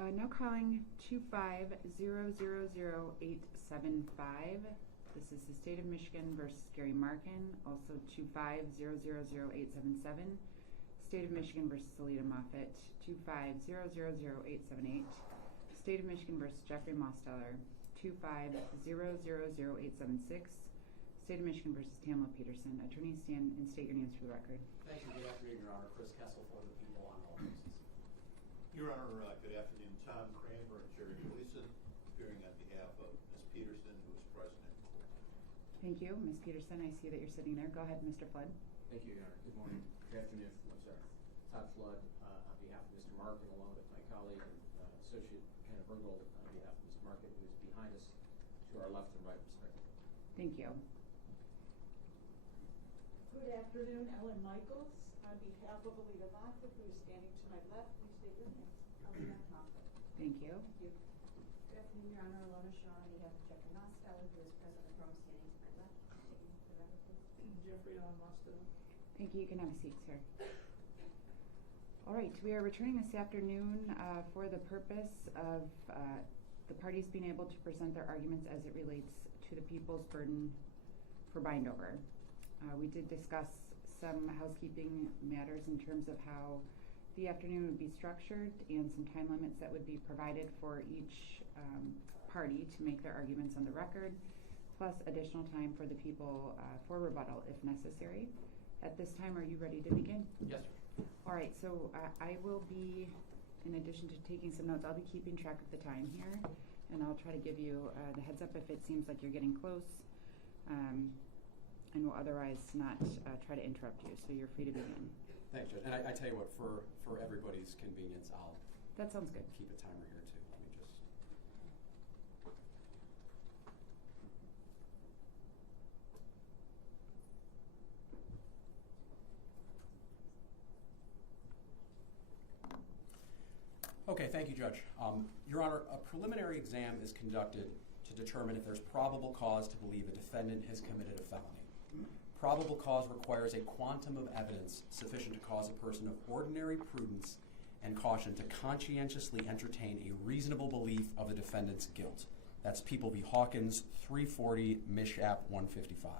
Now calling 2500875. This is the State of Michigan versus Gary Marken. Also 2500877. State of Michigan versus Aleta Moffett. 2500878. State of Michigan versus Jeffrey Mosteller. 2500876. State of Michigan versus Tamela Peterson. Attorneys, stand and state your names for the record. Thank you. Good afternoon, Your Honor. Chris Kessel for the people on all cases. Your Honor, good afternoon. Tom Cranber and Jerry Gleason, appearing on behalf of Ms. Peterson, who is present in court. Thank you. Ms. Peterson, I see that you're sitting there. Go ahead, Mr. Flood. Thank you, Your Honor. Good morning. Good afternoon. I'm sorry. Todd Flood on behalf of Mr. Markin, along with my colleague and Associate Kenneth Bergold on behalf of Mr. Markin, who is behind us to our left and right, respectively. Thank you. Good afternoon, Ellen Michaels. On behalf of Aleta Moffett, who is standing to my left, please state your name. Aleta Moffett. Thank you. Thank you. Good afternoon, Your Honor. Alona Shaw on behalf of Jeffrey Mosteller, who is present in the room, standing to my left. Taking the record, please. Jeffrey Allen Mosteller. Thank you. You can have a seat, sir. All right. We are returning this afternoon for the purpose of the parties being able to present their arguments as it relates to the people's burden for bindover. We did discuss some housekeeping matters in terms of how the afternoon would be structured and some time limits that would be provided for each party to make their arguments on the record, plus additional time for the people for rebuttal if necessary. At this time, are you ready to begin? Yes, sir. All right, so I will be, in addition to taking some notes, I'll be keeping track of the time here, and I'll try to give you the heads up if it seems like you're getting close. And will otherwise not try to interrupt you, so you're free to begin. Thanks, Judge. And I tell you what, for everybody's convenience, I'll That sounds good. keep a timer here too. Let me just. Okay, thank you, Judge. Your Honor, a preliminary exam is conducted to determine if there's probable cause to believe a defendant has committed a felony. Probable cause requires a quantum of evidence sufficient to cause a person of ordinary prudence and caution to conscientiously entertain a reasonable belief of the defendant's guilt. That's People v. Hawkins, 340 Mishap 155.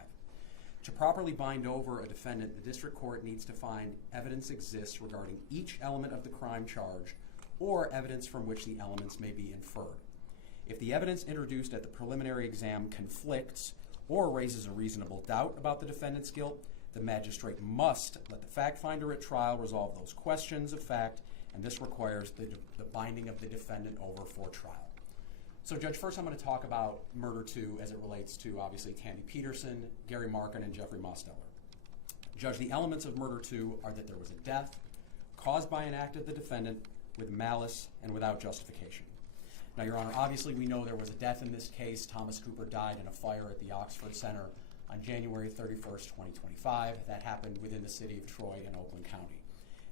To properly bind over a defendant, the district court needs to find evidence exists regarding each element of the crime charged or evidence from which the elements may be inferred. If the evidence introduced at the preliminary exam conflicts or raises a reasonable doubt about the defendant's guilt, the magistrate must let the fact finder at trial resolve those questions of fact, and this requires the binding of the defendant over for trial. So, Judge, first I'm going to talk about murder 2 as it relates to, obviously, Tammy Peterson, Gary Markin, and Jeffrey Mosteller. Judge, the elements of murder 2 are that there was a death caused by an act of the defendant with malice and without justification. Now, Your Honor, obviously we know there was a death in this case. Thomas Cooper died in a fire at the Oxford Center on January 31st, 2025. That happened within the city of Troy in Oakland County.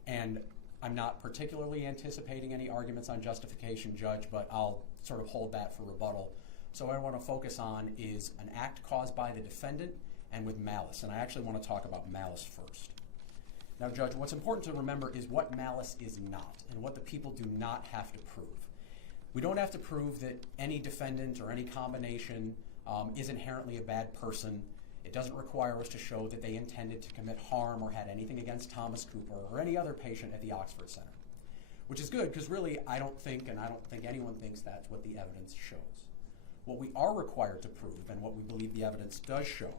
And I'm not particularly anticipating any arguments on justification, Judge, but I'll sort of hold that for rebuttal. So what I want to focus on is an act caused by the defendant and with malice. And I actually want to talk about malice first. Now, Judge, what's important to remember is what malice is not and what the people do not have to prove. We don't have to prove that any defendant or any combination is inherently a bad person. It doesn't require us to show that they intended to commit harm or had anything against Thomas Cooper or any other patient at the Oxford Center, which is good because really I don't think anyone thinks that's what the evidence shows. What we are required to prove, and what we believe the evidence does show,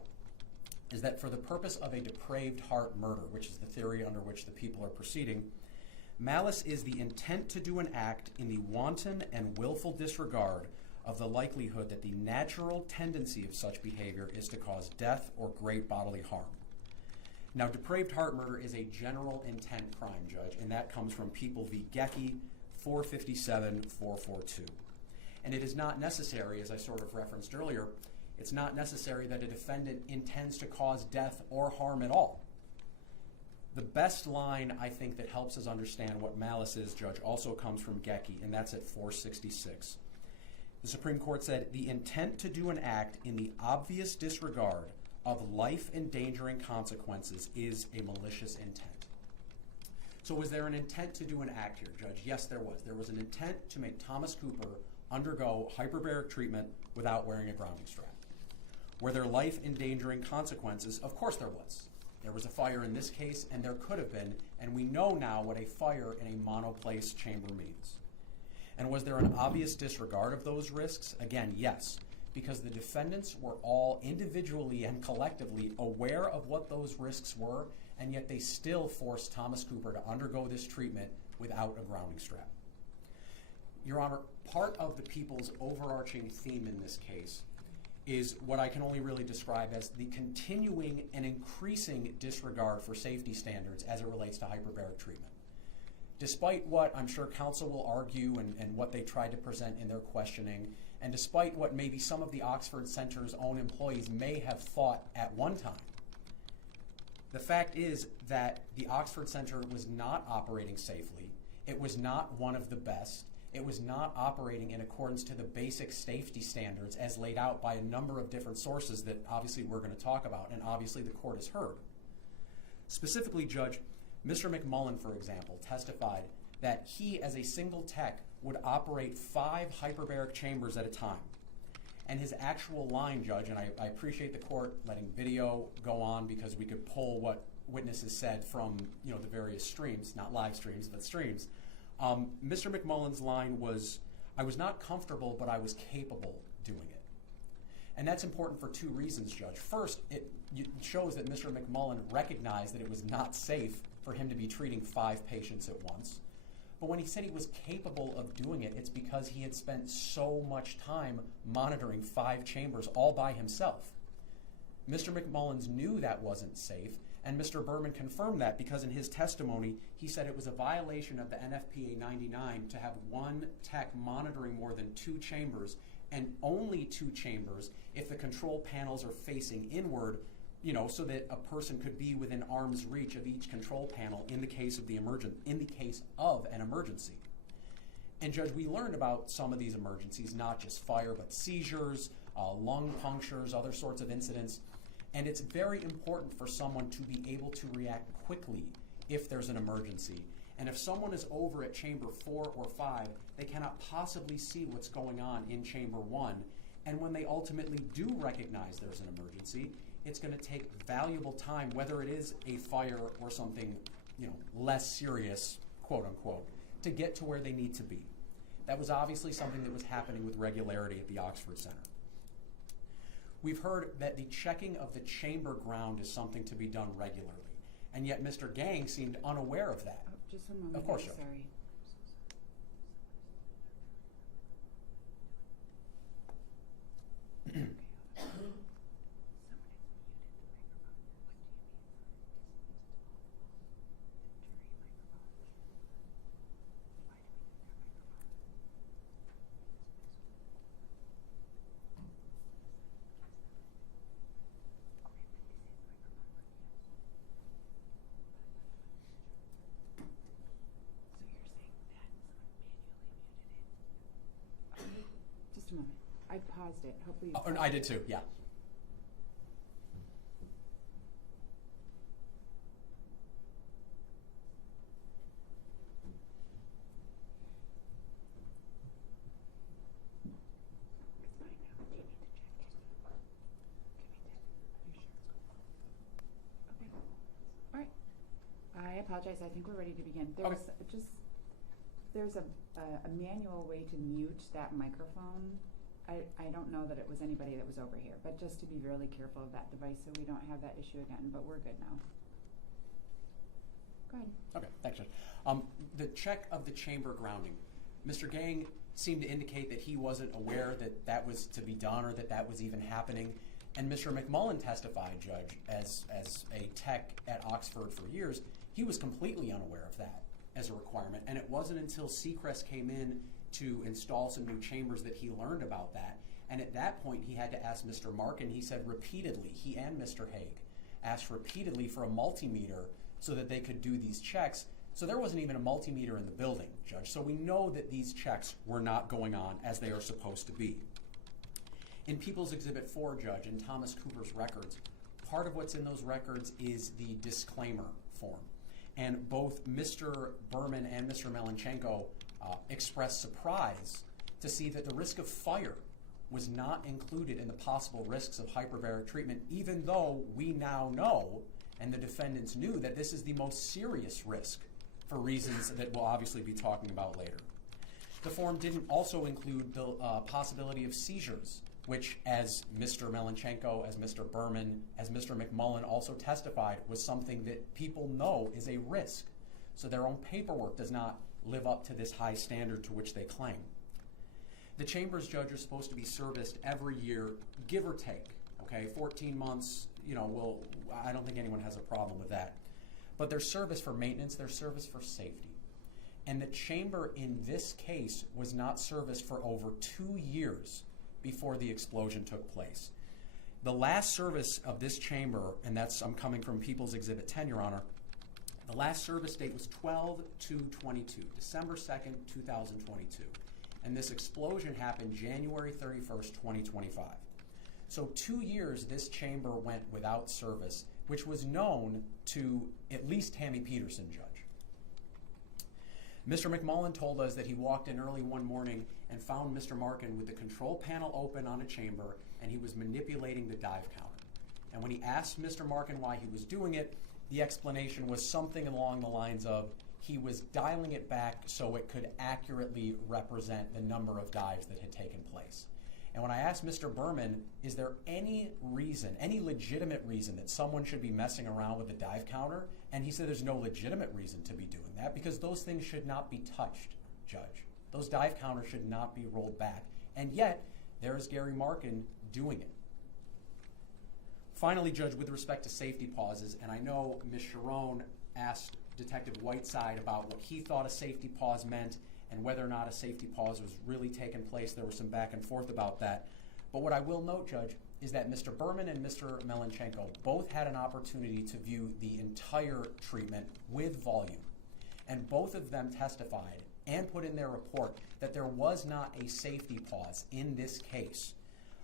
is that for the purpose of a depraved heart murder, which is the theory under which the people are proceeding, malice is the intent to do an act in the wanton and willful disregard of the likelihood that the natural tendency of such behavior is to cause death or great bodily harm. Now, depraved heart murder is a general intent crime, Judge, and that comes from People v. Gecky, 457-442. And it is not necessary, as I sort of referenced earlier, it's not necessary that a defendant intends to cause death or harm at all. The best line, I think, that helps us understand what malice is, Judge, also comes from Gecky, and that's at 466. The Supreme Court said, the intent to do an act in the obvious disregard of life-endangering consequences is a malicious intent. So was there an intent to do an act here, Judge? Yes, there was. There was an intent to make Thomas Cooper undergo hyperbaric treatment without wearing a grounding strap. Were there life-endangering consequences? Of course there was. There was a fire in this case, and there could have been, and we know now what a fire in a monoplace chamber means. And was there an obvious disregard of those risks? Again, yes, because the defendants were all individually and collectively aware of what those risks were, and yet they still forced Thomas Cooper to undergo this treatment without a grounding strap. Your Honor, part of the people's overarching theme in this case is what I can only really describe as the continuing and increasing disregard for safety standards as it relates to hyperbaric treatment. Despite what I'm sure counsel will argue and what they tried to present in their questioning, and despite what maybe some of the Oxford Center's own employees may have thought at one time, the fact is that the Oxford Center was not operating safely. It was not one of the best. It was not operating in accordance to the basic safety standards as laid out by a number of different sources that obviously we're going to talk about and obviously the court has heard. Specifically, Judge, Mr. McMullen, for example, testified that he, as a single tech, would operate 5 hyperbaric chambers at a time. And his actual line, Judge, and I appreciate the court letting video go on because we could pull what witnesses said from the various streams, not live streams, but streams. Mr. McMullen's line was, "I was not comfortable, but I was capable doing it." And that's important for 2 reasons, Judge. First, it shows that Mr. McMullen recognized that it was not safe for him to be treating 5 patients at once. But when he said he was capable of doing it, it's because he had spent so much time monitoring 5 chambers all by himself. Mr. McMullins knew that wasn't safe, and Mr. Berman confirmed that because in his testimony, he said it was a violation of the NFPA 99 to have 1 tech monitoring more than 2 chambers, and only 2 chambers if the control panels are facing inward, so that a person could be within arm's reach of each control panel in the case of an emergency. And Judge, we learned about some of these emergencies, not just fire, but seizures, lung punctures, other sorts of incidents. And it's very important for someone to be able to react quickly if there's an emergency. And if someone is over at chamber 4 or 5, they cannot possibly see what's going on in chamber 1. And when they ultimately do recognize there's an emergency, it's going to take valuable time, whether it is a fire or something, less serious, quote unquote, to get to where they need to be. That was obviously something that was happening with regularity at the Oxford Center. We've heard that the checking of the chamber ground is something to be done regularly, and yet Mr. Gang seemed unaware of that. Oh, just one moment. Of course, I'm Judge. sorry. Just a moment. I paused it. Hopefully you I did too, yeah. I apologize. I think we're ready to begin. Okay. There's a manual way to mute that microphone. I don't know that it was anybody that was over here, but just to be really careful of that device so we don't have that issue again, but we're good now. Go ahead. Okay, thanks, Judge. The check of the chamber grounding. Mr. Gang seemed to indicate that he wasn't aware that that was to be done or that that was even happening. And Mr. McMullen testified, Judge, as a tech at Oxford for years, he was completely unaware of that as a requirement. And it wasn't until Seacrest came in to install some new chambers that he learned about that. And at that point, he had to ask Mr. Markin. He said repeatedly, he and Mr. Haig asked repeatedly for a multimeter so that they could do these checks. So there wasn't even a multimeter in the building, Judge. So we know that these checks were not going on as they are supposed to be. In People's Exhibit 4, Judge, in Thomas Cooper's records, part of what's in those records is the disclaimer form. And both Mr. Berman and Mr. Malenchenko expressed surprise to see that the risk of fire was not included in the possible risks of hyperbaric treatment, even though we now know, and the defendants knew, that this is the most serious risk for reasons that we'll obviously be talking about later. The form didn't also include the possibility of seizures, which, as Mr. Malenchenko, as Mr. Berman, as Mr. McMullen also testified, was something that people know is a risk. So their own paperwork does not live up to this high standard to which they claim. The Chambers judge are supposed to be serviced every year, give or take, okay? 14 months, I don't think anyone has a problem with that. But their service for maintenance, their service for safety. And the Chamber in this case was not serviced for over 2 years before the explosion took place. The last service of this Chamber, and I'm coming from People's Exhibit 10, Your Honor, the last service date was 12/2/22, December 2nd, 2022. And this explosion happened January 31st, 2025. So 2 years this Chamber went without service, which was known to at least Tamela Peterson, Judge. Mr. McMullen told us that he walked in early one morning and found Mr. Markin with the control panel open on a chamber, and he was manipulating the dive counter. And when he asked Mr. Markin why he was doing it, the explanation was something along the lines of he was dialing it back so it could accurately represent the number of dives that had taken place. And when I asked Mr. Berman, is there any reason, any legitimate reason that someone should be messing around with the dive counter? And he said there's no legitimate reason to be doing that because those things should not be touched, Judge. Those dive counters should not be rolled back. And yet, there is Gary Markin doing it. Finally, Judge, with respect to safety pauses, and I know Ms. Sharon asked Detective Whiteside about what he thought a safety pause meant and whether or not a safety pause was really taking place. There was some back and forth about that. But what I will note, Judge, is that Mr. Berman and Mr. Malenchenko both had an opportunity to view the entire treatment with volume. And both of them testified and put in their report that there was not a safety pause in this case.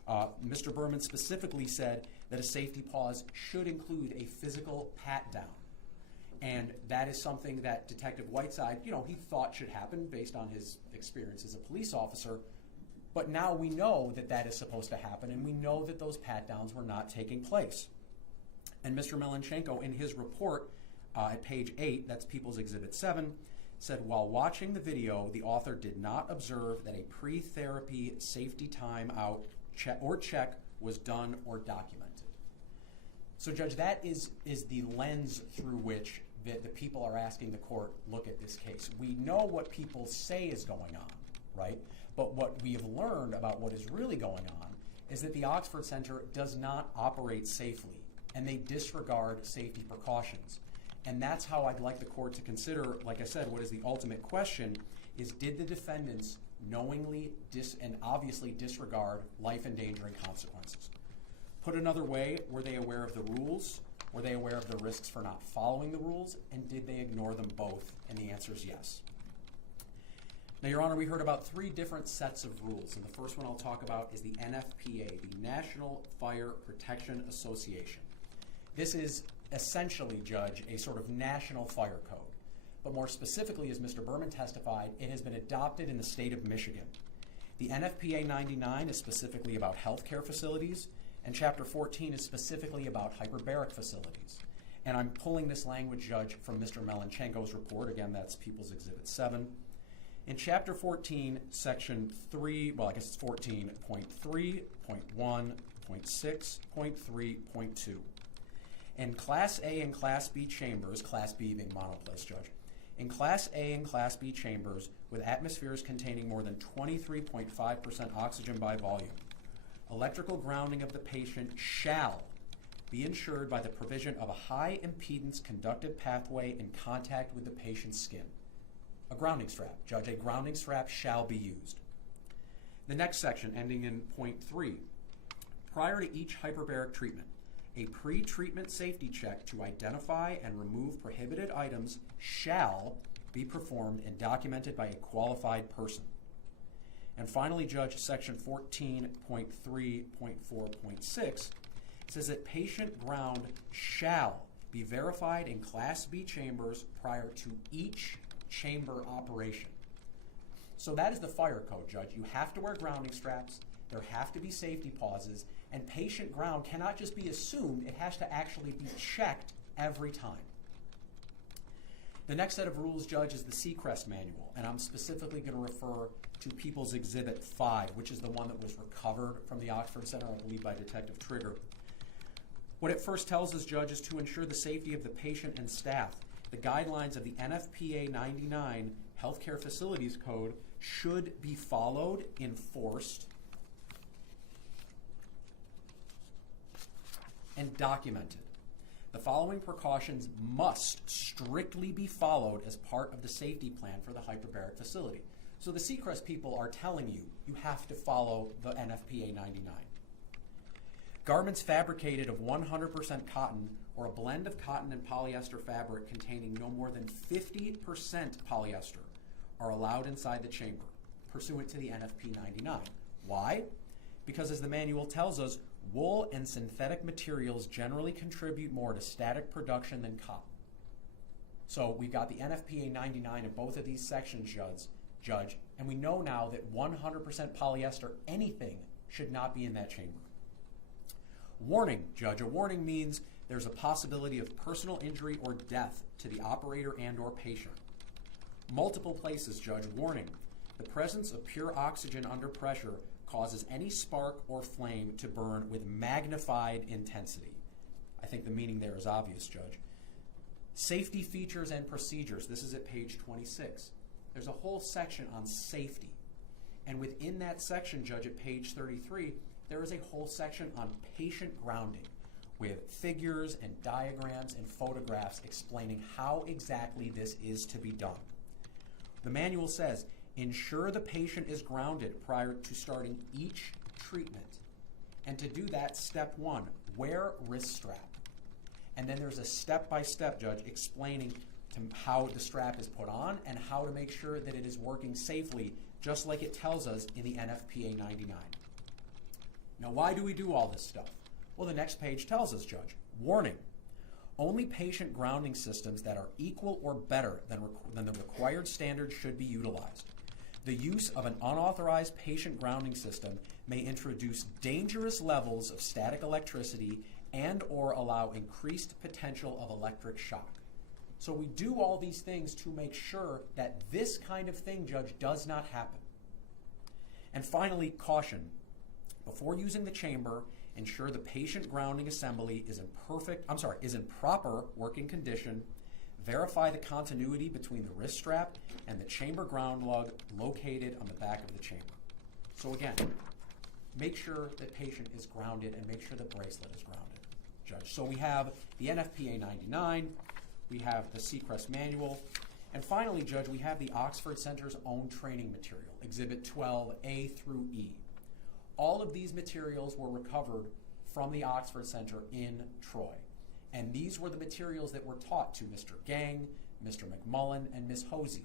Mr. Berman specifically said that a safety pause should include a physical pat-down. And that is something that Detective Whiteside, he thought should happen based on his experience as a police officer. But now we know that that is supposed to happen, and we know that those pat-downs were not taking place. And Mr. Malenchenko, in his report at page 8, that's People's Exhibit 7, said, while watching the video, the author did not observe that a pre-therapy safety timeout check was done or documented. So, Judge, that is the lens through which the people are asking the court look at this case. We know what people say is going on, right? But what we have learned about what is really going on is that the Oxford Center does not operate safely, and they disregard safety precautions. And that's how I'd like the court to consider, like I said, what is the ultimate question is, did the defendants knowingly and obviously disregard life-endangering consequences? Put another way, were they aware of the rules? Were they aware of the risks for not following the rules? And did they ignore them both? And the answer is yes. Now, Your Honor, we heard about 3 different sets of rules. And the first one I'll talk about is the NFPA, the National Fire Protection Association. This is essentially, Judge, a sort of national fire code. But more specifically, as Mr. Berman testified, it has been adopted in the state of Michigan. The NFPA 99 is specifically about healthcare facilities, and Chapter 14 is specifically about hyperbaric facilities. And I'm pulling this language, Judge, from Mr. Malenchenko's report. Again, that's People's Exhibit 7. In Chapter 14, Section 3, well, I guess it's 14.3.1.6.3.2. In Class A and Class B chambers, Class B being monoplace, Judge, in Class A and Class B chambers with atmospheres containing more than 23.5% oxygen by volume, electrical grounding of the patient shall be ensured by the provision of a high impedance conductive pathway in contact with the patient's skin. A grounding strap, Judge, a grounding strap shall be used. The next section, ending in point 3, prior to each hyperbaric treatment, a pre-treatment safety check to identify and remove prohibited items shall be performed and documented by a qualified person. And finally, Judge, Section 14.3.4.6 says that patient ground shall be verified in Class B chambers prior to each chamber operation. So that is the fire code, Judge. You have to wear grounding straps, there have to be safety pauses, and patient ground cannot just be assumed, it has to actually be checked every time. The next set of rules, Judge, is the Seacrest Manual, and I'm specifically going to refer to People's Exhibit 5, which is the one that was recovered from the Oxford Center, I believe, by Detective Trigger. What it first tells us, Judge, is to ensure the safety of the patient and staff. The guidelines of the NFPA 99 Healthcare Facilities Code should be followed, enforced, and documented. The following precautions must strictly be followed as part of the safety plan for the hyperbaric facility. So the Seacrest people are telling you, you have to follow the NFPA 99. Garments fabricated of 100% cotton or a blend of cotton and polyester fabric containing no more than 50% polyester are allowed inside the chamber, pursuant to the NFP 99. Why? Because as the manual tells us, wool and synthetic materials generally contribute more to static production than cotton. So we've got the NFPA 99 in both of these sections, Judge, and we know now that 100% polyester, anything, should not be in that chamber. Warning, Judge. A warning means there's a possibility of personal injury or death to the operator and or patient. Multiple places, Judge. Warning. The presence of pure oxygen under pressure causes any spark or flame to burn with magnified intensity. I think the meaning there is obvious, Judge. Safety features and procedures. This is at page 26. There's a whole section on safety. And within that section, Judge, at page 33, there is a whole section on patient grounding with figures and diagrams and photographs explaining how exactly this is to be done. The manual says, ensure the patient is grounded prior to starting each treatment. And to do that, step 1, wear wrist strap. And then there's a step-by-step, Judge, explaining how the strap is put on and how to make sure that it is working safely, just like it tells us in the NFPA 99. Now, why do we do all this stuff? Well, the next page tells us, Judge. Warning. Only patient grounding systems that are equal or better than the required standard should be utilized. The use of an unauthorized patient grounding system may introduce dangerous levels of static electricity and or allow increased potential of electric shock. So we do all these things to make sure that this kind of thing, Judge, does not happen. And finally, caution. Before using the chamber, ensure the patient grounding assembly is in proper working condition. Verify the continuity between the wrist strap and the chamber ground lug located on the back of the chamber. So again, make sure the patient is grounded and make sure the bracelet is grounded, Judge. So we have the NFPA 99, we have the Seacrest Manual, and finally, Judge, we have the Oxford Center's own training material, Exhibit 12A through E. All of these materials were recovered from the Oxford Center in Troy. And these were the materials that were taught to Mr. Gang, Mr. McMullen, and Ms. Hosey.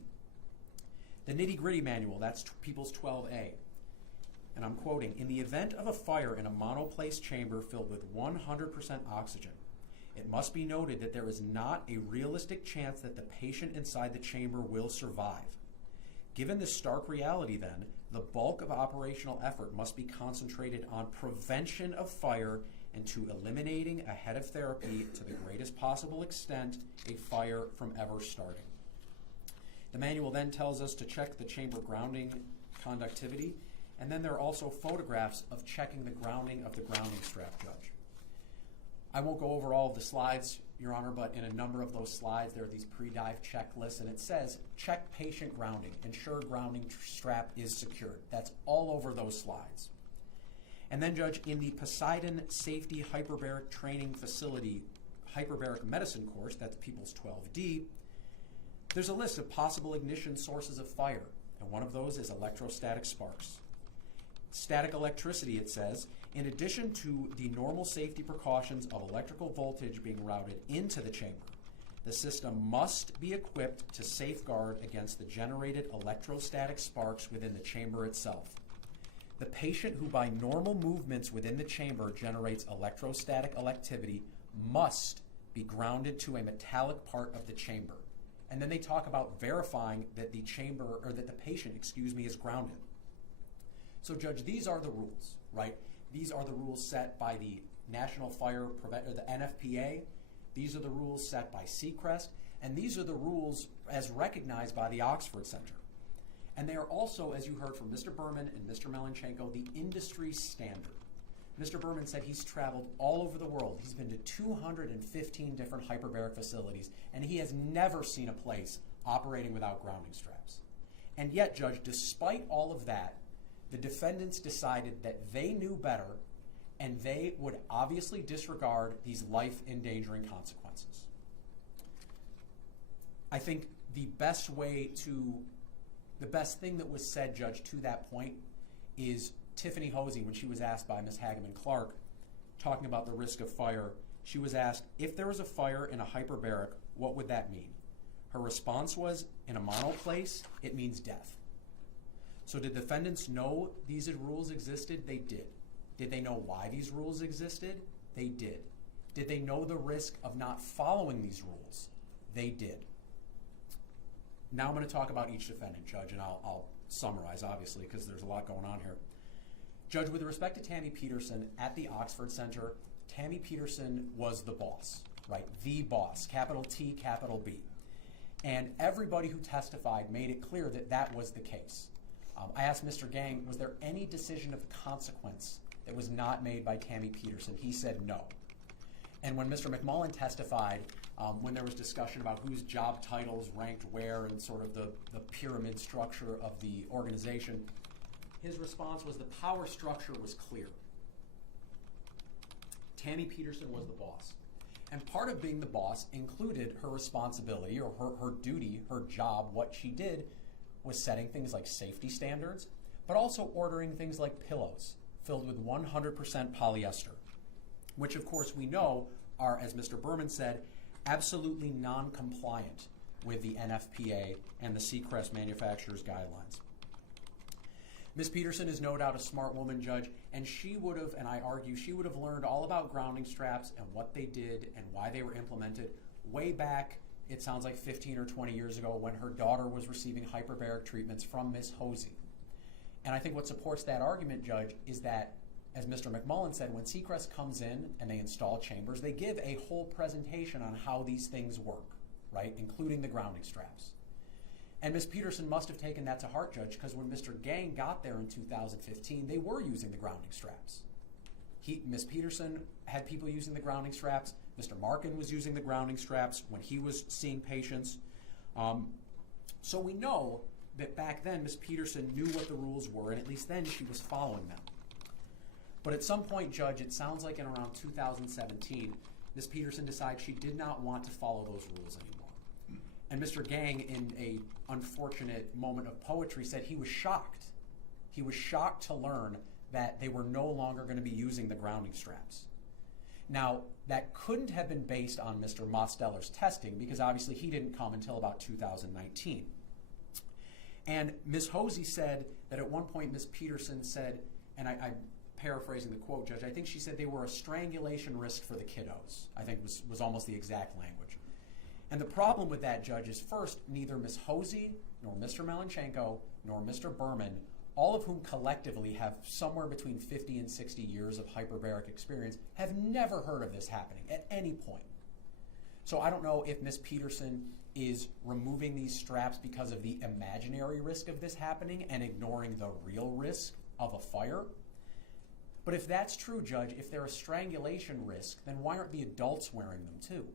The nitty-gritty manual, that's People's 12A. And I'm quoting, in the event of a fire in a monoplace chamber filled with 100% oxygen, it must be noted that there is not a realistic chance that the patient inside the chamber will survive. Given this stark reality, then, the bulk of operational effort must be concentrated on prevention of fire and to eliminating ahead of therapy to the greatest possible extent a fire from ever starting. The manual then tells us to check the chamber grounding conductivity, and then there are also photographs of checking the grounding of the grounding strap, Judge. I won't go over all of the slides, Your Honor, but in a number of those slides there are these pre-dive checklists, and it says, check patient grounding, ensure grounding strap is secured. That's all over those slides. And then, Judge, in the Poseidon Safety Hyperbaric Training Facility Hyperbaric Medicine course, that's People's 12D, there's a list of possible ignition sources of fire, and one of those is electrostatic sparks. Static electricity, it says, in addition to the normal safety precautions of electrical voltage being routed into the chamber, the system must be equipped to safeguard against the generated electrostatic sparks within the chamber itself. The patient who by normal movements within the chamber generates electrostatic electricity must be grounded to a metallic part of the chamber. And then they talk about verifying that the patient, is grounded. So, Judge, these are the rules, right? These are the rules set by the National Fire Prevention, the NFPA. These are the rules set by Seacrest, and these are the rules as recognized by the Oxford Center. And they are also, as you heard from Mr. Berman and Mr. Melenchenko, the industry standard. Mr. Berman said he's traveled all over the world. He's been to 215 different hyperbaric facilities, and he has never seen a place operating without grounding straps. And yet, Judge, despite all of that, the defendants decided that they knew better and they would obviously disregard these life-endangering consequences. I think the best thing that was said, Judge, to that point is Tiffany Hosey, when she was asked by Ms. Hageman-Clark, talking about the risk of fire, she was asked, if there was a fire in a hyperbaric, what would that mean? Her response was, in a monoplace, it means death. So did defendants know these rules existed? They did. Did they know why these rules existed? They did. Did they know the risk of not following these rules? They did. Now I'm going to talk about each defendant, Judge, and I'll summarize, obviously, because there's a lot going on here. Judge, with respect to Tammy Peterson at the Oxford Center, Tammy Peterson was the boss, right? The boss, capital T, capital B. And everybody who testified made it clear that that was the case. I asked Mr. Gang, was there any decision of consequence that was not made by Tammy Peterson? He said no. And when Mr. McMullen testified, when there was discussion about whose job titles ranked where and sort of the pyramid structure of the organization, his response was the power structure was clear. Tammy Peterson was the boss. And part of being the boss included her responsibility or her duty, her job, what she did was setting things like safety standards, but also ordering things like pillows filled with 100% polyester, which of course we know are, as Mr. Berman said, absolutely non-compliant with the NFPA and the Seacrest manufacturer's guidelines. Ms. Peterson is no doubt a smart woman, Judge, and she would have, and I argue, she would have learned all about grounding straps and what they did and why they were implemented way back, it sounds like 15 or 20 years ago, when her daughter was receiving hyperbaric treatments from Ms. Hosey. And I think what supports that argument, Judge, is that, as Mr. McMullen said, when Seacrest comes in and they install chambers, they give a whole presentation on how these things work, right, including the grounding straps. And Ms. Peterson must have taken that to heart, Judge, because when Mr. Gang got there in 2015, they were using the grounding straps. Ms. Peterson had people using the grounding straps. Mr. Marken was using the grounding straps when he was seeing patients. So we know that back then Ms. Peterson knew what the rules were, and at least then she was following them. But at some point, Judge, it sounds like in around 2017, Ms. Peterson decided she did not want to follow those rules anymore. And Mr. Gang, in a unfortunate moment of poetry, said he was shocked. He was shocked to learn that they were no longer going to be using the grounding straps. Now, that couldn't have been based on Mr. Mosteller's testing, because obviously he didn't come until about 2019. And Ms. Hosey said that at one point Ms. Peterson said, and I'm paraphrasing the quote, Judge, I think she said they were a strangulation risk for the kiddos, I think was almost the exact language. And the problem with that, Judge, is first, neither Ms. Hosey, nor Mr. Melenchenko, nor Mr. Berman, all of whom collectively have somewhere between 50 and 60 years of hyperbaric experience, have never heard of this happening at any point. So I don't know if Ms. Peterson is removing these straps because of the imaginary risk of this happening and ignoring the real risk of a fire. But if that's true, Judge, if they're a strangulation risk, then why aren't the adults wearing them too?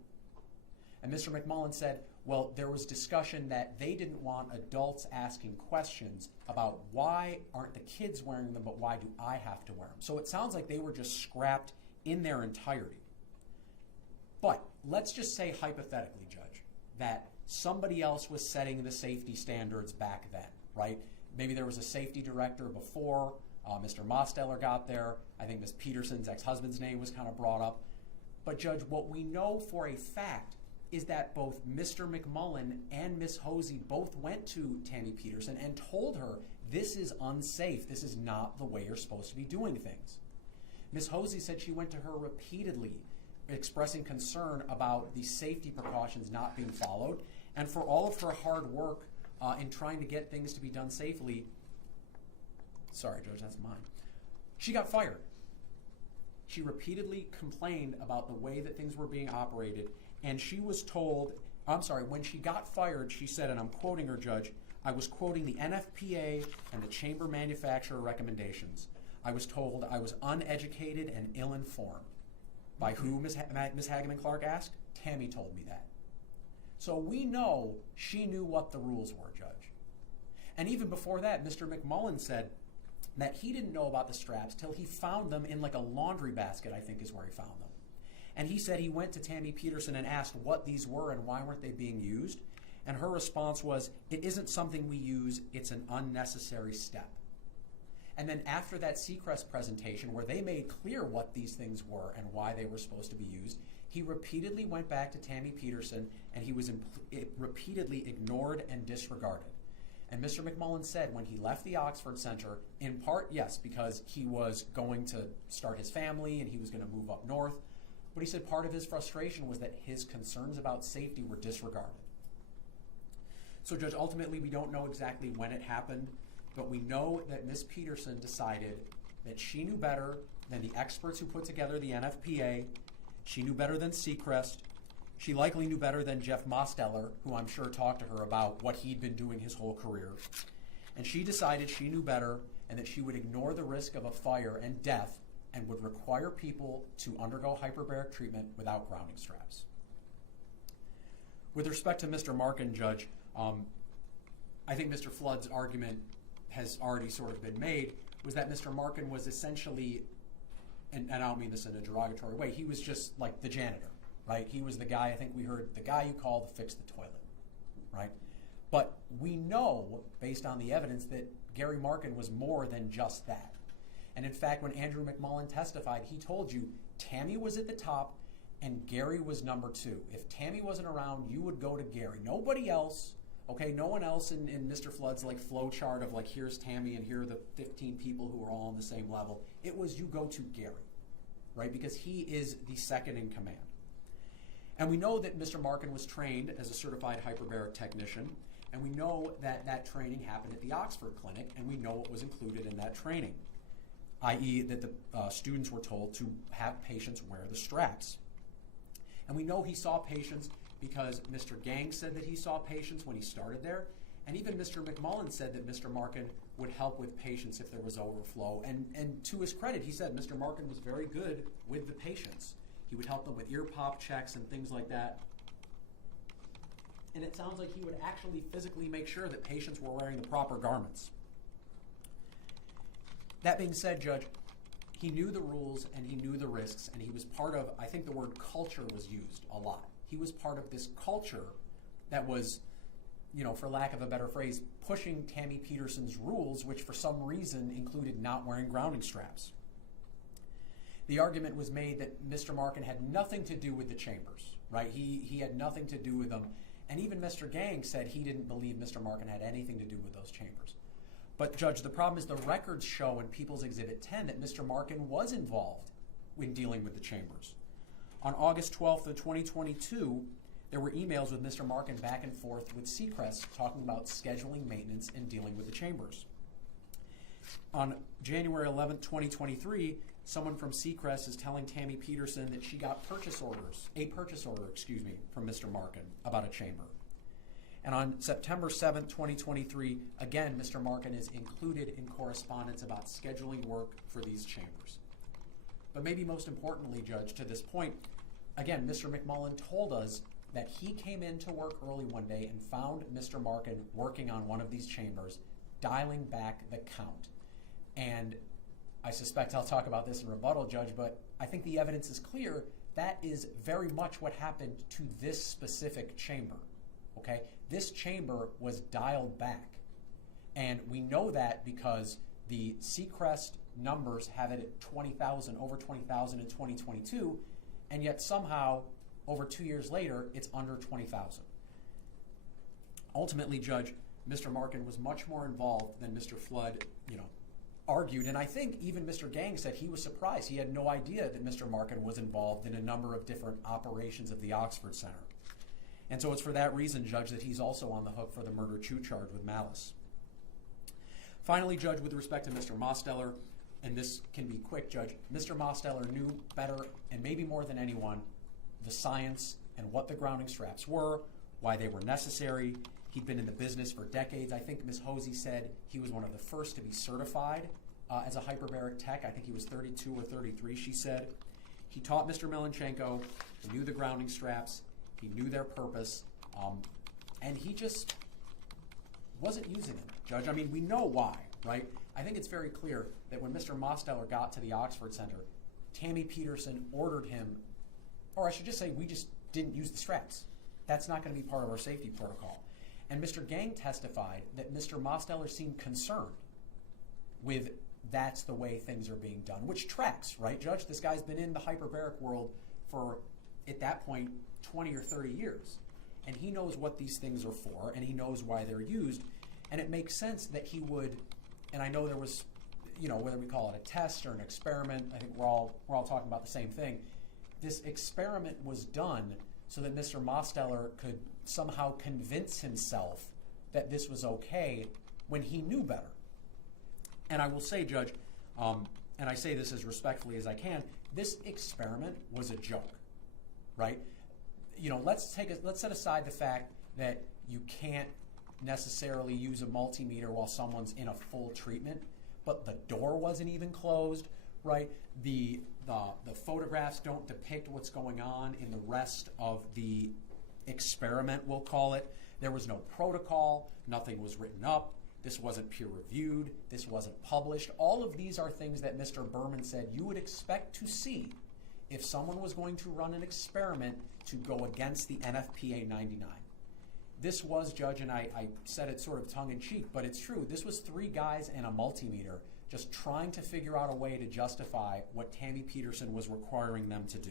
And Mr. McMullen said, well, there was discussion that they didn't want adults asking questions about why aren't the kids wearing them, but why do I have to wear them? So it sounds like they were just scrapped in their entirety. But let's just say hypothetically, Judge, that somebody else was setting the safety standards back then, right? Maybe there was a safety director before Mr. Mosteller got there. I think Ms. Peterson's ex-husband's name was kind of brought up. But Judge, what we know for a fact is that both Mr. McMullen and Ms. Hosey both went to Tammy Peterson and told her, this is unsafe, this is not the way you're supposed to be doing things. Ms. Hosey said she went to her repeatedly expressing concern about the safety precautions not being followed, and for all of her hard work in trying to get things to be done safely. Sorry, Judge, that's mine. She got fired. She repeatedly complained about the way that things were being operated, and she was told, when she got fired, she said, and I'm quoting her, Judge, I was quoting the NFPA and the chamber manufacturer recommendations. I was told I was uneducated and ill-informed. By who, Ms. Hageman-Clark asked? Tammy told me that. So we know she knew what the rules were, Judge. And even before that, Mr. McMullen said that he didn't know about the straps till he found them in like a laundry basket, I think is where he found them. And he said he went to Tammy Peterson and asked what these were and why weren't they being used. And her response was, it isn't something we use, it's an unnecessary step. And then after that Seacrest presentation where they made clear what these things were and why they were supposed to be used, he repeatedly went back to Tammy Peterson and he was repeatedly ignored and disregarded. And Mr. McMullen said when he left the Oxford Center, in part, yes, because he was going to start his family and he was going to move up north, but he said part of his frustration was that his concerns about safety were disregarded. So, Judge, ultimately we don't know exactly when it happened, but we know that Ms. Peterson decided that she knew better than the experts who put together the NFPA, she knew better than Seacrest, she likely knew better than Jeff Mosteller, who I'm sure talked to her about what he'd been doing his whole career, and she decided she knew better and that she would ignore the risk of a fire and death and would require people to undergo hyperbaric treatment without grounding straps. With respect to Mr. Markin, Judge, I think Mr. Flood's argument has already sort of been made, was that Mr. Markin was essentially, and I don't mean this in a derogatory way, he was just like the janitor, right? He was the guy, I think we heard, the guy you called to fix the toilet, right? But we know, based on the evidence, that Gary Markin was more than just that. And in fact, when Andrew McMullen testified, he told you Tammy was at the top and Gary was number 2. If Tammy wasn't around, you would go to Gary. Nobody else, okay, no one else in Mr. Flood's like flow chart of like here's Tammy and here are the 15 people who are all on the same level. It was you go to Gary, right? Because he is the second in command. And we know that Mr. Markin was trained as a certified hyperbaric technician, and we know that that training happened at the Oxford Clinic, and we know what was included in that training, i.e. that the students were told to have patients wear the straps. And we know he saw patients because Mr. Gang said that he saw patients when he started there, and even Mr. McMullen said that Mr. Markin would help with patients if there was overflow. And to his credit, he said Mr. Markin was very good with the patients. He would help them with ear pop checks and things like that. And it sounds like he would actually physically make sure that patients were wearing the proper garments. That being said, Judge, he knew the rules and he knew the risks, and he was part of, I think the word culture was used a lot. He was part of this culture that was, you know, for lack of a better phrase, pushing Tammy Peterson's rules, which for some reason included not wearing grounding straps. The argument was made that Mr. Markin had nothing to do with the chambers, right? He had nothing to do with them. And even Mr. Gang said he didn't believe Mr. Markin had anything to do with those chambers. But, Judge, the problem is the records show in People's Exhibit 10 that Mr. Markin was involved in dealing with the chambers. On August 12th of 2022, there were emails with Mr. Markin back and forth with Seacrest talking about scheduling maintenance and dealing with the chambers. On January 11th, 2023, someone from Seacrest is telling Tammy Peterson that she got a purchase order, from Mr. Markin about a chamber. And on September 7th, 2023, again, Mr. Markin is included in correspondence about scheduling work for these chambers. But maybe most importantly, Judge, to this point, again, Mr. McMullen told us that he came into work early one day and found Mr. Markin working on one of these chambers, dialing back the count. And I suspect I'll talk about this in rebuttal, Judge, but I think the evidence is clear. That is very much what happened to this specific chamber, okay? This chamber was dialed back. And we know that because the Seacrest numbers have it at 20,000, over 20,000 in 2022, and yet somehow, over 2 years later, it's under 20,000. Ultimately, Judge, Mr. Markin was much more involved than Mr. Flood, argued, and I think even Mr. Gang said he was surprised. He had no idea that Mr. Marken was involved in a number of different operations of the Oxford Center. And so it's for that reason, Judge, that he's also on the hook for the murder chew charge with malice. Finally, Judge, with respect to Mr. Mosteller, and this can be quick, Judge, Mr. Mosteller knew better, and maybe more than anyone, the science and what the grounding straps were, why they were necessary. He'd been in the business for decades. I think Ms. Hosey said he was one of the first to be certified as a hyperbaric tech. I think he was 32 or 33, she said. He taught Mr. Melenchenko. He knew the grounding straps. He knew their purpose. And he just wasn't using them, Judge. I mean, we know why, right? I think it's very clear that when Mr. Mosteller got to the Oxford Center, Tammy Peterson ordered him, or I should just say we just didn't use the straps. That's not going to be part of our safety protocol. And Mr. Gang testified that Mr. Mosteller seemed concerned with that's the way things are being done, which tracks, right, Judge? This guy's been in the hyperbaric world for, at that point, 20 or 30 years. And he knows what these things are for, and he knows why they're used. And it makes sense that he would, and I know there was, whether we call it a test or an experiment, I think we're all talking about the same thing. This experiment was done so that Mr. Mosteller could somehow convince himself that this was okay when he knew better. And I will say, Judge, and I say this as respectfully as I can, this experiment was a joke, right? Let's set aside the fact that you can't necessarily use a multimeter while someone's in a full treatment, but the door wasn't even closed, right? The photographs don't depict what's going on in the rest of the experiment, we'll call it. There was no protocol. Nothing was written up. This wasn't peer-reviewed. This wasn't published. All of these are things that Mr. Berman said you would expect to see if someone was going to run an experiment to go against the NFPA 99. This was, Judge, and I said it sort of tongue-in-cheek, but it's true. This was 3 guys and a multimeter just trying to figure out a way to justify what Tammy Peterson was requiring them to do.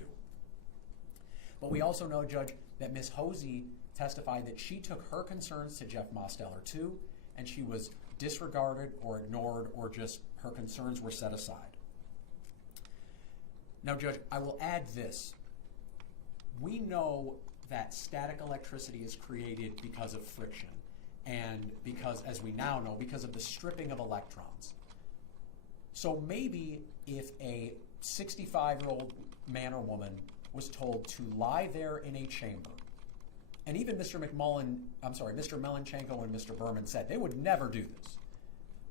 But we also know, Judge, that Ms. Hosey testified that she took her concerns to Jeff Mosteller too, and she was disregarded or ignored, or just her concerns were set aside. Now, Judge, I will add this. We know that static electricity is created because of friction, and because, as we now know, because of the stripping of electrons. So maybe if a 65-year-old man or woman was told to lie there in a chamber, and even Mr. Melenchenko and Mr. Berman said they would never do this.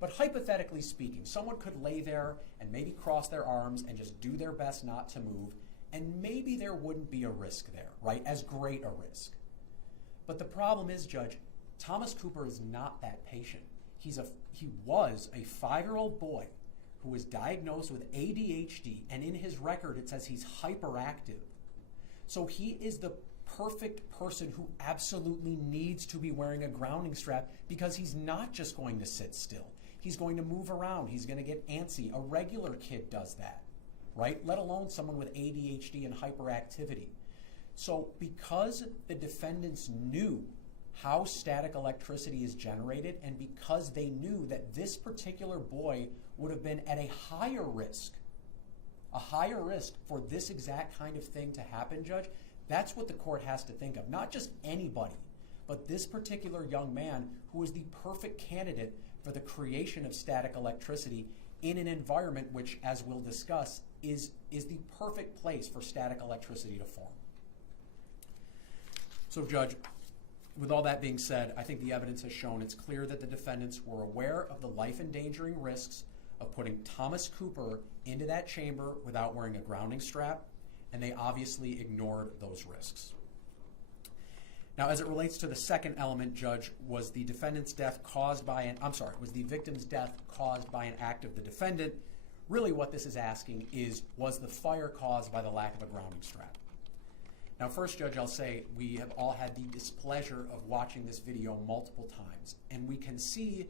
But hypothetically speaking, someone could lay there and maybe cross their arms and just do their best not to move, and maybe there wouldn't be a risk there, right? As great a risk. But the problem is, Judge, Thomas Cooper is not that patient. He was a 5-year-old boy who was diagnosed with ADHD, and in his record it says he's hyperactive. So he is the perfect person who absolutely needs to be wearing a grounding strap, because he's not just going to sit still. He's going to move around. He's going to get antsy. A regular kid does that, right? Let alone someone with ADHD and hyperactivity. So because the defendants knew how static electricity is generated, and because they knew that this particular boy would have been at a higher risk for this exact kind of thing to happen, Judge, that's what the court has to think of. Not just anybody, but this particular young man who is the perfect candidate for the creation of static electricity in an environment which, as we'll discuss, is the perfect place for static electricity to form. So, Judge, with all that being said, I think the evidence has shown it's clear that the defendants were aware of the life-endangering risks of putting Thomas Cooper into that chamber without wearing a grounding strap, and they obviously ignored those risks. Now, as it relates to the second element, Judge, was the victim's death caused by an act of the defendant? Really what this is asking is, was the fire caused by the lack of a grounding strap? Now, first, Judge, I'll say we have all had the displeasure of watching this video multiple times, and we can see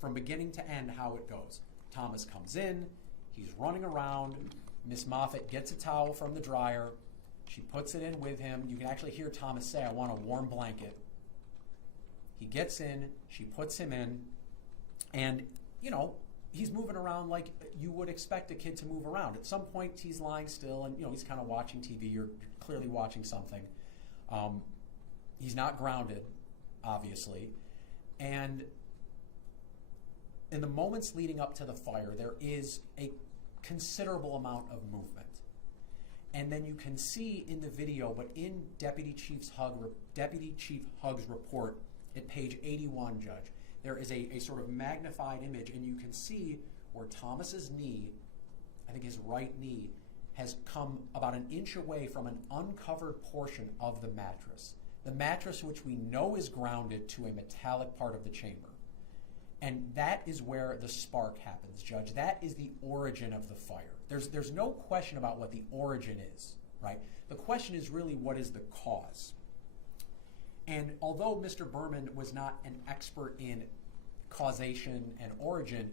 from beginning to end how it goes. Thomas comes in, he's running around, Miss Moffitt gets a towel from the dryer, she puts it in with him. You can actually hear Thomas say, "I want a warm blanket." He gets in, she puts him in, and, he's moving around like you would expect a kid to move around. At some point, he's lying still, and he's kind of watching TV. You're clearly watching something. He's not grounded, obviously, and in the moments leading up to the fire, there is a considerable amount of movement. And then you can see in the video, but in Deputy Chief Hugg's report at page 81, Judge, there is a sort of magnified image, and you can see where Thomas's knee, I think his right knee, has come about an inch away from an uncovered portion of the mattress. The mattress, which we know is grounded to a metallic part of the chamber. And that is where the spark happens, Judge. That is the origin of the fire. There's no question about what the origin is, right? The question is really, what is the cause? And although Mr. Berman was not an expert in causation and origin,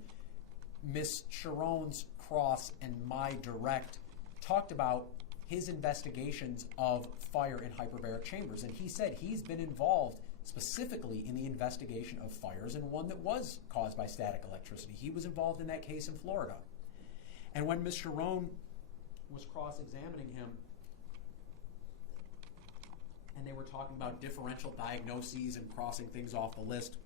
Ms. Sharon's cross and my direct talked about his investigations of fire in hyperbaric chambers. And he said he's been involved specifically in the investigation of fires, and one that was caused by static electricity. He was involved in that case in Florida. And when Ms. Sharon was cross-examining him, and they were talking about differential diagnoses and crossing things off the list,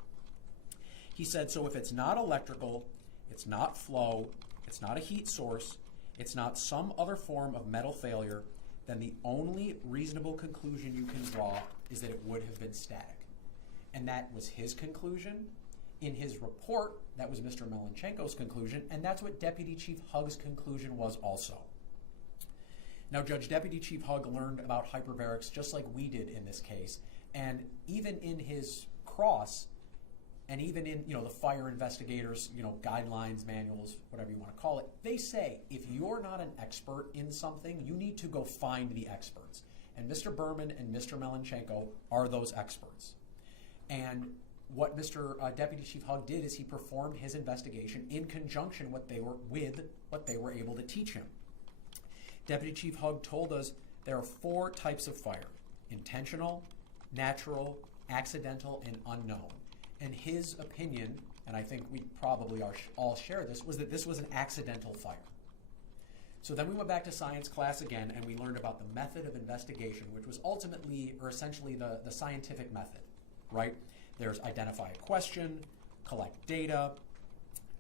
he said, so if it's not electrical, it's not flow, it's not a heat source, it's not some other form of metal failure, then the only reasonable conclusion you can draw is that it would have been static. And that was his conclusion. In his report, that was Mr. Melenchenko's conclusion, and that's what Deputy Chief Hugg's conclusion was also. Now, Judge, Deputy Chief Hugg learned about hyperbarics just like we did in this case, and even in his cross, and even in the fire investigators, guidelines, manuals, whatever you want to call it, they say if you're not an expert in something, you need to go find the experts. And Mr. Berman and Mr. Melenchenko are those experts. And what Mr. Deputy Chief Hugg did is he performed his investigation in conjunction with what they were able to teach him. Deputy Chief Hugg told us there are 4 types of fire: intentional, natural, accidental, and unknown. And his opinion, and I think we probably all share this, was that this was an accidental fire. So then we went back to science class again, and we learned about the method of investigation, which was ultimately, or essentially, the scientific method, right? There's identify a question, collect data,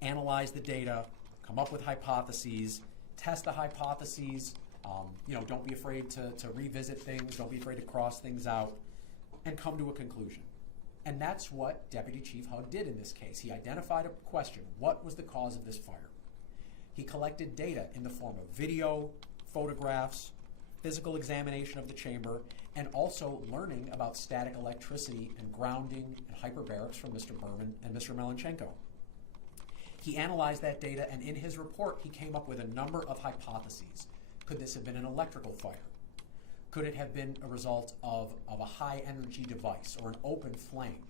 analyze the data, come up with hypotheses, test the hypotheses, don't be afraid to revisit things, don't be afraid to cross things out, and come to a conclusion. And that's what Deputy Chief Hugg did in this case. He identified a question: what was the cause of this fire? He collected data in the form of video, photographs, physical examination of the chamber, and also learning about static electricity and grounding and hyperbarics from Mr. Berman and Mr. Melenchenko. He analyzed that data, and in his report, he came up with a number of hypotheses. Could this have been an electrical fire? Could it have been a result of a high-energy device or an open flame?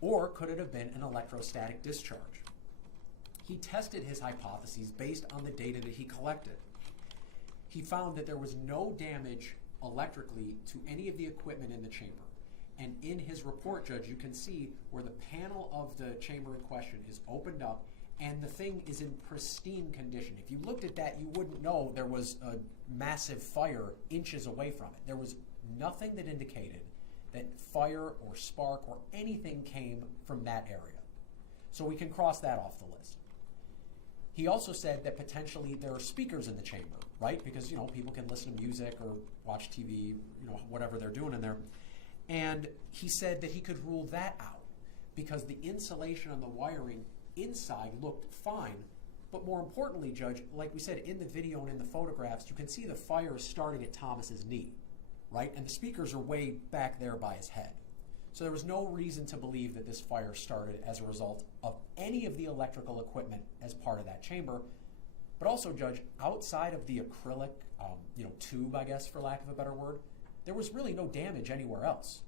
Or could it have been an electrostatic discharge? He tested his hypotheses based on the data that he collected. He found that there was no damage electrically to any of the equipment in the chamber. And in his report, Judge, you can see where the panel of the chamber in question is opened up and the thing is in pristine condition. If you looked at that, you wouldn't know there was a massive fire inches away from it. There was nothing that indicated that fire or spark or anything came from that area. So we can cross that off the list. He also said that potentially there are speakers in the chamber, right? Because, people can listen to music or watch TV, whatever they're doing in there. And he said that he could rule that out because the insulation on the wiring inside looked fine. But more importantly, Judge, like we said, in the video and in the photographs, you can see the fire is starting at Thomas's knee, right? And the speakers are way back there by his head. So there was no reason to believe that this fire started as a result of any of the electrical equipment as part of that chamber. But also, Judge, outside of the acrylic, tube, I guess, for lack of a better word, there was really no damage anywhere else.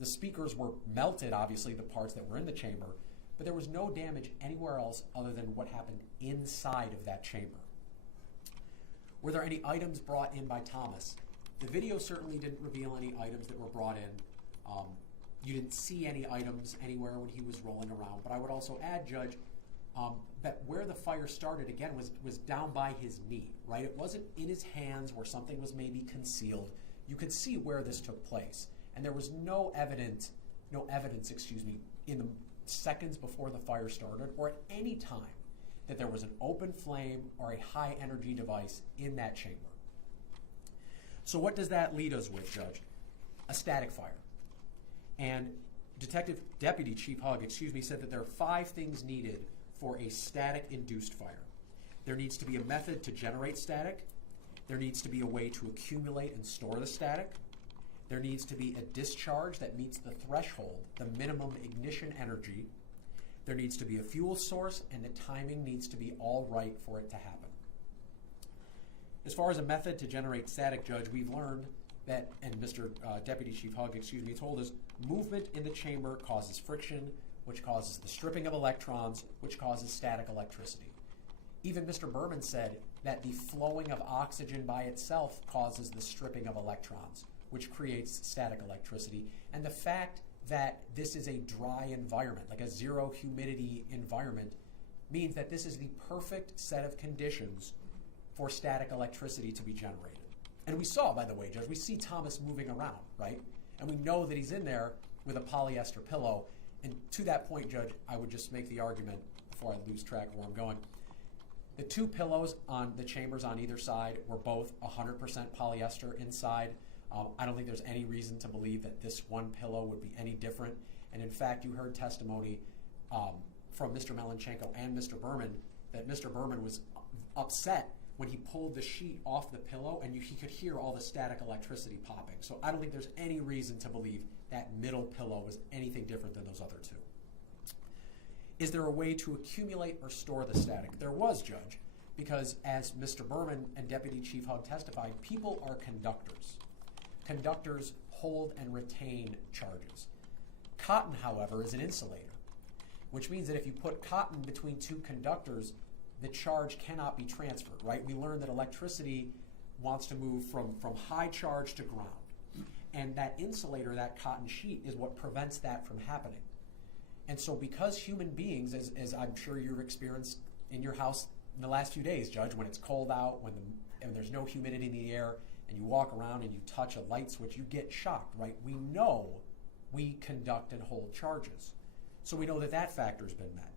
The speakers were melted, obviously, the parts that were in the chamber, but there was no damage anywhere else other than what happened inside of that chamber. Were there any items brought in by Thomas? The video certainly didn't reveal any items that were brought in. You didn't see any items anywhere when he was rolling around. But I would also add, Judge, that where the fire started, again, was down by his knee, right? It wasn't in his hands where something was maybe concealed. You could see where this took place. And there was no evidence, in the seconds before the fire started or at any time that there was an open flame or a high energy device in that chamber. So what does that lead us with, Judge? A static fire. And Deputy Chief Hogg, said that there are 5 things needed for a static-induced fire. There needs to be a method to generate static. There needs to be a way to accumulate and store the static. There needs to be a discharge that meets the threshold, the minimum ignition energy. There needs to be a fuel source, and the timing needs to be all right for it to happen. As far as a method to generate static, Judge, we've learned that, and Mr. Deputy Chief Hogg, told us, movement in the chamber causes friction, which causes the stripping of electrons, which causes static electricity. Even Mr. Berman said that the flowing of oxygen by itself causes the stripping of electrons, which creates static electricity. And the fact that this is a dry environment, like a zero humidity environment, means that this is the perfect set of conditions for static electricity to be generated. And we saw, by the way, Judge, we see Thomas moving around, right? And we know that he's in there with a polyester pillow. And to that point, Judge, I would just make the argument, before I lose track of where I'm going, the 2 pillows on the chambers on either side were both 100% polyester inside. I don't think there's any reason to believe that this one pillow would be any different. And in fact, you heard testimony from Mr. Melanchenko and Mr. Berman that Mr. Berman was upset when he pulled the sheet off the pillow and he could hear all the static electricity popping. So I don't think there's any reason to believe that middle pillow was anything different than those other 2. Is there a way to accumulate or store the static? There was, Judge, because as Mr. Berman and Deputy Chief Hogg testified, people are conductors. Conductors hold and retain charges. Cotton, however, is an insulator, which means that if you put cotton between 2 conductors, the charge cannot be transferred, right? We learned that electricity wants to move from high charge to ground. And that insulator, that cotton sheet, is what prevents that from happening. And so because human beings, as I'm sure you've experienced in your house in the last few days, Judge, when it's cold out, and there's no humidity in the air, and you walk around and you touch a light switch, you get shocked, right? We know we conduct and hold charges. So we know that factor's been met.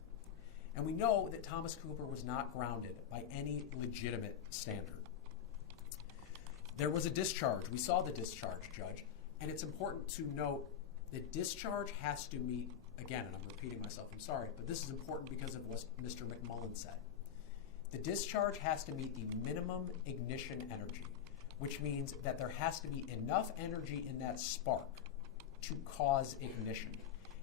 And we know that Thomas Cooper was not grounded by any legitimate standard. There was a discharge. We saw the discharge, Judge. And it's important to note that discharge has to meet, again, and I'm repeating myself, I'm sorry, but this is important because of what Mr. McMullen said. The discharge has to meet the minimum ignition energy, which means that there has to be enough energy in that spark to cause ignition.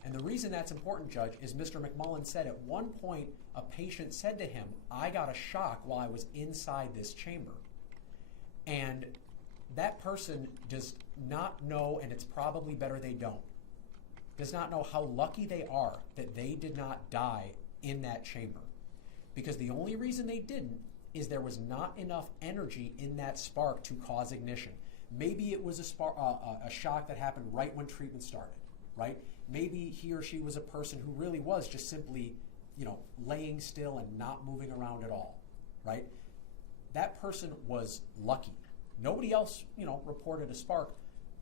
And the reason that's important, Judge, is Mr. McMullen said at one point a patient said to him, I got a shock while I was inside this chamber. And that person does not know, and it's probably better they don't, does not know how lucky they are that they did not die in that chamber. Because the only reason they didn't is there was not enough energy in that spark to cause ignition. Maybe it was a shock that happened right when treatment started, right? Maybe he or she was a person who really was just simply, laying still and not moving around at all, right? That person was lucky. Nobody else, reported a spark.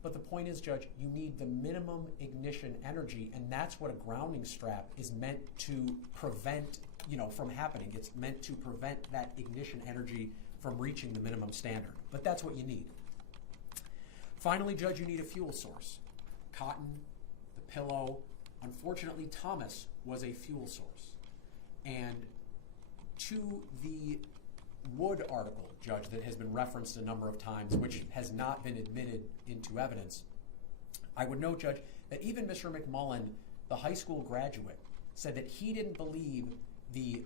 But the point is, Judge, you need the minimum ignition energy, and that's what a grounding strap is meant to prevent, from happening. It's meant to prevent that ignition energy from reaching the minimum standard. But that's what you need. Finally, Judge, you need a fuel source. Cotton, the pillow. Unfortunately, Thomas was a fuel source. And to the Wood article, Judge, that has been referenced a number of times, which has not been admitted into evidence, I would note, Judge, that even Mr. McMullen, the high school graduate, said that he didn't believe the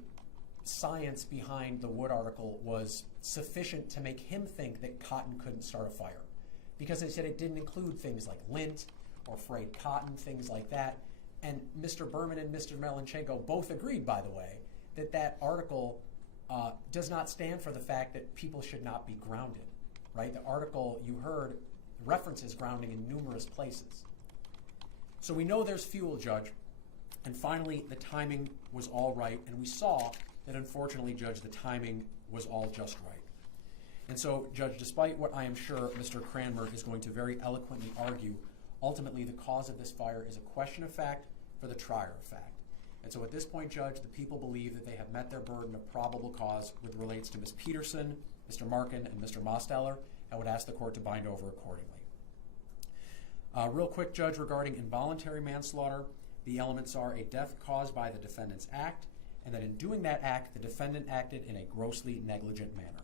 science behind the Wood article was sufficient to make him think that cotton couldn't start a fire. Because they said it didn't include things like lint or frayed cotton, things like that. And Mr. Berman and Mr. Melanchenko both agreed, by the way, that article does not stand for the fact that people should not be grounded, right? The article you heard references grounding in numerous places. So we know there's fuel, Judge. And finally, the timing was all right, and we saw that unfortunately, Judge, the timing was all just right. And so, Judge, despite what I am sure Mr. Cranmer is going to very eloquently argue, ultimately the cause of this fire is a question of fact for the trier of fact. And so at this point, Judge, the people believe that they have met their burden of probable cause with relates to Ms. Peterson, Mr. Marken, and Mr. Mosteller, and would ask the court to bind over accordingly. Real quick, Judge, regarding involuntary manslaughter, the elements are a death caused by the defendant's act, and that in doing that act, the defendant acted in a grossly negligent manner.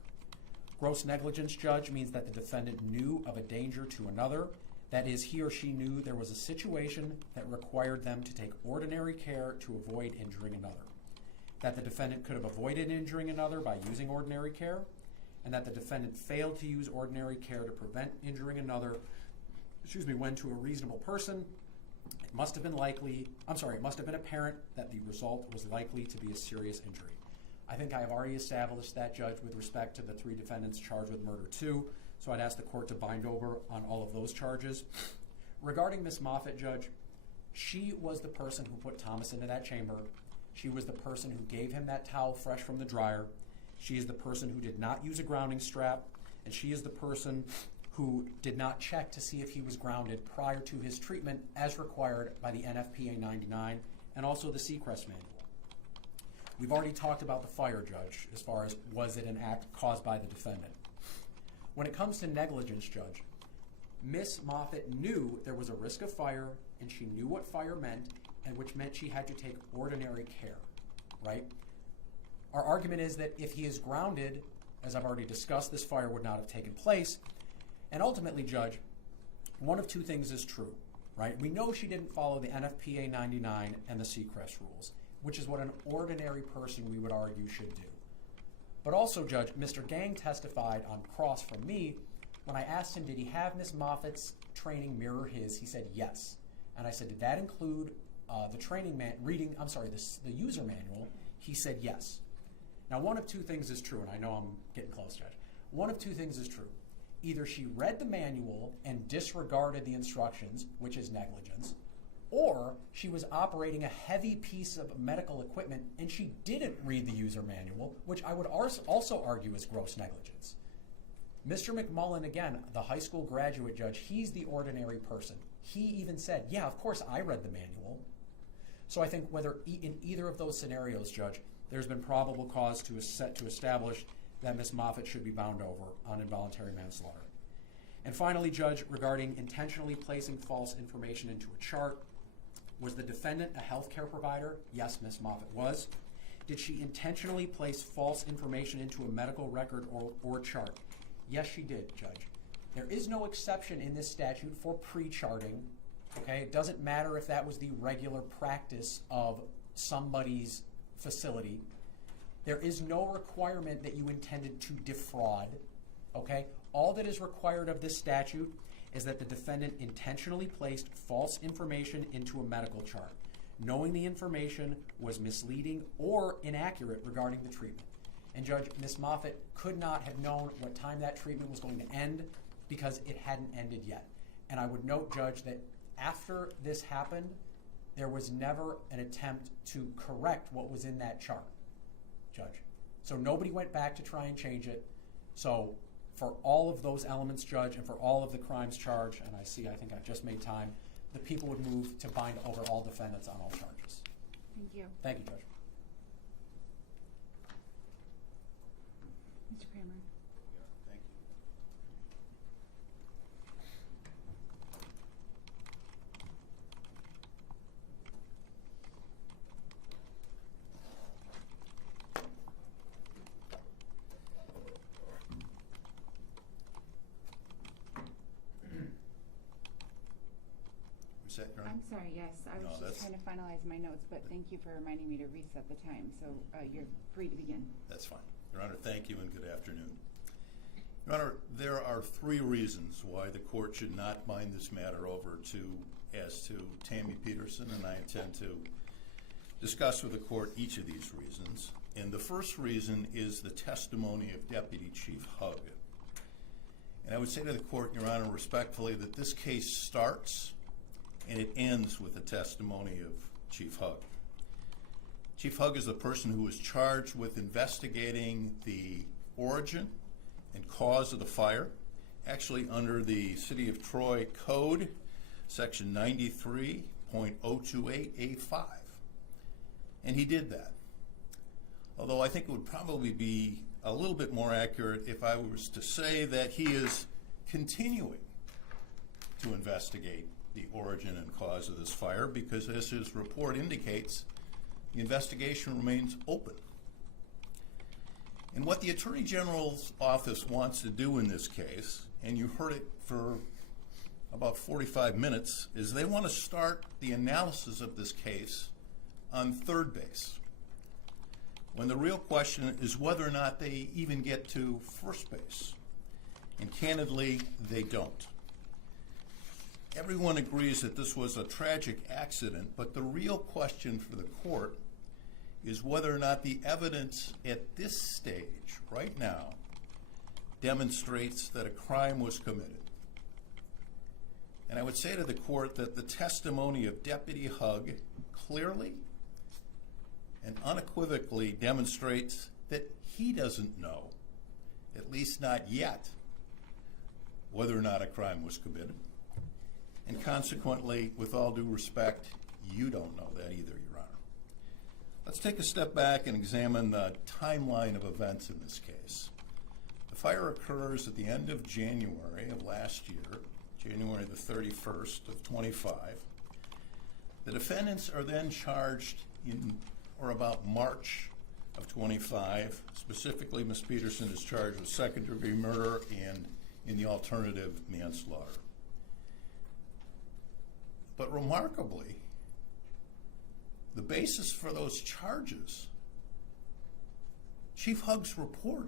Gross negligence, Judge, means that the defendant knew of a danger to another. That is, he or she knew there was a situation that required them to take ordinary care to avoid injuring another. That the defendant could have avoided injuring another by using ordinary care, and that the defendant failed to use ordinary care to prevent injuring another, when to a reasonable person, it must have been apparent that the result was likely to be a serious injury. I think I have already established that, Judge, with respect to the 3 defendants charged with murder 2, so I'd ask the court to bind over on all of those charges. Regarding Ms. Moffitt, Judge, she was the person who put Thomas into that chamber. She was the person who gave him that towel fresh from the dryer. She is the person who did not use a grounding strap, and she is the person who did not check to see if he was grounded prior to his treatment as required by the NFPA 99 and also the Seacrest manual. We've already talked about the fire, Judge, as far as was it an act caused by the defendant. When it comes to negligence, Judge, Ms. Moffitt knew there was a risk of fire, and she knew what fire meant, and which meant she had to take ordinary care, right? Our argument is that if he is grounded, as I've already discussed, this fire would not have taken place. And ultimately, Judge, one of 2 things is true, right? We know she didn't follow the NFPA 99 and the Seacrest rules, which is what an ordinary person, we would argue, should do. But also, Judge, Mr. Gang testified on cross from me when I asked him, did he have Ms. Moffitt's training mirror his? He said yes. And I said, did that include the user manual? He said yes. Now, one of 2 things is true, and I know I'm getting close, Judge. One of 2 things is true. Either she read the manual and disregarded the instructions, which is negligence, or she was operating a heavy piece of medical equipment and she didn't read the user manual, which I would also argue is gross negligence. Mr. McMullen, again, the high school graduate judge, he's the ordinary person. He even said, yeah, of course I read the manual. So I think whether in either of those scenarios, Judge, there's been probable cause to establish that Ms. Moffitt should be bound over on involuntary manslaughter. And finally, Judge, regarding intentionally placing false information into a chart, was the defendant a healthcare provider? Yes, Ms. Moffitt was. Did she intentionally place false information into a medical record or chart? Yes, she did, Judge. There is no exception in this statute for pre-charting. Okay, it doesn't matter if that was the regular practice of somebody's facility. There is no requirement that you intended to defraud. Okay, all that is required of this statute is that the defendant intentionally placed false information into a medical chart, knowing the information was misleading or inaccurate regarding the treatment. And Judge, Ms. Moffitt could not have known what time that treatment was going to end because it hadn't ended yet. And I would note, Judge, that after this happened, there was never an attempt to correct what was in that chart, Judge. So nobody went back to try and change it. So for all of those elements, Judge, and for all of the crimes charged, and I think I've just made time, the people would move to bind over all defendants on all charges. Thank you. Thank you, Judge. Mr. Cranmer. Thank you. Set, Your Honor? I'm sorry, yes. I was just trying to finalize my notes, but thank you for reminding me to reset the time. So you're free to begin. That's fine. Your Honor, thank you and good afternoon. Your Honor, there are 3 reasons why the court should not bind this matter over as to Tammy Peterson, and I intend to discuss with the court each of these reasons. And the first reason is the testimony of Deputy Chief Hugg. And I would say to the court, Your Honor, respectfully, that this case starts and it ends with the testimony of Chief Hugg. Chief Hugg is the person who was charged with investigating the origin and cause of the fire, actually under the City of Troy Code, Section 93.028A5. And he did that. Although I think it would probably be a little bit more accurate if I was to say that he is continuing to investigate the origin and cause of this fire, because as his report indicates, the investigation remains open. And what the Attorney General's office wants to do in this case, and you heard it for about 45 minutes, is they want to start the analysis of this case on third base, when the real question is whether or not they even get to first base. And candidly, they don't. Everyone agrees that this was a tragic accident, but the real question for the court is whether or not the evidence at this stage, right now, demonstrates that a crime was committed. And I would say to the court that the testimony of Deputy Hugg clearly and unequivocally demonstrates that he doesn't know, at least not yet, whether or not a crime was committed. And consequently, with all due respect, you don't know that either, Your Honor. Let's take a step back and examine the timeline of events in this case. The fire occurs at the end of January of last year, January the 31st of 25. The defendants are then charged in or about March of 25. Specifically, Ms. Peterson is charged with second-degree murder and in the alternative manslaughter. But remarkably, the basis for those charges, Chief Hugg's report,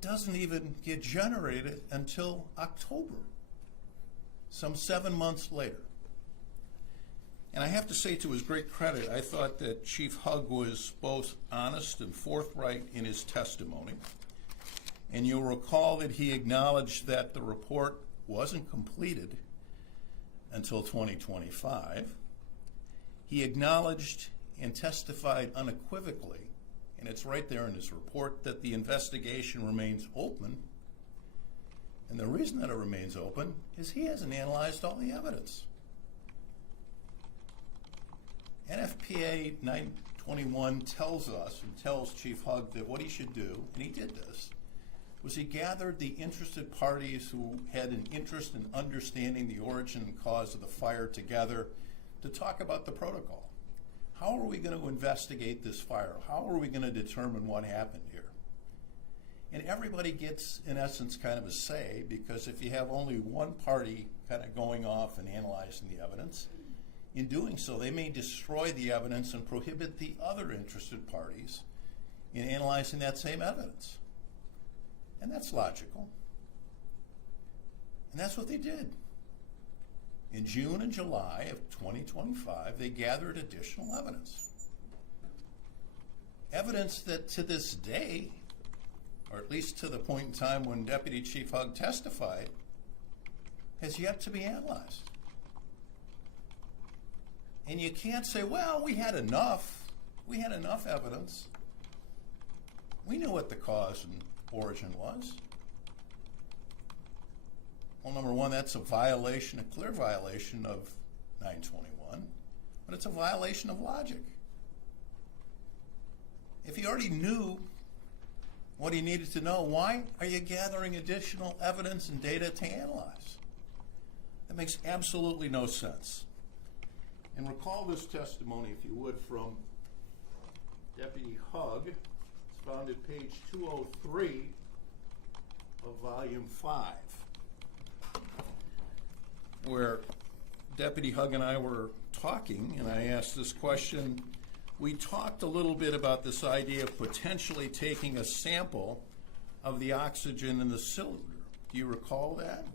doesn't even get generated until October, some 7 months later. And I have to say, to his great credit, I thought that Chief Hugg was both honest and forthright in his testimony. And you'll recall that he acknowledged that the report wasn't completed until 2025. He acknowledged and testified unequivocally, and it's right there in his report, that the investigation remains open. And the reason that it remains open is he hasn't analyzed all the evidence. NFPA 921 tells us and tells Chief Hugg that what he should do, and he did this, was he gathered the interested parties who had an interest in understanding the origin and cause of the fire together to talk about the protocol. How are we going to investigate this fire? How are we going to determine what happened here? And everybody gets, in essence, kind of a say, because if you have only one party kind of going off and analyzing the evidence, in doing so, they may destroy the evidence and prohibit the other interested parties in analyzing that same evidence. And that's logical. And that's what they did. In June and July of 2025, they gathered additional evidence. Evidence that to this day, or at least to the point in time when Deputy Chief Hugg testified, has yet to be analyzed. And you can't say, well, we had enough evidence. We knew what the cause and origin was. Well, number one, that's a violation, a clear violation of 921, but it's a violation of logic. If he already knew what he needed to know, why are you gathering additional evidence and data to analyze? That makes absolutely no sense. And recall this testimony, if you would, from Deputy Hugg. It's found at page 203 of volume 5, where Deputy Hugg and I were talking, and I asked this question. We talked a little bit about this idea of potentially taking a sample of the oxygen in the cylinder. Do you recall that?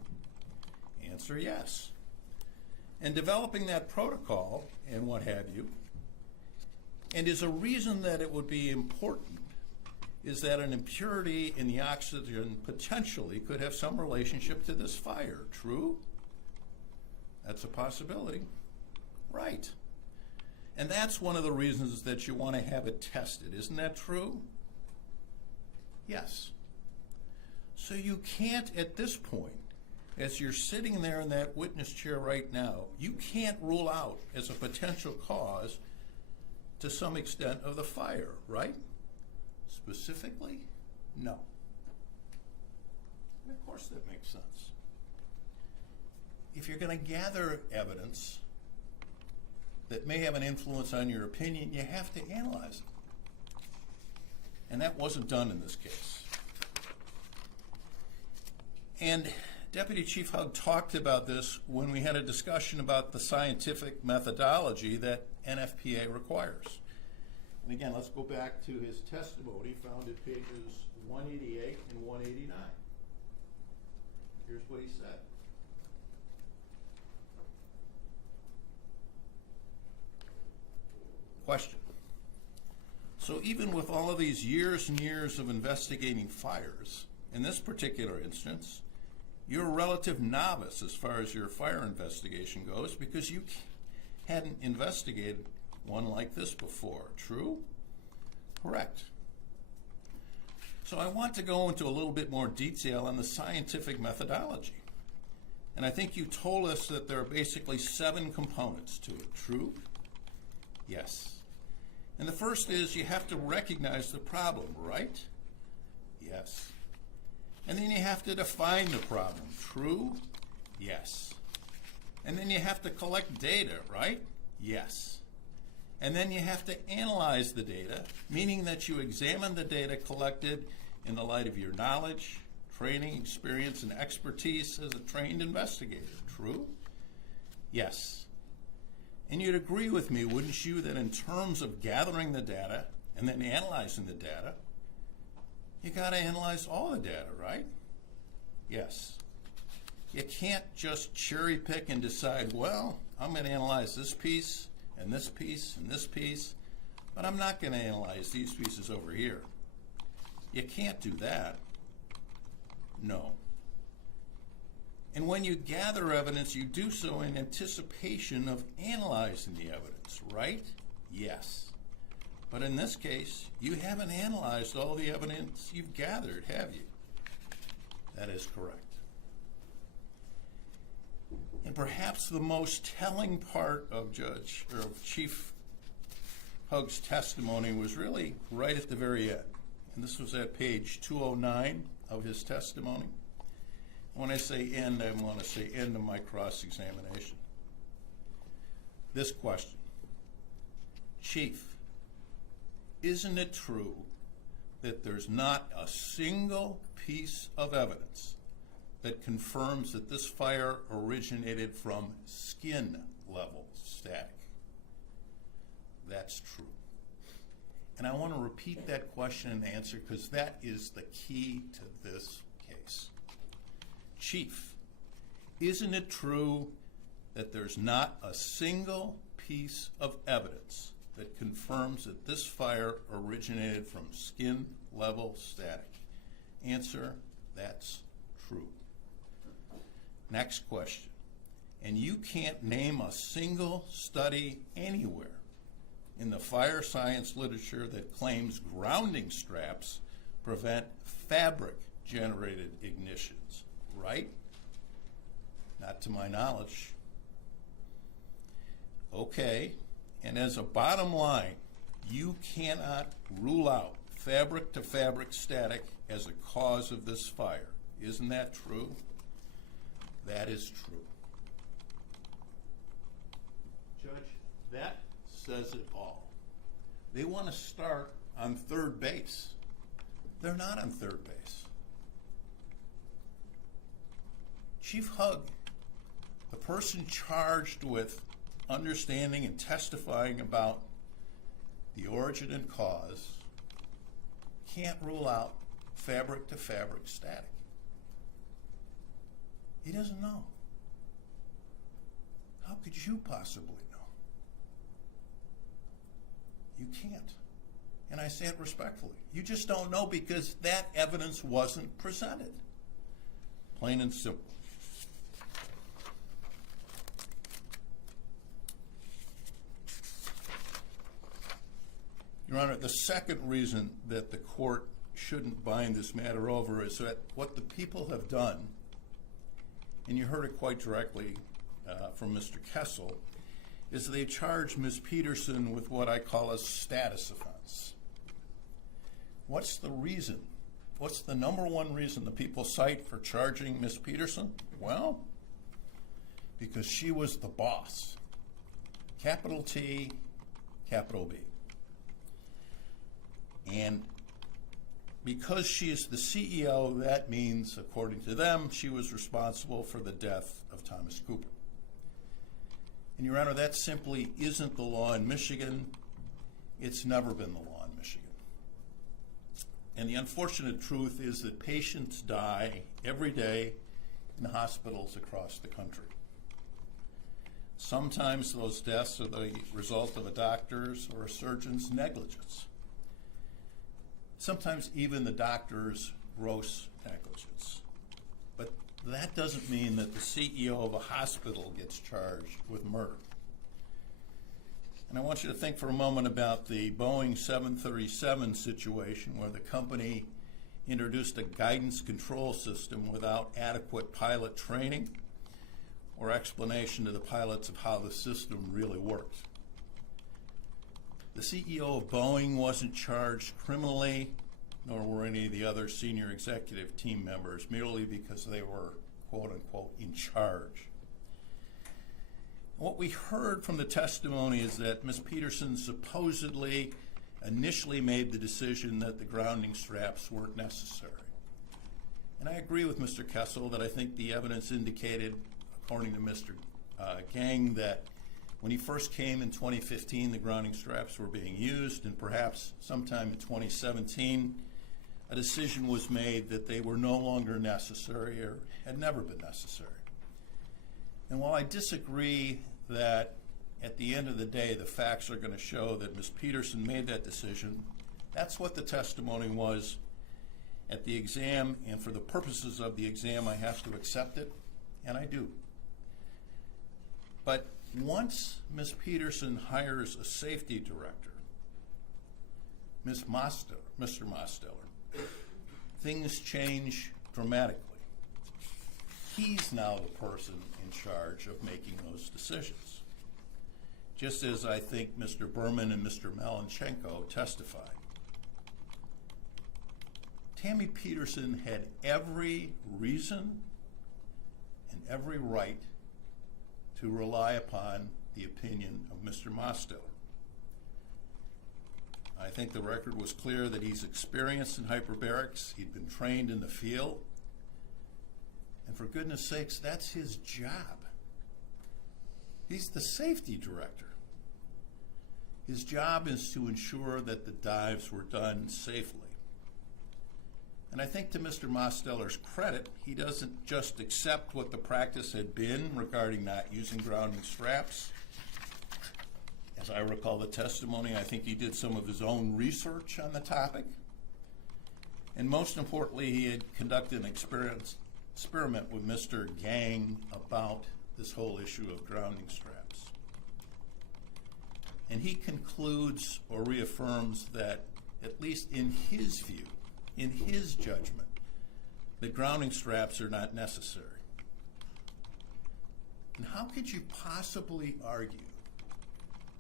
Answer, yes. And developing that protocol and what have you, and is a reason that it would be important, is that an impurity in the oxygen potentially could have some relationship to this fire. True? That's a possibility. Right. And that's one of the reasons that you want to have it tested. Isn't that true? Yes. So you can't, at this point, as you're sitting there in that witness chair right now, you can't rule out as a potential cause to some extent of the fire, right? Specifically, no. And of course that makes sense. If you're going to gather evidence that may have an influence on your opinion, you have to analyze it. And that wasn't done in this case. And Deputy Chief Hugg talked about this when we had a discussion about the scientific methodology that NFPA requires. And again, let's go back to his testimony found at pages 188 and 189. Here's what he said. Question. So even with all of these years and years of investigating fires, in this particular instance, you're a relative novice as far as your fire investigation goes because you hadn't investigated one like this before. True? Correct. So I want to go into a little bit more detail on the scientific methodology. And I think you told us that there are basically 7 components to it. True? Yes. And the first is you have to recognize the problem, right? Yes. And then you have to define the problem. True? Yes. And then you have to collect data, right? Yes. And then you have to analyze the data, meaning that you examine the data collected in the light of your knowledge, training, experience, and expertise as a trained investigator. True? Yes. And you'd agree with me, wouldn't you, that in terms of gathering the data and then analyzing the data, you got to analyze all the data, right? Yes. You can't just cherry pick and decide, well, I'm going to analyze this piece and this piece and this piece, but I'm not going to analyze these pieces over here. You can't do that. No. And when you gather evidence, you do so in anticipation of analyzing the evidence, right? Yes. But in this case, you haven't analyzed all the evidence you've gathered, have you? That is correct. And perhaps the most telling part of Chief Hugg's testimony was really right at the very end. And this was at page 209 of his testimony. When I say end, I want to say end of my cross-examination. This question. Chief, isn't it true that there's not a single piece of evidence that confirms that this fire originated from skin-level static? That's true. And I want to repeat that question and answer because that is the key to this case. Chief, isn't it true that there's not a single piece of evidence that confirms that this fire originated from skin-level static? Answer, that's true. Next question. And you can't name a single study anywhere in the fire science literature that claims grounding straps prevent fabric-generated ignitions, right? Not to my knowledge. Okay, and as a bottom line, you cannot rule out fabric-to-fabric static as a cause of this fire. Isn't that true? That is true. Judge, that says it all. They want to start on third base. They're not on third base. Chief Hugg, the person charged with understanding and testifying about the origin and cause, can't rule out fabric-to-fabric static. He doesn't know. How could you possibly know? You can't. And I say it respectfully. You just don't know because that evidence wasn't presented. Plain and simple. Your Honor, the second reason that the court shouldn't bind this matter over is that what the people have done, and you heard it quite directly from Mr. Kessel, is they charged Ms. Peterson with what I call a status offense. What's the reason? What's the number one reason the people cite for charging Ms. Peterson? Well, because she was the boss. Capital T, capital B. And because she is the CEO, that means, according to them, she was responsible for the death of Thomas Cooper. And Your Honor, that simply isn't the law in Michigan. It's never been the law in Michigan. And the unfortunate truth is that patients die every day in hospitals across the country. Sometimes those deaths are the result of a doctor's or a surgeon's negligence. Sometimes even the doctor's gross negligence. But that doesn't mean that the CEO of a hospital gets charged with murder. And I want you to think for a moment about the Boeing 737 situation where the company introduced a guidance control system without adequate pilot training or explanation to the pilots of how the system really works. The CEO of Boeing wasn't charged criminally, nor were any of the other senior executive team members, merely because they were, quote unquote, in charge. What we heard from the testimony is that Ms. Peterson supposedly initially made the decision that the grounding straps weren't necessary. And I agree with Mr. Kessel that I think the evidence indicated, according to Mr. Gang, that when he first came in 2015, the grounding straps were being used, and perhaps sometime in 2017, a decision was made that they were no longer necessary or had never been necessary. And while I disagree that at the end of the day the facts are going to show that Ms. Peterson made that decision, that's what the testimony was at the exam, and for the purposes of the exam I have to accept it, and I do. But once Ms. Peterson hires a safety director, Mr. Mosteller, things change dramatically. He's now the person in charge of making those decisions, just as I think Mr. Berman and Mr. Malenchenko testified. Tammy Peterson had every reason and every right to rely upon the opinion of Mr. Mosteller. I think the record was clear that he's experienced in hyperbarics. He'd been trained in the field. And for goodness sakes, that's his job. He's the safety director. His job is to ensure that the dives were done safely. And I think to Mr. Mosteller's credit, he doesn't just accept what the practice had been regarding not using grounding straps. As I recall the testimony, I think he did some of his own research on the topic. And most importantly, he had conducted an experiment with Mr. Gang about this whole issue of grounding straps. And he concludes or reaffirms that, at least in his view, in his judgment, the grounding straps are not necessary. And how could you possibly argue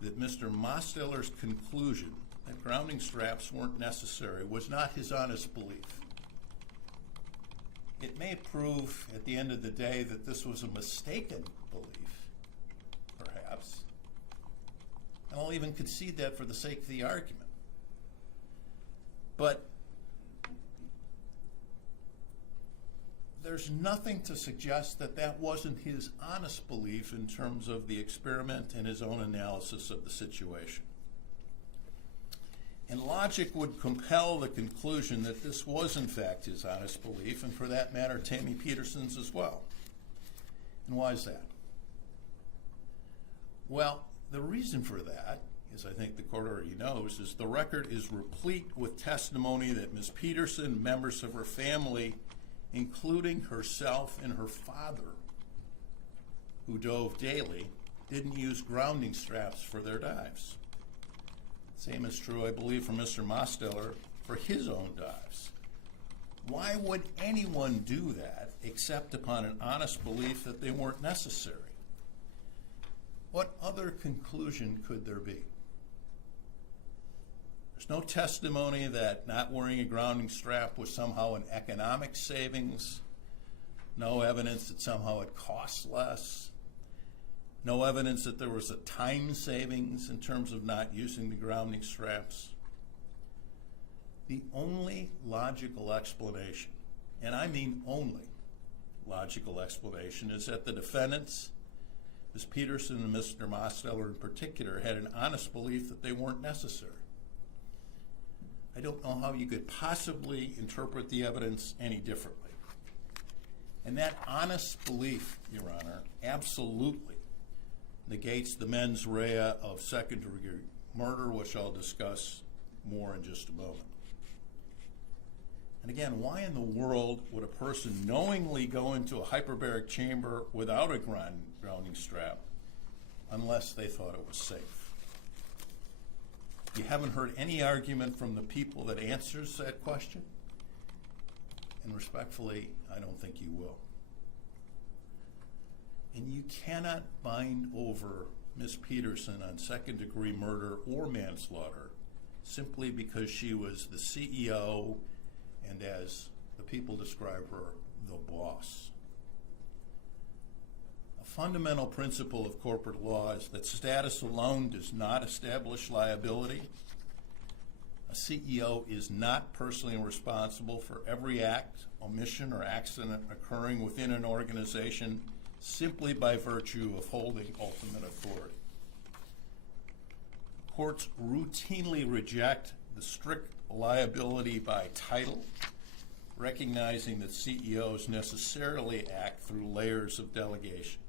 that Mr. Mosteller's conclusion that grounding straps weren't necessary was not his honest belief? It may prove at the end of the day that this was a mistaken belief, perhaps. And I'll even concede that for the sake of the argument. But there's nothing to suggest that that wasn't his honest belief in terms of the experiment and his own analysis of the situation. And logic would compel the conclusion that this was in fact his honest belief, and for that matter, Tammy Peterson's as well. And why is that? Well, the reason for that, as I think the court already knows, is the record is replete with testimony that Ms. Peterson, members of her family, including herself and her father, who dove daily, didn't use grounding straps for their dives. Same is true, I believe, for Mr. Mosteller for his own dives. Why would anyone do that except upon an honest belief that they weren't necessary? What other conclusion could there be? There's no testimony that not wearing a grounding strap was somehow an economic savings. No evidence that somehow it costs less. No evidence that there was a time savings in terms of not using the grounding straps. The only logical explanation, and I mean only logical explanation, is that the defendants, Ms. Peterson and Mr. Mosteller in particular, had an honest belief that they weren't necessary. I don't know how you could possibly interpret the evidence any differently. And that honest belief, Your Honor, absolutely negates the mens rea of second-degree murder, which I'll discuss more in just a moment. And again, why in the world would a person knowingly go into a hyperbaric chamber without a grounding strap unless they thought it was safe? You haven't heard any argument from the people that answers that question, and respectfully, I don't think you will. And you cannot bind over Ms. Peterson on second-degree murder or manslaughter simply because she was the CEO and, as the people describe her, the boss. A fundamental principle of corporate law is that status alone does not establish liability. A CEO is not personally responsible for every act, omission, or accident occurring within an organization simply by virtue of holding ultimate authority. Courts routinely reject the strict liability by title, recognizing that CEOs necessarily act through layers of delegation.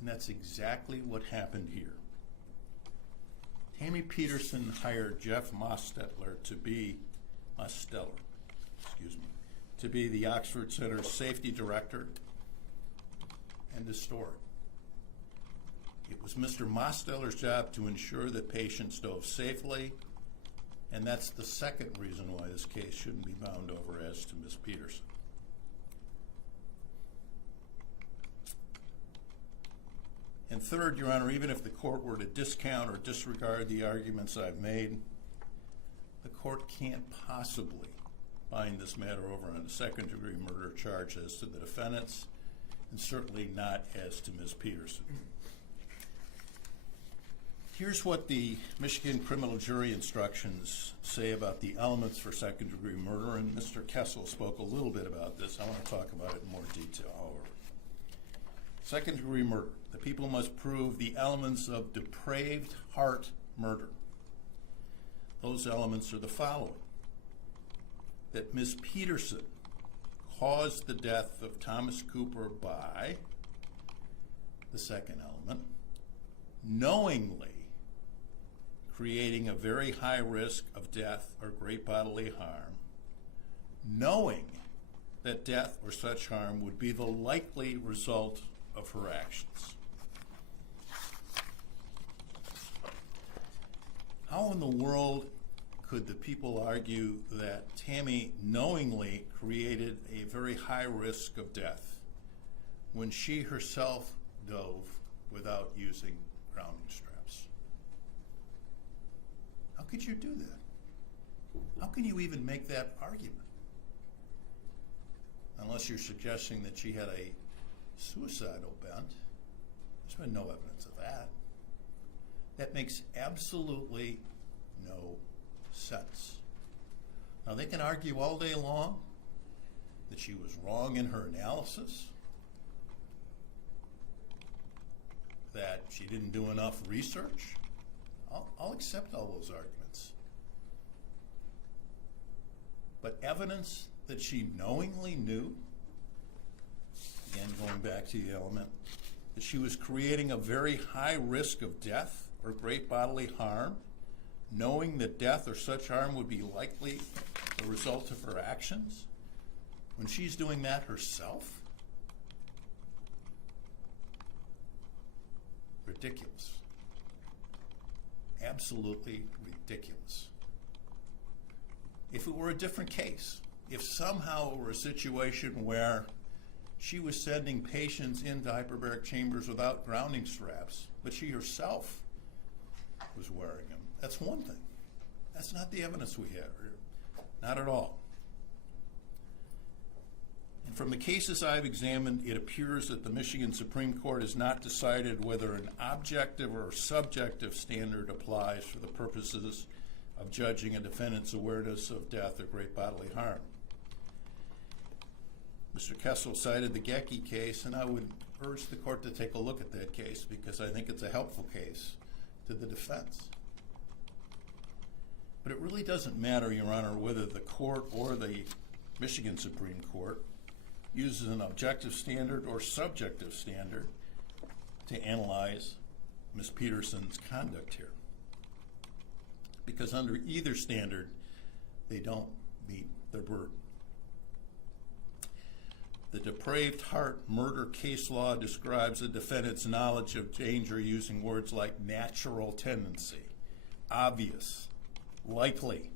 And that's exactly what happened here. Tammy Peterson hired Jeff Mosteller to be the Oxford Center's safety director and to store it. It was Mr. Mosteller's job to ensure that patients dove safely, and that's the second reason why this case shouldn't be bound over as to Ms. Peterson. And third, Your Honor, even if the court were to discount or disregard the arguments I've made, the court can't possibly bind this matter over on a second-degree murder charge as to the defendants, and certainly not as to Ms. Peterson. Here's what the Michigan criminal jury instructions say about the elements for second-degree murder, and Mr. Kessel spoke a little bit about this. I want to talk about it in more detail, however. Second-degree murder. The people must prove the elements of depraved heart murder. Those elements are the following: that Ms. Peterson caused the death of Thomas Cooper by, the second element, knowingly creating a very high risk of death or great bodily harm, knowing that death or such harm would be the likely result of her actions. How in the world could the people argue that Tammy knowingly created a very high risk of death when she herself dove without using grounding straps? How could you do that? How can you even make that argument? Unless you're suggesting that she had a suicidal bent. There's been no evidence of that. That makes absolutely no sense. Now, they can argue all day long that she was wrong in her analysis, that she didn't do enough research. I'll accept all those arguments. But evidence that she knowingly knew, again, going back to the element, that she was creating a very high risk of death or great bodily harm, knowing that death or such harm would be likely the result of her actions, when she's doing that herself? Ridiculous. absolutely ridiculous. If it were a different case, if somehow it were a situation where she was sending patients into hyperbaric chambers without grounding straps, but she herself was wearing them, that's one thing. That's not the evidence we have here. Not at all. And from the cases I've examined, it appears that the Michigan Supreme Court has not decided whether an objective or subjective standard applies for the purposes of judging a defendant's awareness of death or great bodily harm. Mr. Kessel cited the Gecki case, and I would urge the court to take a look at that case because I think it's a helpful case to the defense. But it really doesn't matter, Your Honor, whether the court or the Michigan Supreme Court uses an objective standard or subjective standard to analyze Ms. Peterson's conduct here. Because under either standard, they don't meet their burden. The depraved heart murder case law describes a defendant's knowledge of danger using words like natural tendency, obvious, likely,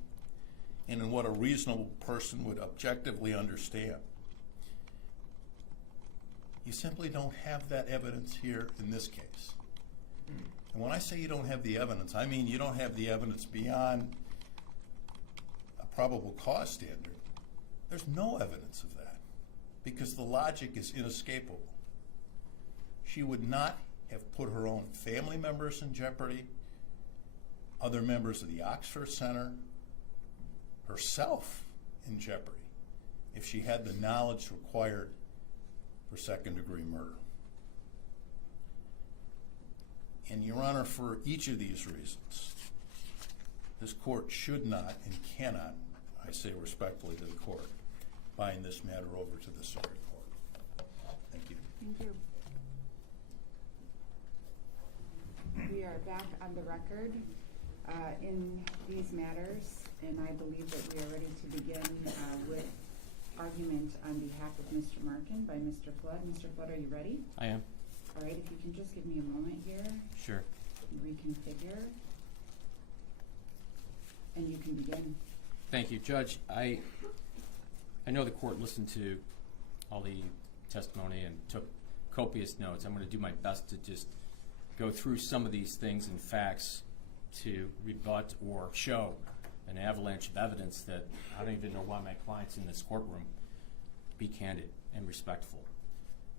and in what a reasonable person would objectively understand. You simply don't have that evidence here in this case. And when I say you don't have the evidence, I mean you don't have the evidence beyond a probable cause standard. There's no evidence of that because the logic is inescapable. She would not have put her own family members in jeopardy, other members of the Oxford Center, herself in jeopardy, if she had the knowledge required for second-degree murder. And, Your Honor, for each of these reasons, this court should not and cannot, I say respectfully to the court, bind this matter over to the circuit court. Thank you. Thank you. We are back on the record in these matters, and I believe that we are ready to begin with argument on behalf of Mr. Markin by Mr. Flood. Mr. Flood, are you ready? I am. All right, if you can just give me a moment here. Sure. Reconfigure. And you can begin. Thank you, Judge. I know the court listened to all the testimony and took copious notes. I'm going to do my best to just go through some of these things and facts to rebut or show an avalanche of evidence that I don't even know why my client's in this courtroom. Be candid and respectful.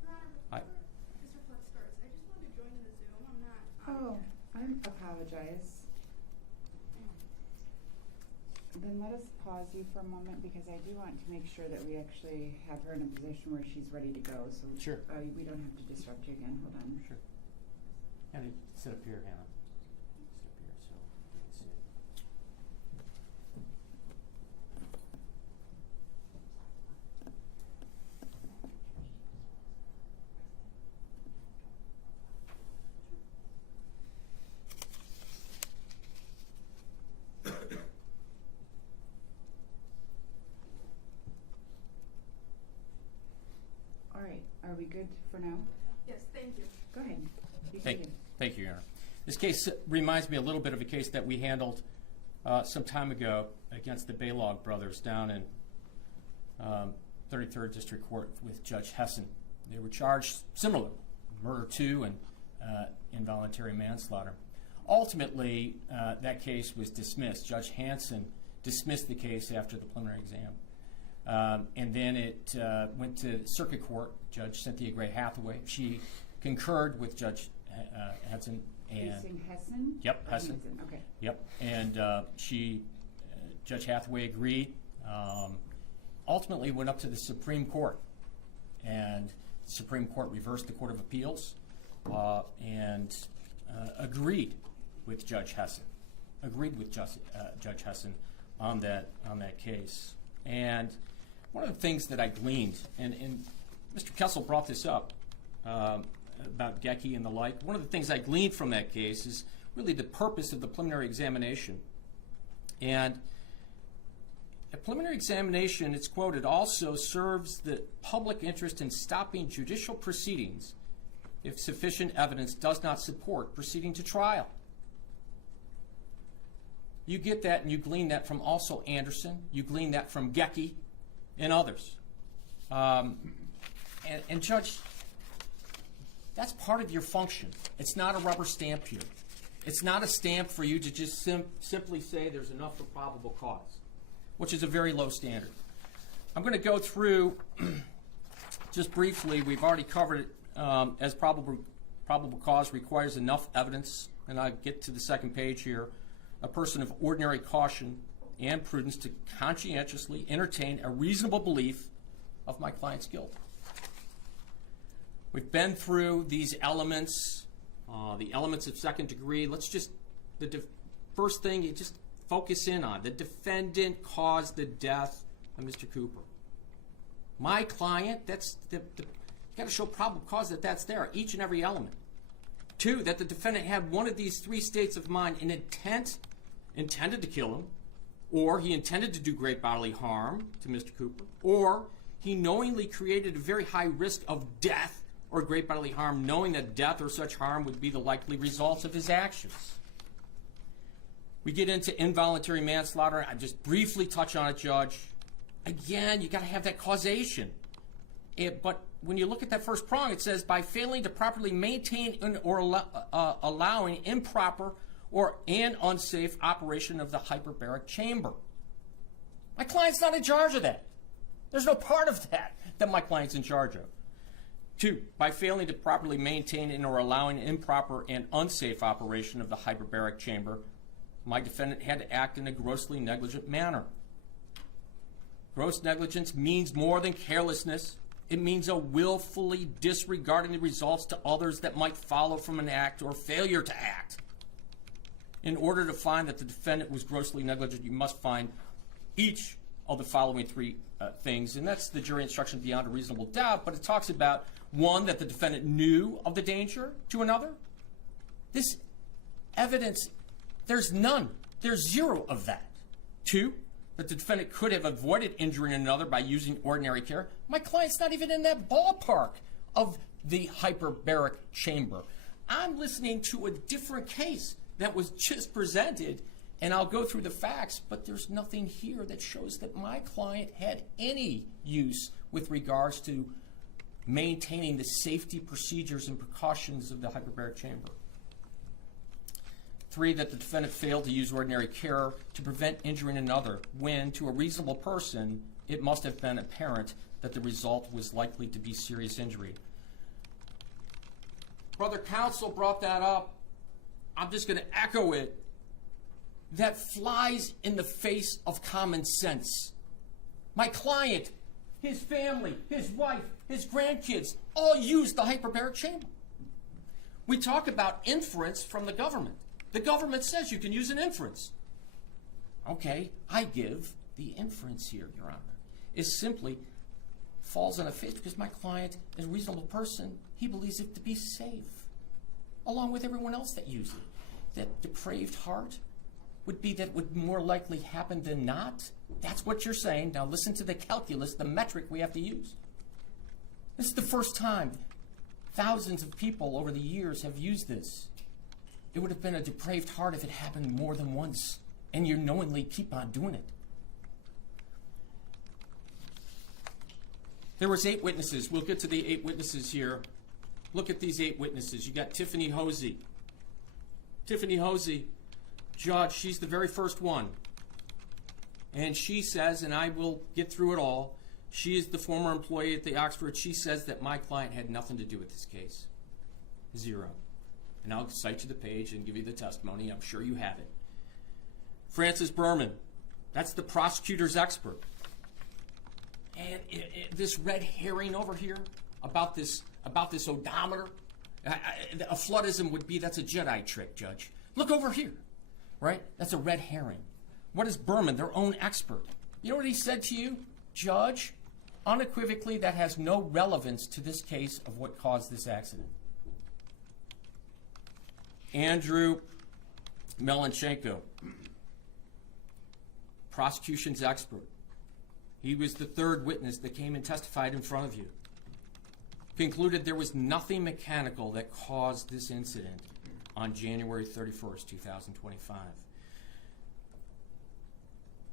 Your Honor, before Mr. Flood starts, I just wanted to join the Zoom. I'm not Oh, I apologize. Then let us pause you for a moment because I do want to make sure that we actually have her in a position where she's ready to go. So Sure. We don't have to disrupt you again. Hold on. Sure. Hannah, sit up here, Hannah. Sit up here so you can see it. All right. Are we good for now? Yes, thank you. Go ahead. You Thank can. you, Your Honor. This case reminds me a little bit of a case that we handled some time ago against the Baylog brothers down in 33rd District Court with Judge Hessen. They were charged similarly, murder 2 and involuntary manslaughter. Ultimately, that case was dismissed. Judge Hanson dismissed the case after the preliminary exam. And then it went to circuit court, Judge Cynthia Gray Hathaway. She concurred with Judge Hanson. Are you saying Hessen? Yep, Or Hessen. Okay. Yep, and Judge Hathaway agreed. Ultimately went up to the Supreme Court, and the Supreme Court reversed the Court of Appeals and agreed with Judge Hessen. Agreed with Judge Hessen on that case. And one of the things that I gleaned, and Mr. Kessel brought this up about Gecki and the like, one of the things I gleaned from that case is really the purpose of the preliminary examination. And a preliminary examination, it's quoted, also serves the public interest in stopping judicial proceedings if sufficient evidence does not support proceeding to trial. You get that, and you glean that from also Anderson. You glean that from Gecky and others. And Judge, that's part of your function. It's not a rubber stamp here. It's not a stamp for you to just simply say there's enough for probable cause, which is a very low standard. I'm going to go through just briefly. We've already covered it as probable cause requires enough evidence, and I'll get to the second page here. A person of ordinary caution and prudence to conscientiously entertain a reasonable belief of my client's guilt. We've been through these elements, the elements of second degree. Let's just, first thing you just focus in on, the defendant caused the death of Mr. Cooper. My client, you got to show probable cause that that's there, each and every element. 2, that the defendant had one of these 3 states of mind: an intended to kill him, or he intended to do great bodily harm to Mr. Cooper, or he knowingly created a very high risk of death or great bodily harm, knowing that death or such harm would be the likely results of his actions. We get into involuntary manslaughter. I just briefly touch on it, Judge. Again, you got to have that causation. But when you look at that first prong, it says by failing to properly maintain or allowing improper or an unsafe operation of the hyperbaric chamber. My client's not in charge of that. There's no part of that my client's in charge of. 2, by failing to properly maintain or allowing improper and unsafe operation of the hyperbaric chamber, my defendant had to act in a grossly negligent manner. Gross negligence means more than carelessness. It means a willfully disregarding the results to others that might follow from an act or failure to act. In order to find that the defendant was grossly negligent, you must find each of the following 3 things, and that's the jury instruction beyond a reasonable doubt, but it talks about 1, that the defendant knew of the danger to another. This evidence, there's none. There's 0 of that. 2, that the defendant could have avoided injuring another by using ordinary care. My client's not even in that ballpark of the hyperbaric chamber. I'm listening to a different case that was just presented, and I'll go through the facts, but there's nothing here that shows that my client had any use with regards to maintaining the safety procedures and precautions of the hyperbaric chamber. 3, that the defendant failed to use ordinary care to prevent injuring another when, to a reasonable person, it must have been apparent that the result was likely to be serious injury. Brother counsel brought that up. I'm just going to echo it. That flies in the face of common sense. My client, his family, his wife, his grandkids all use the hyperbaric chamber. We talk about inference from the government. The government says you can use an inference. Okay, I give the inference here, Your Honor, is simply falls on a face because my client is a reasonable person. He believes it to be safe, along with everyone else that uses it. That depraved heart would be that it would more likely happen than not. That's what you're saying. Now listen to the calculus, the metric we have to use. This is the first time thousands of people over the years have used this. It would have been a depraved heart if it happened more than once, and you knowingly keep on doing it. There was 8 witnesses. We'll get to the 8 witnesses here. Look at these 8 witnesses. You got Tiffany Hosey. Tiffany Hosey, judge, she's the very first one. And she says, and I will get through it all, she is the former employee at the Oxford. She says that my client had nothing to do with this case. 0. And I'll cite you the page and give you the testimony. I'm sure you have it. Francis Berman, that's the prosecutor's expert. And this red herring over here about this odometer, a floodism would be, that's a Jedi trick, Judge. Look over here, right? That's a red herring. What is Berman, their own expert? You know what he said to you? Judge, unequivocally, that has no relevance to this case of what caused this accident. Andrew Melenchenko, prosecution's expert. He was the 3rd witness that came and testified in front of you. Concluded there was nothing mechanical that caused this incident on January 31st, 2025.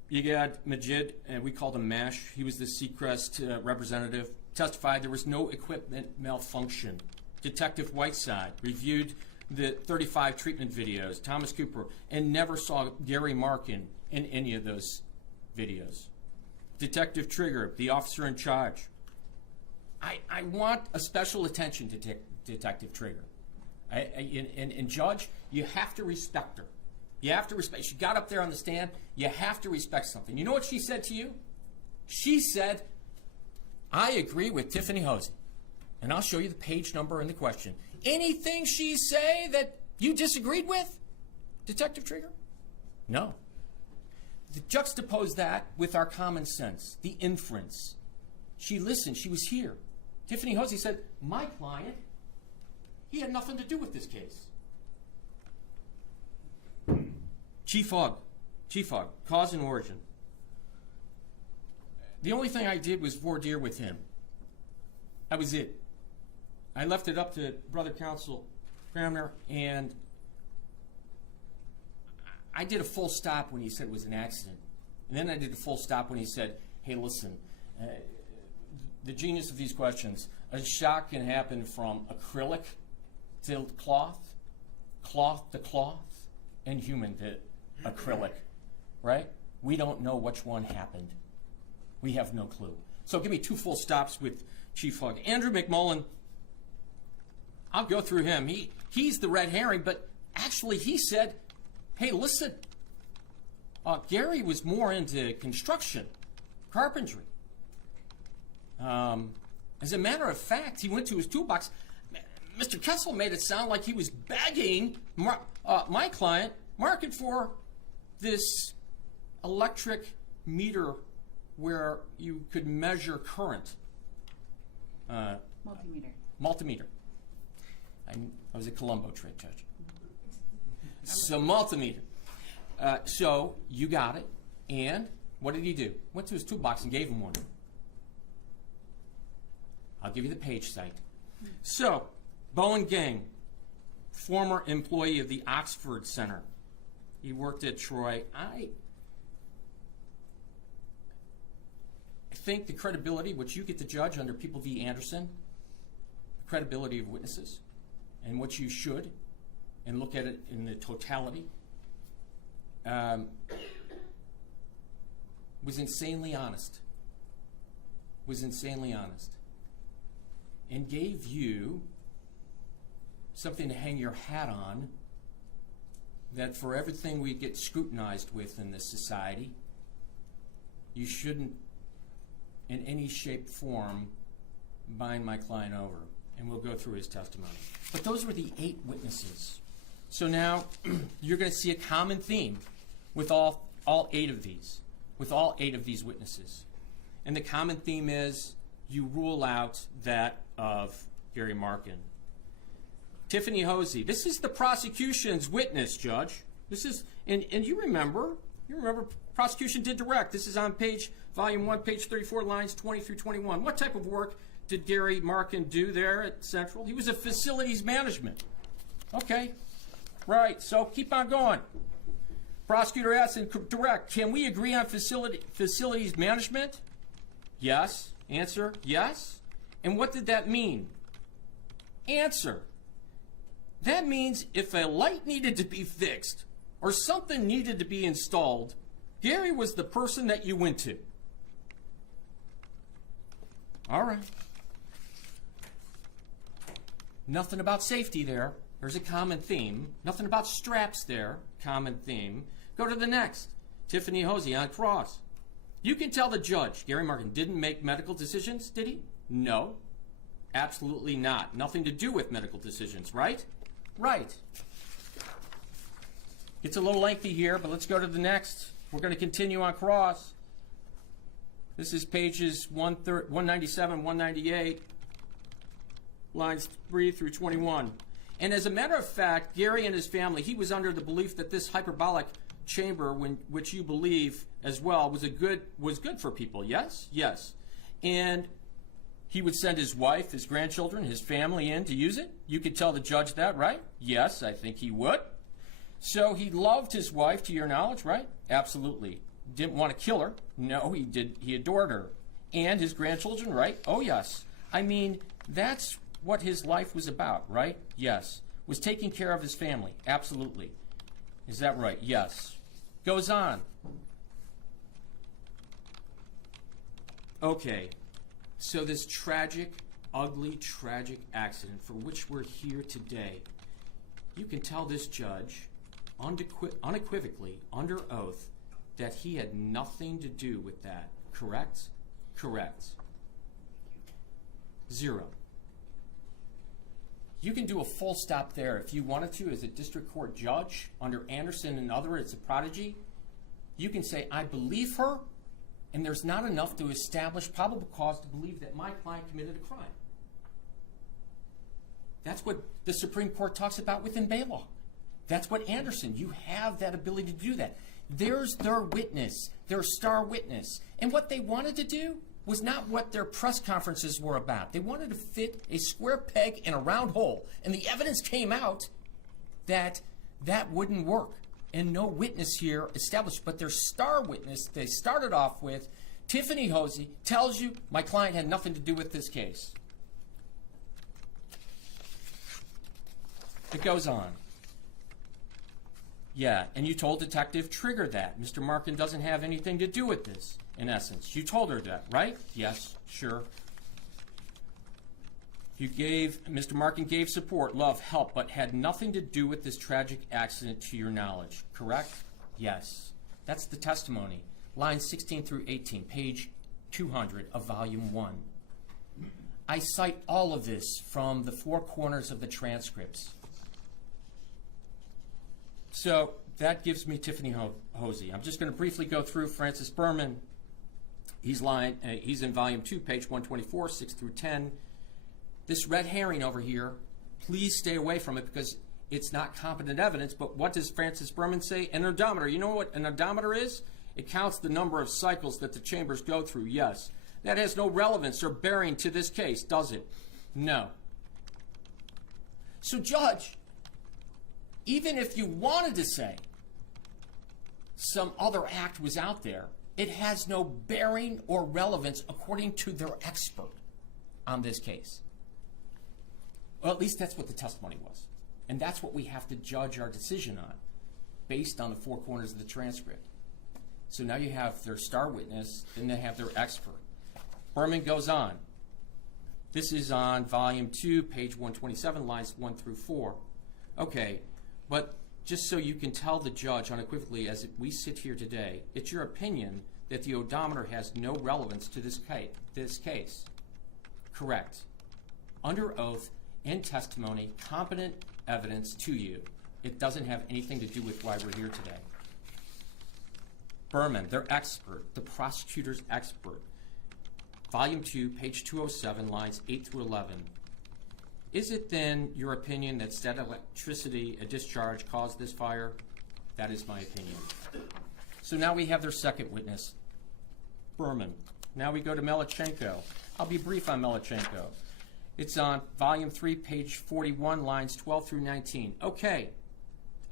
you got Majid, and we called him MASH. He was the Seacrest representative. Testified there was no equipment malfunction. Detective Whiteside reviewed the 35 treatment videos, Thomas Cooper, and never saw Gary Markin in any of those videos. Detective Trigger, the officer in charge. I want a special attention to Detective Trigger. And Judge, you have to respect her. You have to respect. She got up there on the stand. You have to respect something. You know what she said to you? She said, I agree with Tiffany Hosey. And I'll show you the page number and the question. Anything she say that you disagreed with, Detective Trigger? No. Juxtapose that with our common sense, the inference. She listened. She was here. Tiffany Hosey said, my client, he had nothing to do with this case. Chief Hogg, cause and origin. The only thing I did was voir dire with him. That was it. I left it up to Brother Counsel Cramner, and I did a full stop when he said it was an accident. And then I did a full stop when he said, hey, listen, the genius of these questions, a shock can happen from acrylic to cloth, cloth to cloth, and human to acrylic, right? We don't know which one happened. We have no clue. So give me 2 full stops with Chief Hogg. Andrew McMullen, I'll go through him. He's the red herring, but actually he said, hey, listen, Gary was more into construction, carpentry. As a matter of fact, he went to his toolbox. Mr. Kessel made it sound like he was begging my client, Marken, for this electric meter where you could measure current. Multimeter. I was a Columbo trick, Judge. So multimeter. So you got it. And what did he do? Went to his toolbox and gave him one. I'll give you the page site. So, Bowen Gang, former employee of the Oxford Center. He worked at Troy. I think the credibility, which you get to judge under People v. Anderson, the credibility of witnesses, and what you should, and look at it in the totality, was insanely honest. And gave you something to hang your hat on, that for everything we get scrutinized with in this society, you shouldn't in any shape, form, bind my client over. And we'll go through his testimony. But those were the 8 witnesses. So now you're going to see a common theme with all 8 of these, witnesses. And the common theme is you rule out that of Gary Markin. Tiffany Hosey, this is the prosecution's witness, Judge. This is, and you remember, prosecution did direct. This is on volume 1, page 34, lines 20 through 21. What type of work did Gary Markin do there at Central? He was a facilities management. Okay, right, so keep on going. Prosecutor asked in direct, can we agree on facilities management? Yes. Answer, yes. And what did that mean? Answer, that means if a light needed to be fixed or something needed to be installed, Gary was the person that you went to. All right. Nothing about safety there. There's a common theme. Nothing about straps there. Common theme. Go to the next. Tiffany Hosey on cross. You can tell the judge, Gary Markin, didn't make medical decisions, did he? No. Absolutely not. Nothing to do with medical decisions, right? Right. It's a little lengthy here, but let's go to the next. We're going to continue on cross. This is pages 197, 198, lines 3 through 21. And as a matter of fact, Gary and his family, he was under the belief that this hyperbaric chamber, which you believe as well, was good for people. Yes? Yes. And he would send his wife, his grandchildren, his family in to use it. You could tell the judge that, right? Yes, I think he would. So he loved his wife, to your knowledge, right? Absolutely. didn't want to kill her. No, he did. He adored her. And his grandchildren, right? Oh, yes. I mean, that's what his life was about, right? Yes. Was taking care of his family. Absolutely. Is that right? Yes. Goes on. Okay. So this tragic, ugly, tragic accident for which we're here today, you can tell this judge unequivocally, under oath, that he had nothing to do with that. Correct? Correct. 0. You can do a full stop there if you wanted to as a district court judge under Anderson and other, it's a prodigy. You can say, I believe her, and there's not enough to establish probable cause to believe that my client committed a crime. That's what the Supreme Court talks about within Baylaw. That's what Anderson, you have that ability to do that. There's their witness, their star witness. And what they wanted to do was not what their press conferences were about. They wanted to fit a square peg in a round hole. And the evidence came out that that wouldn't work. And no witness here established. But their star witness, they started off with, Tiffany Hosey tells you my client had nothing to do with this case. It goes on. Yeah, and you told Detective Trigger that. Mr. Markin doesn't have anything to do with this, in essence. You told her that, right? Yes, sure. Mr. Markin gave support, love, help, but had nothing to do with this tragic accident to your knowledge, correct? Yes. That's the testimony. Lines 16 through 18, page 200 of volume 1. I cite all of this from the 4 corners of the transcripts. So that gives me Tiffany Hosey. I'm just going to briefly go through Francis Berman. He's in volume 2, page 124, 6 through 10. This red herring over here, please stay away from it because it's not competent evidence. But what does Francis Berman say? An odometer. You know what an odometer is? It counts the number of cycles that the chambers go through. Yes. That has no relevance or bearing to this case, does it? No. So, Judge, even if you wanted to say some other act was out there, it has no bearing or relevance according to their expert on this case. Well, at least that's what the testimony was. And that's what we have to judge our decision on, based on the 4 corners of the transcript. So now you have their star witness, then they have their expert. Berman goes on. This is on volume 2, page 127, lines 1 through 4. Okay. But just so you can tell the judge unequivocally as we sit here today, it's your opinion that the odometer has no relevance to this case. Correct. Under oath, in testimony, competent evidence to you. It doesn't have anything to do with why we're here today. Berman, their expert, the prosecutor's expert. Volume 2, page 207, lines 8 through 11. Is it then your opinion that static electricity, a discharge, caused this fire? That is my opinion. So now we have their second witness, Berman. Now we go to Melachenko. I'll be brief on Melachenko. It's on volume 3, page 41, lines 12 through 19. Okay.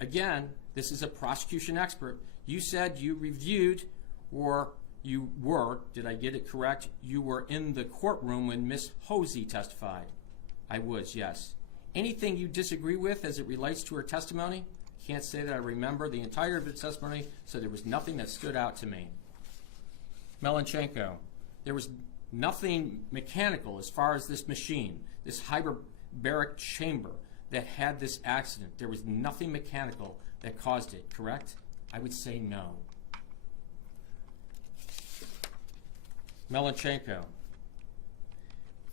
Again, this is a prosecution expert. You said you reviewed, or you were, did I get it correct? You were in the courtroom when Miss Hosey testified. I was, yes. Anything you disagree with as it relates to her testimony? Can't say that I remember the entire of the testimony, so there was nothing that stood out to me. Melachenko, there was nothing mechanical as far as this machine, this hyperbaric chamber that had this accident. There was nothing mechanical that caused it, correct? I would say no. Melachenko,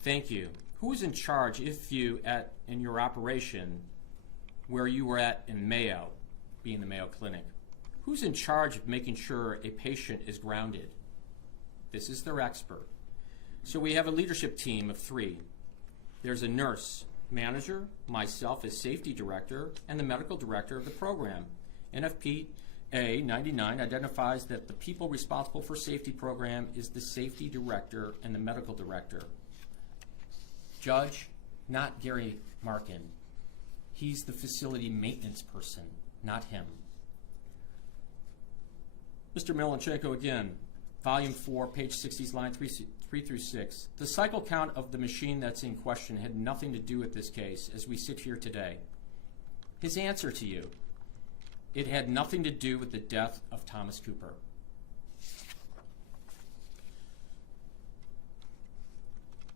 thank you. Who's in charge if you, in your operation, where you were at in Mayo, being the Mayo Clinic, who's in charge of making sure a patient is grounded? This is their expert. So we have a leadership team of 3. There's a nurse manager, myself as safety director, and the medical director of the program. NFPA 99 identifies that the people responsible for safety program is the safety director and the medical director. Judge, not Gary Markin. He's the facility maintenance person, not him. Mr. Milenchenko again, volume 4, page 60, line 3 through 6. The cycle count of the machine that's in question had nothing to do with this case as we sit here today. His answer to you, it had nothing to do with the death of Thomas Cooper.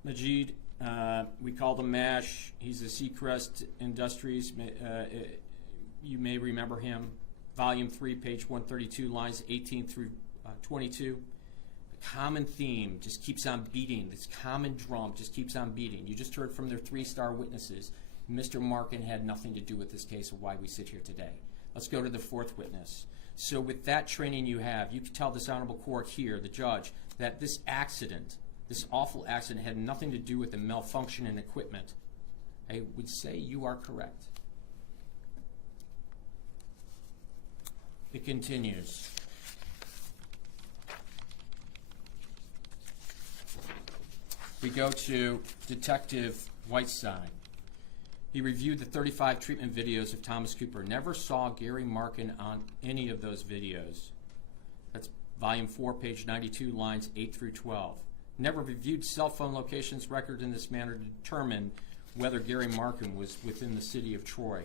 Majid, we called him MASH. He's a Seacrest Industries. You may remember him. Volume 3, page 132, lines 18 through 22. The common theme just keeps on beating. This common drum just keeps on beating. You just heard from their 3-star witnesses. Mr. Markin had nothing to do with this case of why we sit here today. Let's go to the 4th witness. So with that training you have, you can tell this honorable court here, the judge, that this accident, this awful accident, had nothing to do with the malfunction in equipment. I would say you are correct. It continues. We go to Detective Whiteside. He reviewed the 35 treatment videos of Thomas Cooper. Never saw Gary Markin on any of those videos. That's volume 4, page 92, lines 8 through 12. Never reviewed cell phone locations record in this manner to determine whether Gary Markin was within the city of Troy.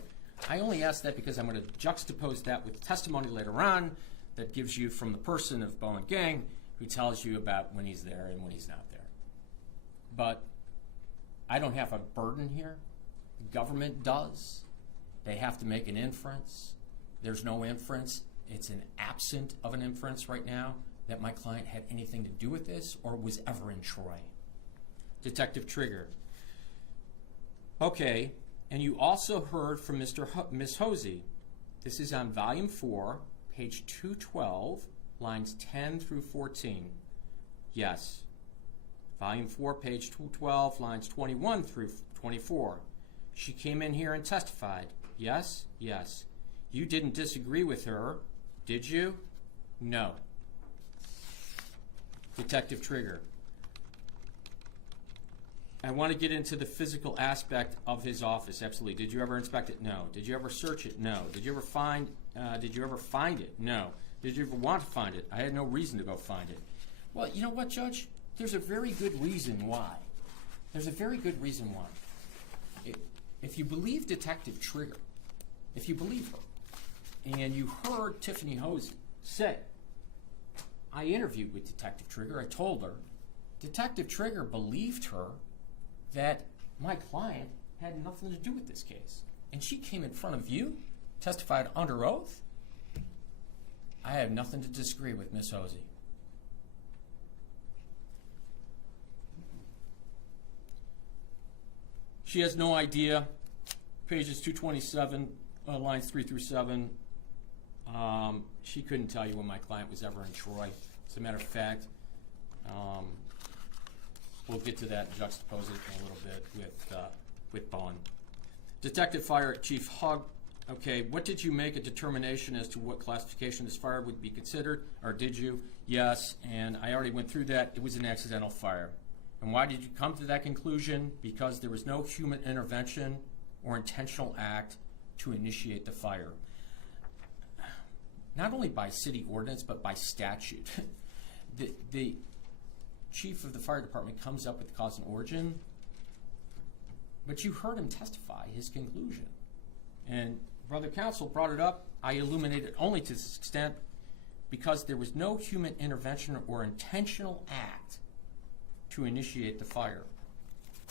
I only ask that because I'm going to juxtapose that with testimony later on that gives you from the person of Bowen Gang who tells you about when he's there and when he's not there. But I don't have a burden here. The government does. They have to make an inference. There's no inference. It's an absent of an inference right now that my client had anything to do with this or was ever in Troy. Detective Trigger. Okay, and you also heard from Miss Hosey. This is on volume 4, page 212, lines 10 through 14. Yes. Volume 4, page 212, lines 21 through 24. She came in here and testified. Yes? Yes. You didn't disagree with her, did you? No. Detective Trigger. I want to get into the physical aspect of his office. Absolutely. Did you ever inspect it? No. Did you ever search it? No. Did you ever find it? No. Did you ever want to find it? I had no reason to go find it. Well, you know what, Judge? There's a very good reason why. There's a very good reason why. If you believe Detective Trigger, if you believe her, and you heard Tiffany Hosey say, I interviewed with Detective Trigger, I told her, Detective Trigger believed her that my client had nothing to do with this case. And she came in front of you, testified under oath. I have nothing to disagree with Miss Hosey. She has no idea. Pages 227, lines 3 through 7. She couldn't tell you when my client was ever in Troy. As a matter of fact, we'll get to that and juxtapose it in a little bit with Bowen. Detective Fire Chief Hugg. Okay, what did you make a determination as to what classification this fire would be considered, or did you? Yes, and I already went through that. It was an accidental fire. And why did you come to that conclusion? Because there was no human intervention or intentional act to initiate the fire. Not only by city ordinance, but by statute. The chief of the fire department comes up with the cause and origin, but you heard him testify his conclusion. And Brother Counsel brought it up. I illuminated only to this extent because there was no human intervention or intentional act to initiate the fire.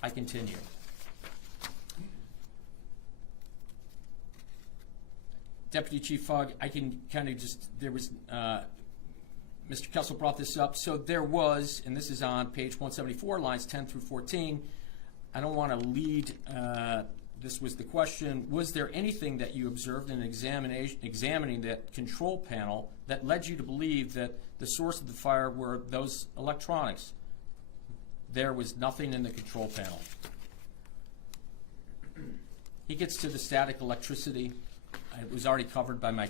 I continue. Deputy Chief Hugg, I can kind of just, there was, Mr. Kessel brought this up. So there was, and this is on page 174, lines 10 through 14. I don't want to lead, this was the question, was there anything that you observed in examining that control panel that led you to believe that the source of the fire were those electronics? There was nothing in the control panel. He gets to the static electricity. It was already covered by my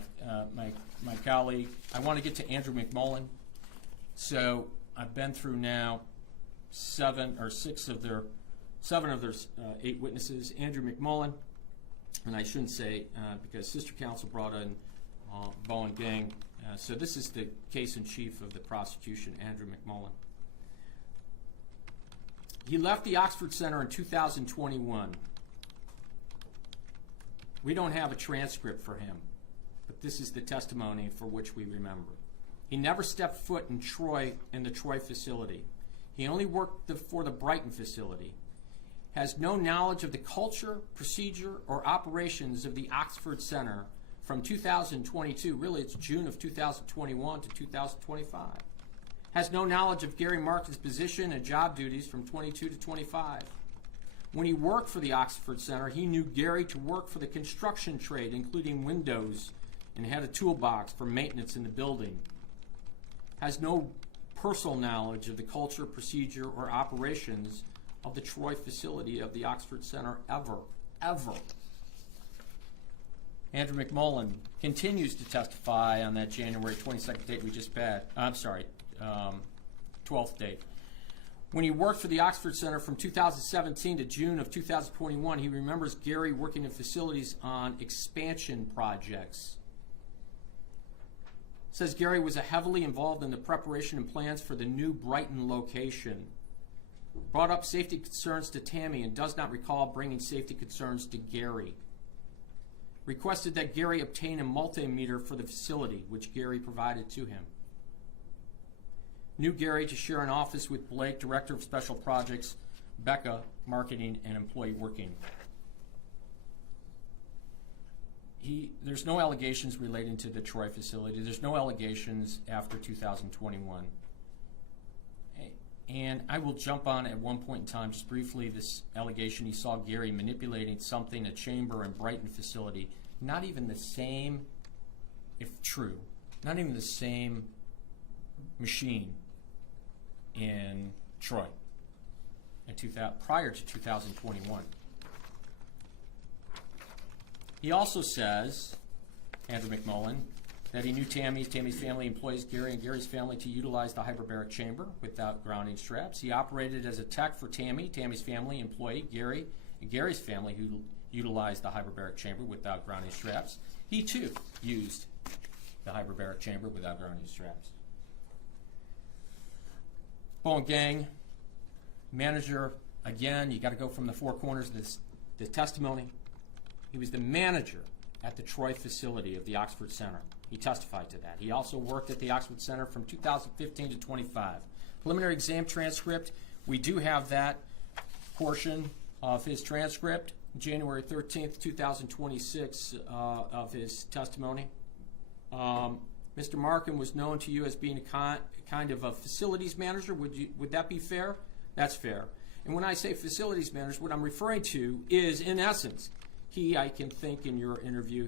colleague. I want to get to Andrew McMullen. So I've been through now 7 of their 8 witnesses. Andrew McMullen, and I shouldn't say because Sister Counsel brought in Bowen gang. So this is the case in chief of the prosecution, Andrew McMullen. He left the Oxford Center in 2021. We don't have a transcript for him, but this is the testimony for which we remember. He never stepped foot in the Troy facility. He only worked for the Brighton facility. Has no knowledge of the culture, procedure, or operations of the Oxford Center from 2022, really it's June of 2021 to 2025. Has no knowledge of Gary Markin's position and job duties from 22 to 25. When he worked for the Oxford Center, he knew Gary to work for the construction trade, including windows, and had a toolbox for maintenance in the building. Has no personal knowledge of the culture, procedure, or operations of the Troy facility of the Oxford Center ever. Andrew McMullen continues to testify on that January 22nd date we just had. 12th date. When he worked for the Oxford Center from 2017 to June of 2021, he remembers Gary working in facilities on expansion projects. Says Gary was heavily involved in the preparation and plans for the new Brighton location. Brought up safety concerns to Tammy and does not recall bringing safety concerns to Gary. Requested that Gary obtain a multimeter for the facility, which Gary provided to him. Knew Gary to share an office with Blake, Director of Special Projects, Becca, Marketing, and Employee Working. There's no allegations relating to the Troy facility. There's no allegations after 2021. And I will jump on at one point in time, just briefly, this allegation he saw Gary manipulating something, a chamber and Brighton facility. Not even the same, if true, not even the same machine in Troy prior to 2021. He also says, Andrew McMullen, that he knew Tammy's family employs Gary and Gary's family to utilize the hyperbaric chamber without grounding straps. He operated as a tech for Tammy's family employee, Gary, and Gary's family who utilized the hyperbaric chamber without grounding straps. He too used the hyperbaric chamber without grounding straps. Bowen gang, manager, again, you got to go from the four corners of the testimony. He was the manager at the Troy facility of the Oxford Center. He testified to that. He also worked at the Oxford Center from 2015 to 25. Preliminary exam transcript, we do have that portion of his transcript, January 13th, 2026, of his testimony. Mr. Marken was known to you as being a kind of a facilities manager. Would that be fair? That's fair. And when I say facilities manager, what I'm referring to is, in essence, I can think in your interview,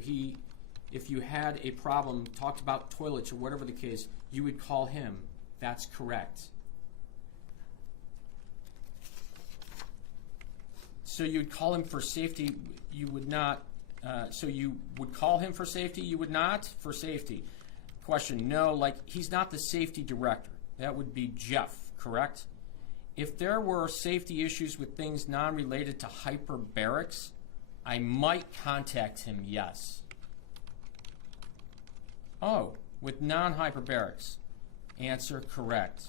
if you had a problem, talked about toilets or whatever the case, you would call him. That's correct. So you would call him for safety, you would not, so you would call him for safety, you would not for safety. Question, no, like he's not the safety director. That would be Jeff, correct? If there were safety issues with things non-related to hyperbarics, I might contact him, yes. Oh, with non-hyperbarics. Answer, correct.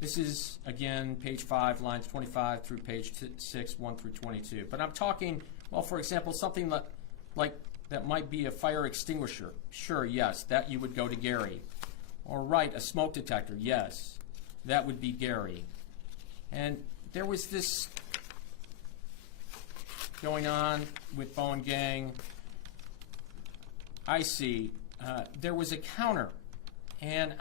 This is, again, page 5, lines 25 through page 6, 1 through 22. But I'm talking, well, for example, something like that might be a fire extinguisher. Sure, yes, that you would go to Gary. Or right, a smoke detector, yes, that would be Gary. And there was this going on with Bowen gang. I see. There was a counter, and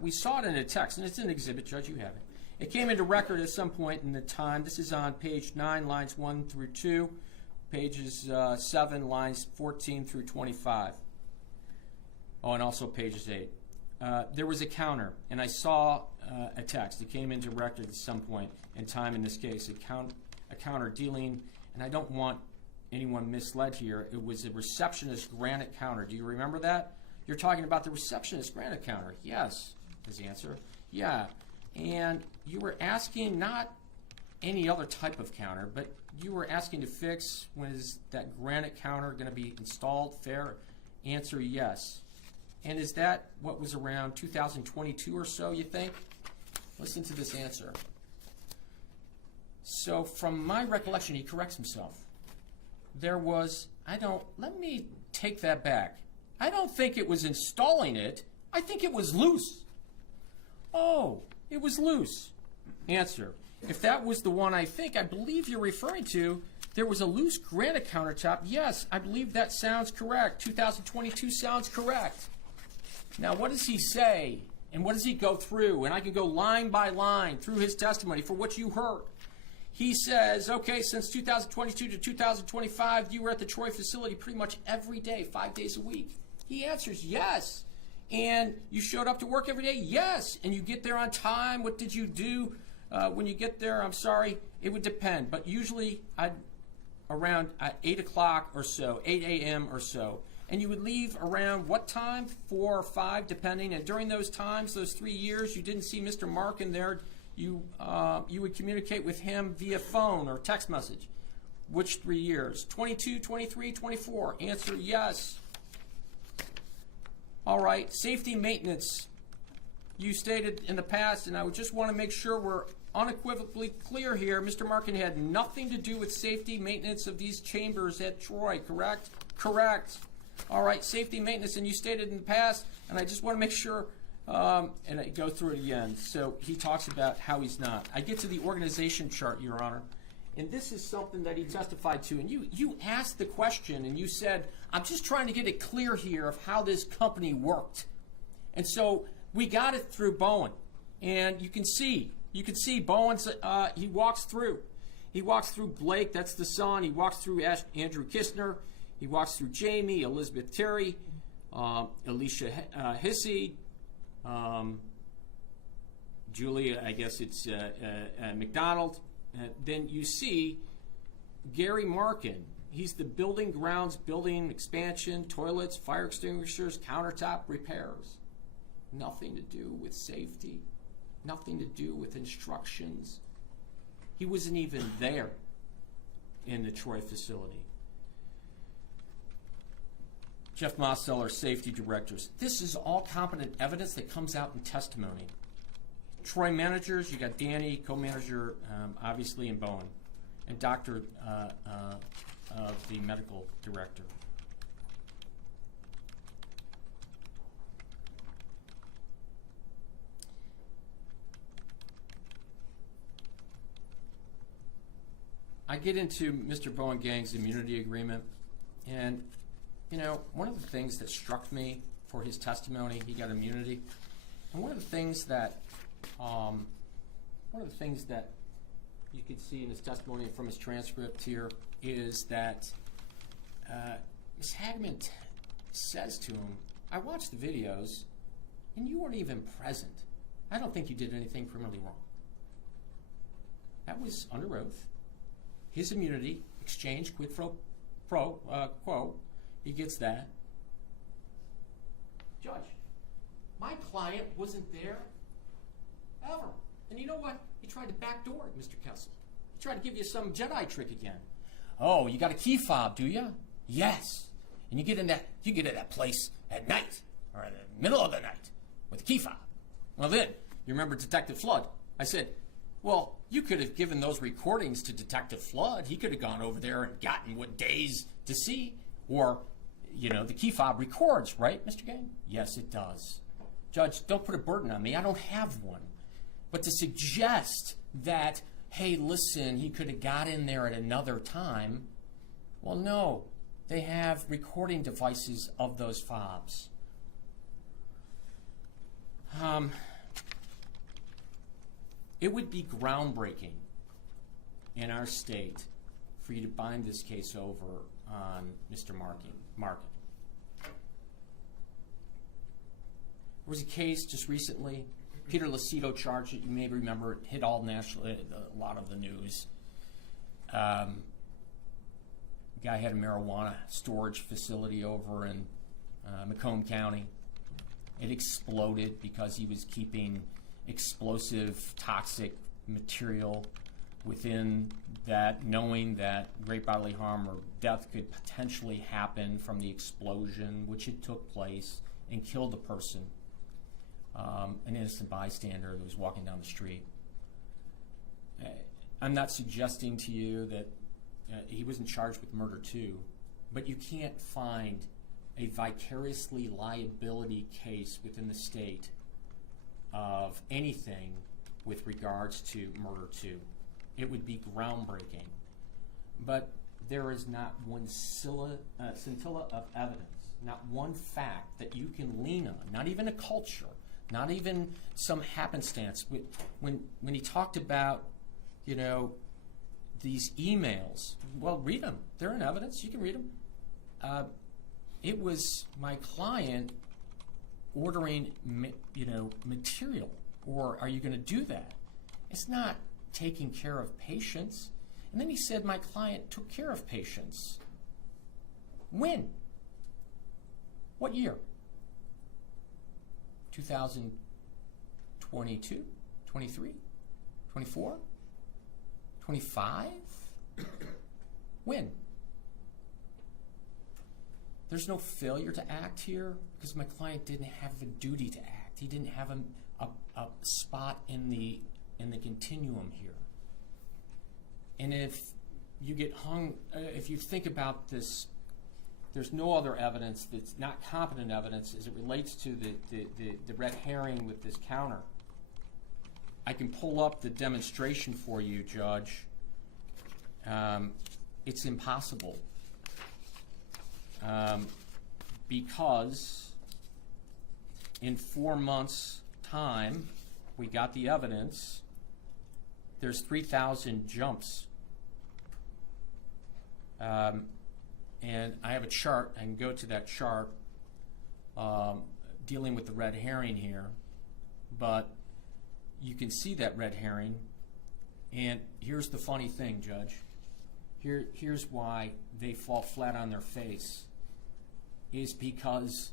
we saw it in a text, and it's an exhibit, Judge, you have it. It came into record at some point in the time. This is on page 9, lines 1 through 2, pages 7, lines 14 through 25. Oh, and also pages 8. There was a counter, and I saw a text. It came into record at some point in time in this case, a counter dealing, and I don't want anyone misled here. It was a receptionist granite counter. Do you remember that? You're talking about the receptionist granite counter. Yes, is the answer. Yeah, and you were asking not any other type of counter, but you were asking to fix when is that granite counter going to be installed, fair? Answer, yes. And is that what was around 2022 or so, you think? Listen to this answer. So from my recollection, he corrects himself. There was, let me take that back. I don't think it was installing it. I think it was loose. Oh, it was loose. Answer, if that was the one I believe you're referring to, there was a loose granite countertop. Yes, I believe that sounds correct. 2022 sounds correct. Now, what does he say? And what does he go through? And I can go line by line through his testimony for what you heard. He says, okay, since 2022 to 2025, you were at the Troy facility pretty much every day, 5 days a week. He answers, yes. And you showed up to work every day? Yes. And you get there on time? What did you do when you get there? I'm sorry, it would depend. But usually around 8 o'clock or so, 8 a.m. or so. And you would leave around what time? 4 or 5, depending. And during those times, those 3 years, you didn't see Mr. Markin there. You would communicate with him via phone or text message. Which 3 years? 22, 23, 24. Answer, yes. All right, safety maintenance. You stated in the past, and I would just want to make sure we're unequivocally clear here, Mr. Markin had nothing to do with safety maintenance of these chambers at Troy, correct? Correct. All right, safety maintenance, and you stated in the past, and I just want to make sure, and I go through it again. So he talks about how he's not. I get to the organization chart, Your Honor, and this is something that he testified to, and you asked the question, and you said, I'm just trying to get it clear here of how this company worked. And so we got it through Bowen, and you can see Bowen's, he walks through. He walks through Blake, that's the son. He walks through Andrew Kistner. He walks through Jamie, Elizabeth Terry, Alicia Hissey, Julia, I guess it's McDonald. Then you see Gary Markin. He's the building grounds, building expansion, toilets, fire extinguishers, countertop repairs. Nothing to do with safety. Nothing to do with instructions. He wasn't even there in the Troy facility. Jeff Mosteller, safety directors. This is all competent evidence that comes out in testimony. Troy managers, you got Danny, co-manager, obviously, and Bowen, and Dr. The medical director. I get into Mr. Bowen Gang's immunity agreement, and one of the things that struck me for his testimony, he got immunity, and one of the things that you could see in his testimony from his transcript here is that Ms. Hagman says to him, I watched the videos, and you weren't even present. I don't think you did anything criminally wrong. That was under oath. His immunity, exchange, quid pro quo, he gets that. Judge, my client wasn't there ever. And you know what? He tried to backdoor it, Mr. Kessel. He tried to give you some Jedi trick again. Oh, you got a key fob, do you? Yes. And you get in that place at night, or in the middle of the night, with a key fob. Well then, you remember Detective Flood. I said, well, you could have given those recordings to Detective Flood. He could have gone over there and gotten what days to see. Or, the key fob records, right, Mr. Gang? Yes, it does. Judge, don't put a burden on me. I don't have one. But to suggest that, hey, listen, he could have got in there at another time, well, no. They have recording devices of those fobs. It would be groundbreaking in our state for you to bind this case over on Mr. Markin. There was a case just recently, Peter Lucido charged it. You may remember it hit all nationally, a lot of the news. The guy had a marijuana storage facility over in Macomb County. It exploded because he was keeping explosive, toxic material within that, knowing that great bodily harm or death could potentially happen from the explosion, which it took place, and killed the person, an innocent bystander that was walking down the street. I'm not suggesting to you that he wasn't charged with murder too, but you can't find a vicariously liability case within the state of anything with regards to murder too. It would be groundbreaking. But there is not one scintilla of evidence, not one fact that you can lean on, not even a culture, not even some happenstance. When he talked about, these emails, well, read them. They're in evidence. You can read them. It was my client ordering, material. Or are you going to do that? It's not taking care of patients. And then he said my client took care of patients. When? What year? 2022? 23? 24? 25? When? There's no failure to act here because my client didn't have a duty to act. He didn't have a spot in the continuum here. And if you get hung, if you think about this, there's no other evidence that's not competent evidence as it relates to the red herring with this counter. I can pull up the demonstration for you, Judge. It's impossible. Because in 4 months' time, we got the evidence. There's 3,000 jumps. And I have a chart. I can go to that chart dealing with the red herring here. But you can see that red herring. And here's the funny thing, Judge. Here's why they fall flat on their face. Is because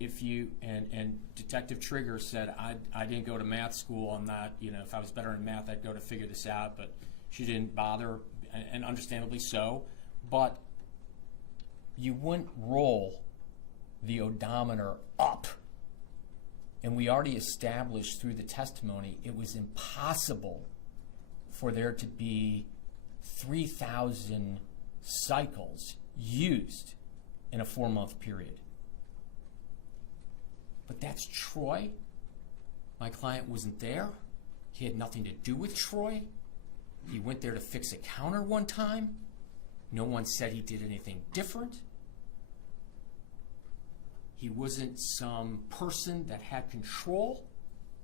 if you, and Detective Trigger said, I didn't go to math school. I'm not, if I was better in math, I'd go to figure this out. But she didn't bother, and understandably so. But you wouldn't roll the odometer up. And we already established through the testimony it was impossible for there to be 3,000 cycles used in a 4-month period. But that's Troy. My client wasn't there. He had nothing to do with Troy. He went there to fix a counter one time. No one said he did anything different. He wasn't some person that had control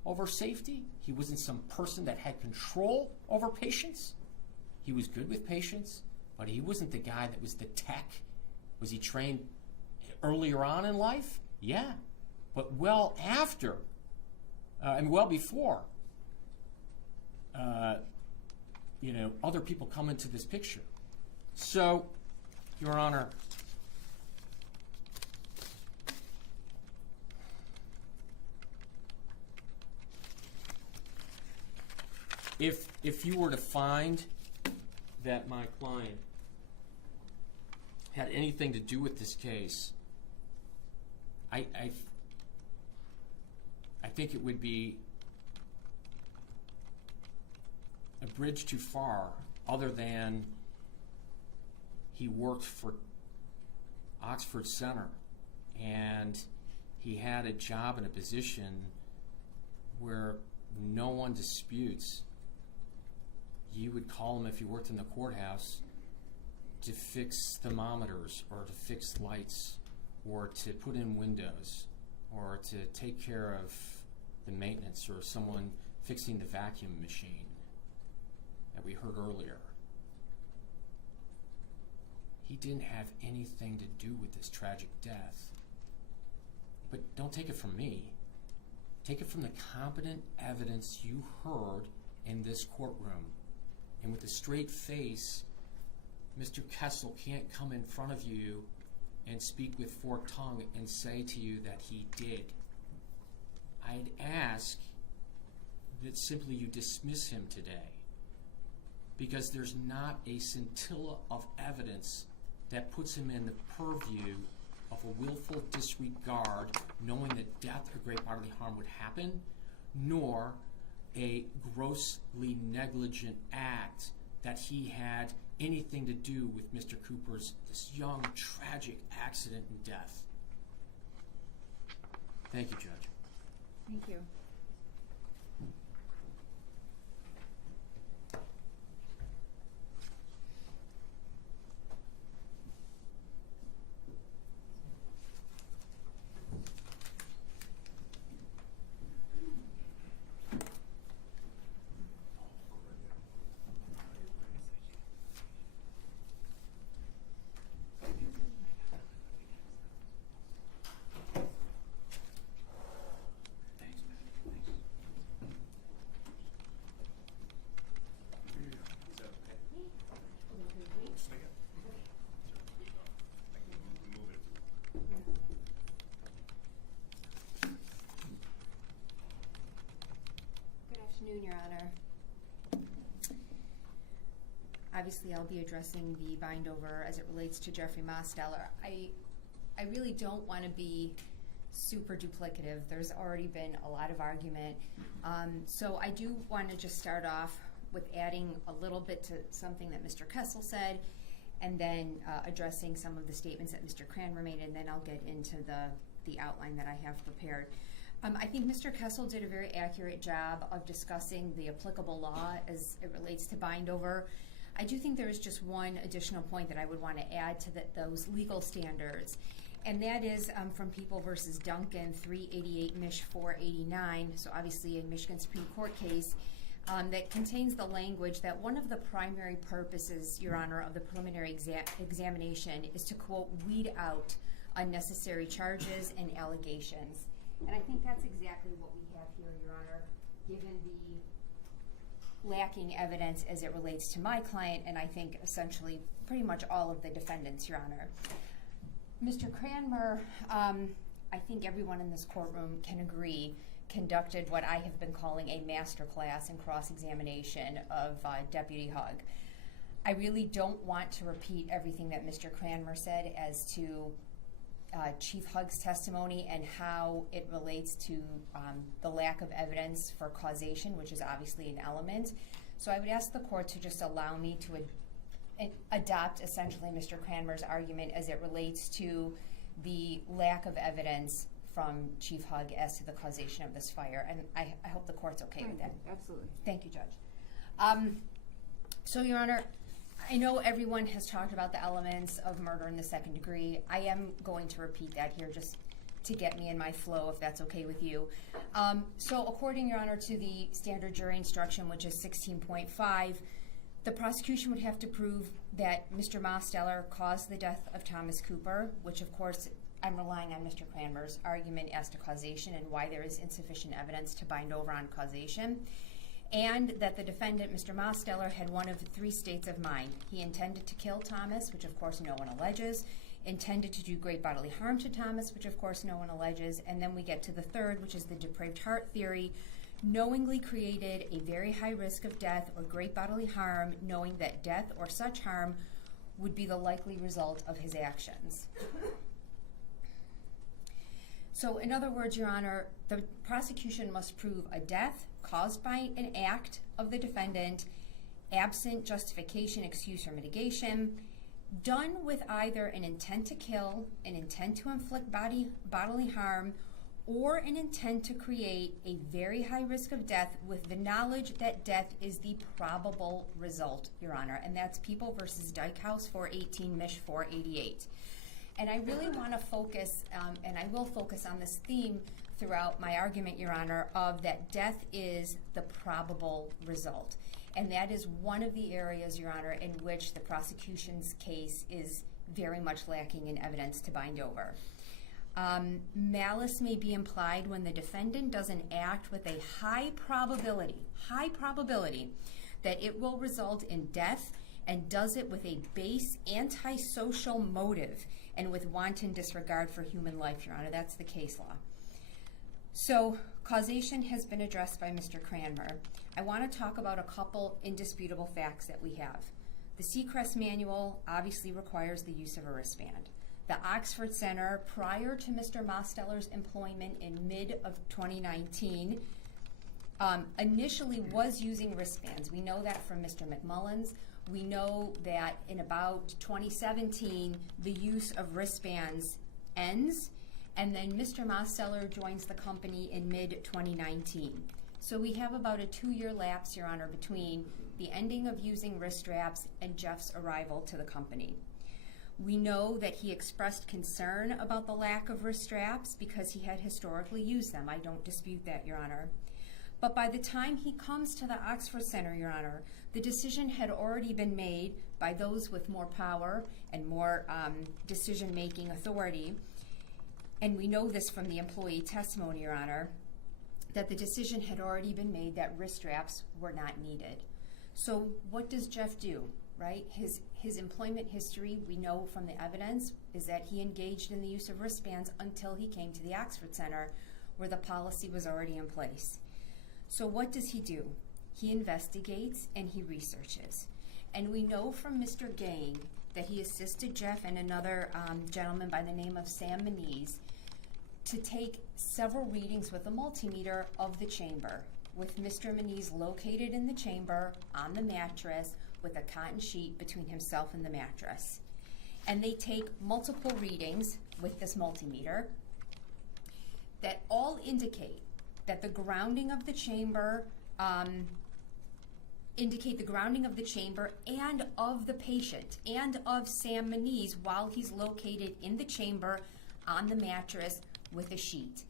over safety. He wasn't some person that had control over patients. He was good with patients, but he wasn't the guy that was the tech. Was he trained earlier on in life? Yeah, but well after, and well before, other people come into this picture. So, Your Honor, if you were to find that my client had anything to do with this case, I think it would be a bridge too far, other than he worked for Oxford Center and he had a job and a position where no one disputes. You would call him if you worked in the courthouse to fix thermometers or to fix lights or to put in windows or to take care of the maintenance or someone fixing the vacuum machine that we heard earlier. He didn't have anything to do with this tragic death. But don't take it from me. Take it from the competent evidence you heard in this courtroom. And with a straight face, Mr. Kessel can't come in front of you and speak with forked tongue and say to you that he did. I'd ask that simply you dismiss him today. because there's not a scintilla of evidence that puts him in the purview of a willful disregard, knowing that death or great bodily harm would happen, nor a grossly negligent act that he had anything to do with Mr. Cooper's this young, tragic accident and death. Thank you, Judge. Thank you. Your Honor. Obviously, I'll be addressing the bind-over as it relates to Jeffrey Mosteller. I really don't want to be super duplicative. There's already been a lot of argument. So I do want to just start off with adding a little bit to something that Mr. Kessel said, and then addressing some of the statements that Mr. Cranmer made, and then I'll get into the outline that I have prepared. I think Mr. Kessel did a very accurate job of discussing the applicable law as it relates to bind-over. I do think there is just one additional point that I would want to add to those legal standards, and that is from People v. Duncan, 388 Mich. 489, so obviously a Michigan Supreme Court case, that contains the language that one of the primary purposes, Your Honor, of the preliminary examination is to, quote, weed out unnecessary charges and allegations. And I think that's exactly what we have here, Your Honor, given the lacking evidence as it relates to my client, and I think essentially pretty much all of the defendants, Your Honor. Mr. Cranmer, I think everyone in this courtroom can agree, conducted what I have been calling a masterclass in cross-examination of Deputy Hugg. I really don't want to repeat everything that Mr. Cranmer said as to Chief Hugg's testimony and how it relates to the lack of evidence for causation, which is obviously an element. So I would ask the court to just allow me to adopt essentially Mr. Cranmer's argument as it relates to the lack of evidence from Chief Hugg as to the causation of this fire. And I hope the court's okay with that. Absolutely. Thank you, Judge. So, Your Honor, I know everyone has talked about the elements of murder in the second degree. I am going to repeat that here just to get me in my flow, if that's okay with you. So according, Your Honor, to the standard jury instruction, which is 16.5, the prosecution would have to prove that Mr. Mosteller caused the death of Thomas Cooper, which of course I'm relying on Mr. Cranmer's argument as to causation and why there is insufficient evidence to bind over on causation, and that the defendant, Mr. Mosteller, had one of three states of mind. He intended to kill Thomas, which of course no one alleges, intended to do great bodily harm to Thomas, which of course no one alleges, and then we get to the third, which is the depraved heart theory, knowingly created a very high risk of death or great bodily harm, knowing that death or such harm would be the likely result of his actions. So in other words, Your Honor, the prosecution must prove a death caused by an act of the defendant, absent justification, excuse, or mitigation, done with either an intent to kill, an intent to inflict bodily harm, or an intent to create a very high risk of death with the knowledge that death is the probable result, Your Honor. And that's People v. Dykehouse, 418 Mich. 488. And I really want to focus, and I will focus on this theme throughout my argument, Your Honor, of that death is the probable result. And that is one of the areas, Your Honor, in which the prosecution's case is very much lacking in evidence to bind over. Malice may be implied when the defendant doesn't act with a high probability that it will result in death, and does it with a base antisocial motive and with wanton disregard for human life, Your Honor. That's the case law. So causation has been addressed by Mr. Cranmer. I want to talk about a couple indisputable facts that we have. The Seacrest manual obviously requires the use of a wristband. The Oxford Center, prior to Mr. Mosteller's employment in mid of 2019, initially was using wristbands. We know that from Mr. McMullins. We know that in about 2017, the use of wristbands ends, and then Mr. Mosteller joins the company in mid-2019. So we have about a 2-year lapse, Your Honor, between the ending of using wrist straps and Jeff's arrival to the company. We know that he expressed concern about the lack of wrist straps because he had historically used them. I don't dispute that, Your Honor. But by the time he comes to the Oxford Center, Your Honor, the decision had already been made by those with more power and more decision-making authority. And we know this from the employee testimony, Your Honor, that the decision had already been made that wrist straps were not needed. So what does Jeff do, right? His employment history, we know from the evidence, is that he engaged in the use of wristbands until he came to the Oxford Center, where the policy was already in place. So what does he do? He investigates and he researches. And we know from Mr. Gang that he assisted Jeff and another gentleman by the name of Sam McGinnis to take several readings with a multimeter of the chamber, with Mr. McGinnis located in the chamber on the mattress with a cotton sheet between himself and the mattress. And they take multiple readings with this multimeter that all indicate that the grounding of the chamber and of the patient and of Sam McGinnis while he's located in the chamber on the mattress with a sheet.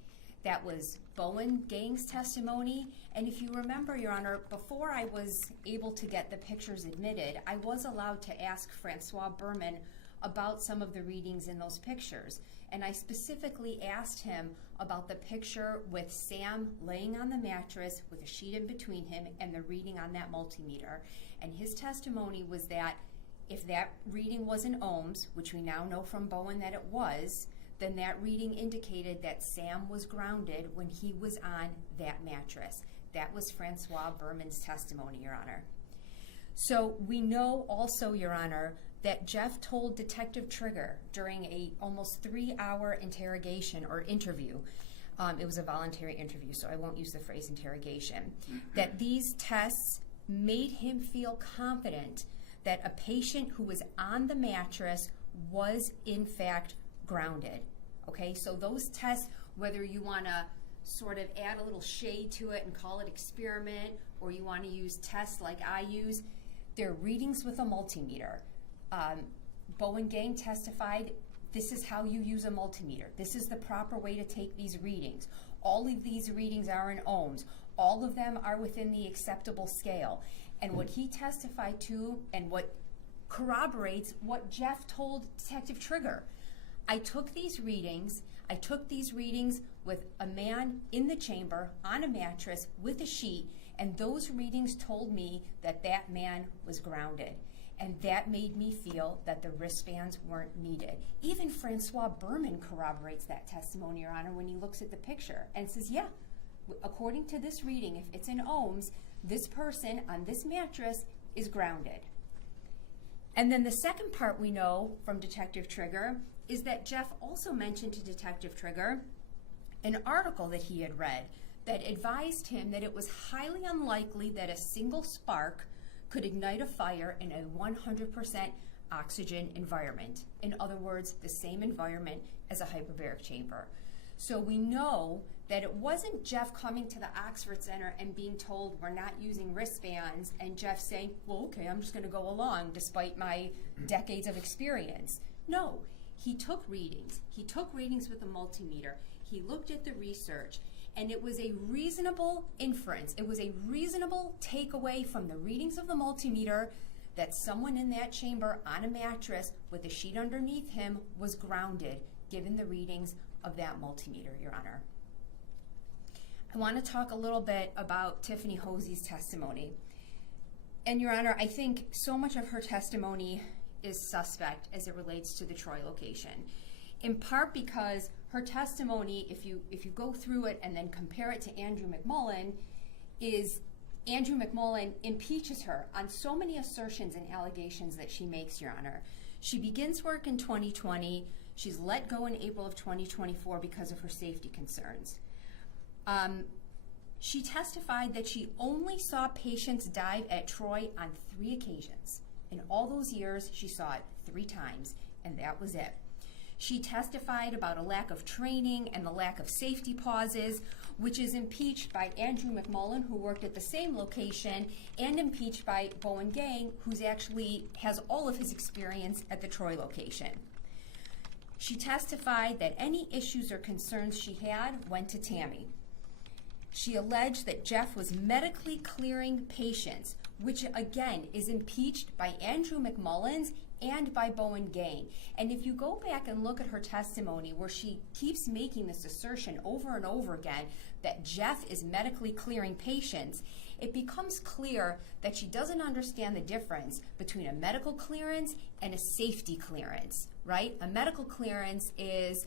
That was Bowen Gang's testimony, and if you remember, Your Honor, before I was able to get the pictures admitted, I was allowed to ask Francois Berman about some of the readings in those pictures. And I specifically asked him about the picture with Sam laying on the mattress with a sheet in between him and the reading on that multimeter. And his testimony was that if that reading was in ohms, which we now know from Bowen that it was, then that reading indicated that Sam was grounded when he was on that mattress. That was Francois Berman's testimony, Your Honor. So we know also, Your Honor, that Jeff told Detective Trigger during a almost 3-hour interrogation or interview, it was a voluntary interview, so I won't use the phrase interrogation, that these tests made him feel confident that a patient who was on the mattress was in fact grounded. Okay, so those tests, whether you want to sort of add a little shade to it and call it experiment, or you want to use tests like I use, they're readings with a multimeter. Bowen Gang testified, this is how you use a multimeter. This is the proper way to take these readings. All of these readings are in ohms. All of them are within the acceptable scale. And what he testified to and what corroborates what Jeff told Detective Trigger. I took these readings with a man in the chamber on a mattress with a sheet, and those readings told me that that man was grounded. And that made me feel that the wristbands weren't needed. Even Francois Berman corroborates that testimony, Your Honor, when he looks at the picture and says, yeah, according to this reading, if it's in ohms, this person on this mattress is grounded. And then the second part we know from Detective Trigger is that Jeff also mentioned to Detective Trigger an article that he had read that advised him that it was highly unlikely that a single spark could ignite a fire in a 100% oxygen environment. In other words, the same environment as a hyperbaric chamber. So we know that it wasn't Jeff coming to the Oxford Center and being told we're not using wristbands, and Jeff saying, well, okay, I'm just going to go along despite my decades of experience. No, he took readings. He took readings with a multimeter. He looked at the research. And it was a reasonable inference. It was a reasonable takeaway from the readings of the multimeter that someone in that chamber on a mattress with a sheet underneath him was grounded, given the readings of that multimeter, Your Honor. I want to talk a little bit about Tiffany Hosey's testimony. And, Your Honor, I think so much of her testimony is suspect as it relates to the Troy location, in part because her testimony, if you go through it and then compare it to Andrew McMullen, is Andrew McMullen impeaches her on so many assertions and allegations that she makes, Your Honor. She begins work in 2020. She's let go in April of 2024 because of her safety concerns. She testified that she only saw patients dive at Troy on 3 occasions. In all those years, she saw it 3 times, and that was it. She testified about a lack of training and the lack of safety pauses, which is impeached by Andrew McMullen, who worked at the same location, and impeached by Bowen Gang, who actually has all of his experience at the Troy location. She testified that any issues or concerns she had went to Tammy. She alleged that Jeff was medically clearing patients, which again is impeached by Andrew McMullen's and by Bowen Gang. And if you go back and look at her testimony, where she keeps making this assertion over and over again that Jeff is medically clearing patients, it becomes clear that she doesn't understand the difference between a medical clearance and a safety clearance, right? A medical clearance is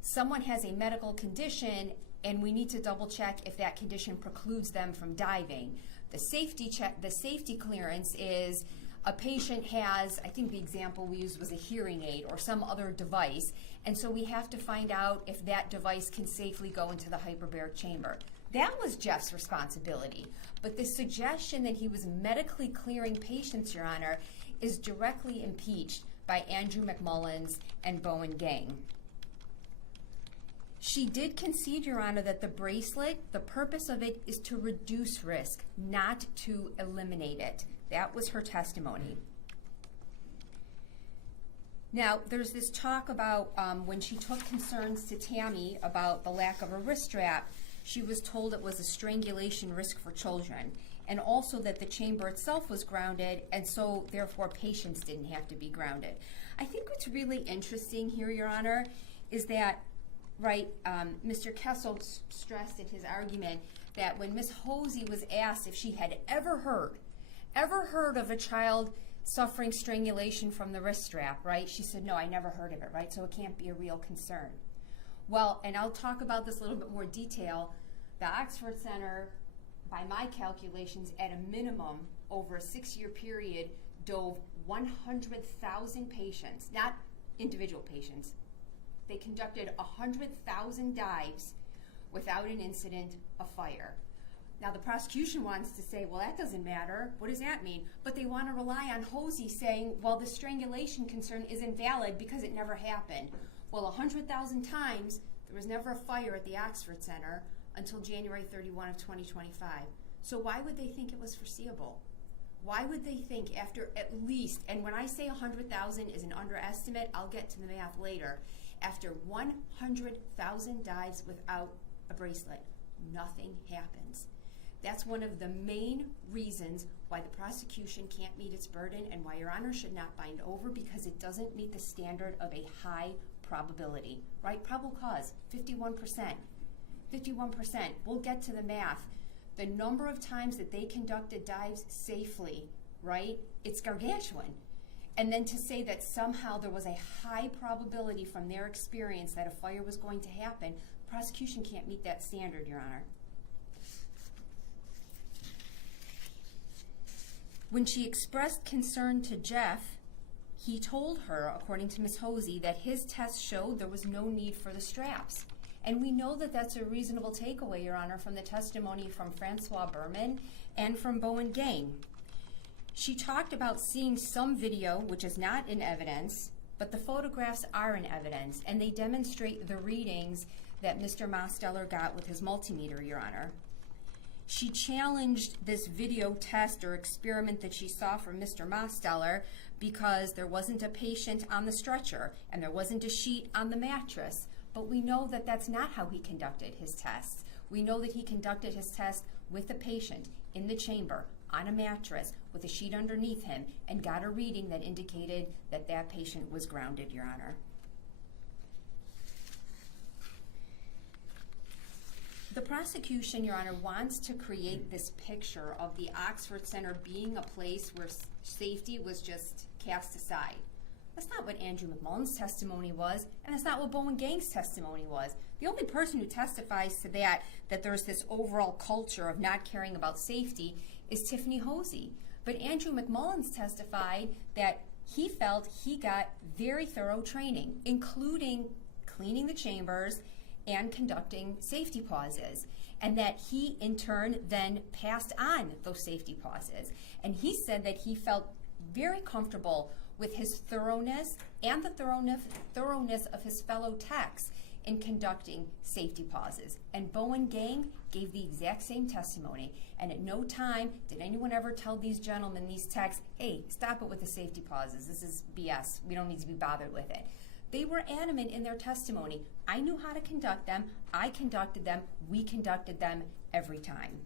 someone has a medical condition and we need to double check if that condition precludes them from diving. The safety clearance is a patient has, I think the example we used was a hearing aid or some other device, and so we have to find out if that device can safely go into the hyperbaric chamber. That was Jeff's responsibility. But the suggestion that he was medically clearing patients, Your Honor, is directly impeached by Andrew McMullen's and Bowen Gang. She did concede, Your Honor, that the bracelet, the purpose of it is to reduce risk, not to eliminate it. That was her testimony. Now, there's this talk about when she took concerns to Tammy about the lack of a wrist strap, she was told it was a strangulation risk for children, and also that the chamber itself was grounded, and so therefore patients didn't have to be grounded. I think what's really interesting here, Your Honor, is that, right, Mr. Kessel stressed in his argument that when Ms. Hosey was asked if she had ever heard of a child suffering strangulation from the wrist strap, right? She said, no, I never heard of it, right? So it can't be a real concern. Well, and I'll talk about this a little bit more detail. The Oxford Center, by my calculations, at a minimum, over a 6-year period, dove 100,000 patients, not individual patients. They conducted 100,000 dives without an incident of fire. Now, the prosecution wants to say, well, that doesn't matter. What does that mean? But they want to rely on Hosey saying, well, the strangulation concern is invalid because it never happened. Well, 100,000 times, there was never a fire at the Oxford Center until January 31 of 2025. So why would they think it was foreseeable? Why would they think after at least, and when I say 100,000 is an underestimate, I'll get to the math later, after 100,000 dives without a bracelet, nothing happens. That's one of the main reasons why the prosecution can't meet its burden and why Your Honor should not bind over, because it doesn't meet the standard of a high probability, right? Probable cause, 51%. 51%. We'll get to the math. The number of times that they conducted dives safely, right? It's gargantuan. And then to say that somehow there was a high probability from their experience that a fire was going to happen, the prosecution can't meet that standard, Your Honor. When she expressed concern to Jeff, he told her, according to Ms. Hosey, that his test showed there was no need for the straps. And we know that that's a reasonable takeaway, Your Honor, from the testimony from Francois Berman and from Bowen Gang. She talked about seeing some video, which is not in evidence, but the photographs are in evidence, and they demonstrate the readings that Mr. Mosteller got with his multimeter, Your Honor. She challenged this video test or experiment that she saw from Mr. Mosteller because there wasn't a patient on the stretcher and there wasn't a sheet on the mattress. But we know that that's not how he conducted his tests. We know that he conducted his test with a patient in the chamber on a mattress with a sheet underneath him and got a reading that indicated that that patient was grounded, Your Honor. The prosecution, Your Honor, wants to create this picture of the Oxford Center being a place where safety was just cast aside. That's not what Andrew McMullen's testimony was, and that's not what Bowen Gang's testimony was. The only person who testifies to that there's this overall culture of not caring about safety, is Tiffany Hosey. But Andrew McMullen's testified that he felt he got very thorough training, including cleaning the chambers and conducting safety pauses, and that he in turn then passed on those safety pauses. And he said that he felt very comfortable with his thoroughness and the thoroughness of his fellow techs in conducting safety pauses. And Bowen Gang gave the exact same testimony. And at no time did anyone ever tell these gentlemen, these techs, hey, stop it with the safety pauses. This is BS. We don't need to be bothered with it. They were adamant in their testimony. I knew how to conduct them. I conducted them. We conducted them every time.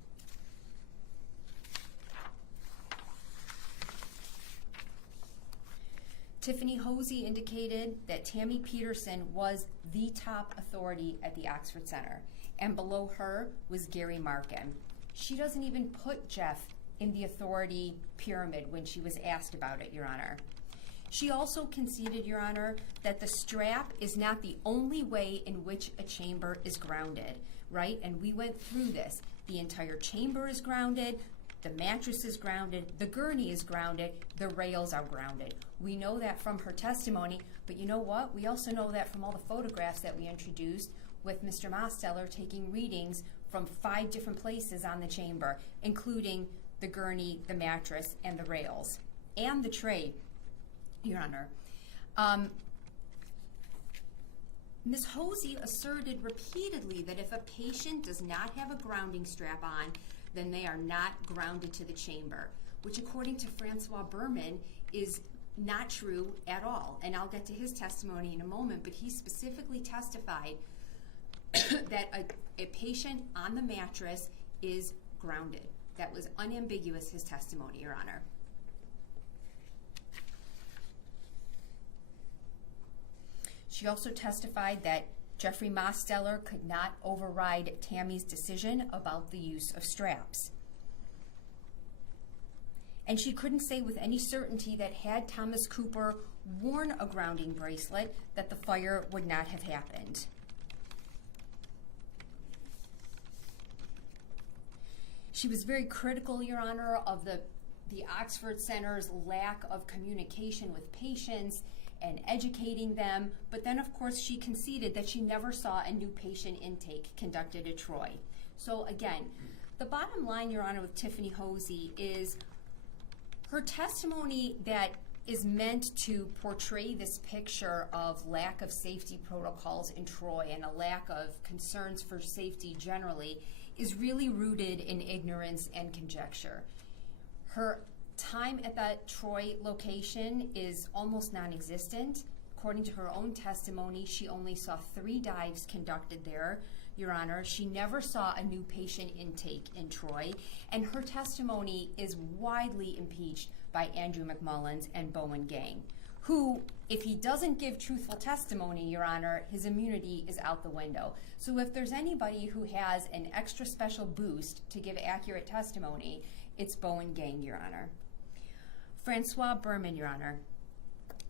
Tiffany Hosey indicated that Tammy Peterson was the top authority at the Oxford Center, and below her was Gary Marken. She doesn't even put Jeff in the authority pyramid when she was asked about it, Your Honor. She also conceded, Your Honor, that the strap is not the only way in which a chamber is grounded, right? And we went through this. The entire chamber is grounded, the mattress is grounded, the gurney is grounded, the rails are grounded. We know that from her testimony, but you know what? We also know that from all the photographs that we introduced with Mr. Mosteller taking readings from 5 different places on the chamber, including the gurney, the mattress, and the rails, and the tray, Your Honor. Ms. Hosey asserted repeatedly that if a patient does not have a grounding strap on, then they are not grounded to the chamber, which according to Francois Berman is not true at all. And I'll get to his testimony in a moment, but he specifically testified that a patient on the mattress is grounded. That was unambiguous, his testimony, Your Honor. She also testified that Jeffrey Mosteller could not override Tammy's decision about the use of straps. And she couldn't say with any certainty that had Thomas Cooper worn a grounding bracelet, that the fire would not have happened. She was very critical, Your Honor, of the Oxford Center's lack of communication with patients and educating them, but then of course she conceded that she never saw a new patient intake conducted at Troy. So again, the bottom line, Your Honor, with Tiffany Hosey is her testimony that is meant to portray this picture of lack of safety protocols in Troy and a lack of concerns for safety generally is really rooted in ignorance and conjecture. Her time at that Troy location is almost non-existent. According to her own testimony, she only saw 3 dives conducted there, Your Honor. She never saw a new patient intake in Troy, and her testimony is widely impeached by Andrew McMullen's and Bowen Gang, who, if he doesn't give truthful testimony, Your Honor, his immunity is out the window. So if there's anybody who has an extra special boost to give accurate testimony, it's Bowen Gang, Your Honor. Francois Berman, Your Honor,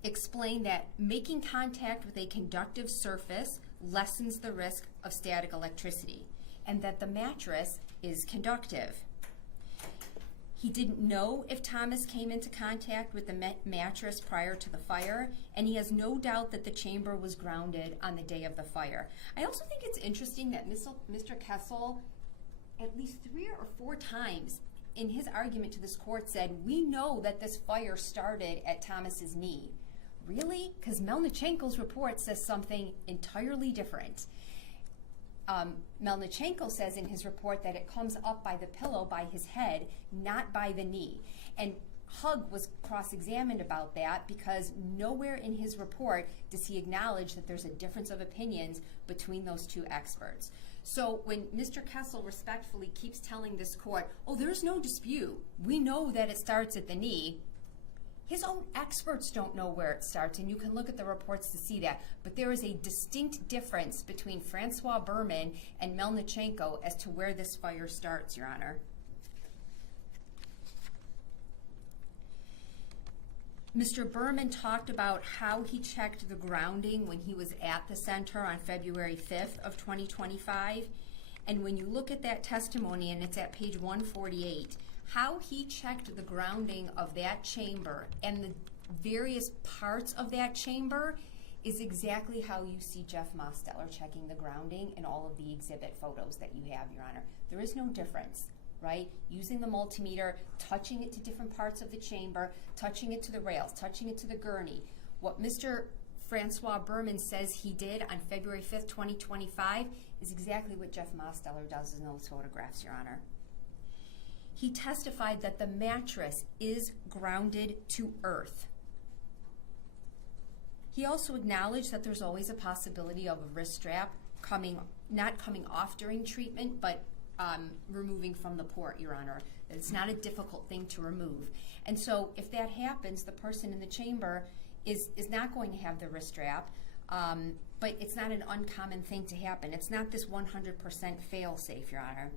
explained that making contact with a conductive surface lessens the risk of static electricity, and that the mattress is conductive. He didn't know if Thomas came into contact with the mattress prior to the fire, and he has no doubt that the chamber was grounded on the day of the fire. I also think it's interesting that Mr. Kessel, at least 3 or 4 times in his argument to this court, said, we know that this fire started at Thomas's knee. Really? Because Melnichenko's report says something entirely different. Melnichenko says in his report that it comes up by the pillow by his head, not by the knee. And Hug was cross-examined about that because nowhere in his report does he acknowledge that there's a difference of opinions between those 2 experts. So when Mr. Kessel respectfully keeps telling this court, oh, there's no dispute, we know that it starts at the knee, his own experts don't know where it starts, and you can look at the reports to see that. But there is a distinct difference between Francois Berman and Melnichenko as to where this fire starts, Your Honor. Mr. Berman talked about how he checked the grounding when he was at the center on February 5th of 2025. And when you look at that testimony, and it's at page 148, how he checked the grounding of that chamber and the various parts of that chamber is exactly how you see Jeff Mosteller checking the grounding in all of the exhibit photos that you have, Your Honor. There is no difference, right? Using the multimeter, touching it to different parts of the chamber, touching it to the rails, touching it to the gurney. What Mr. Francois Berman says he did on February 5th, 2025 is exactly what Jeff Mosteller does in those photographs, Your Honor. He testified that the mattress is grounded to earth. He also acknowledged that there's always a possibility of a wrist strap not coming off during treatment, but removing from the port, Your Honor. That it's not a difficult thing to remove. And so if that happens, the person in the chamber is not going to have the wrist strap, but it's not an uncommon thing to happen. It's not this 100% fail-safe, Your Honor.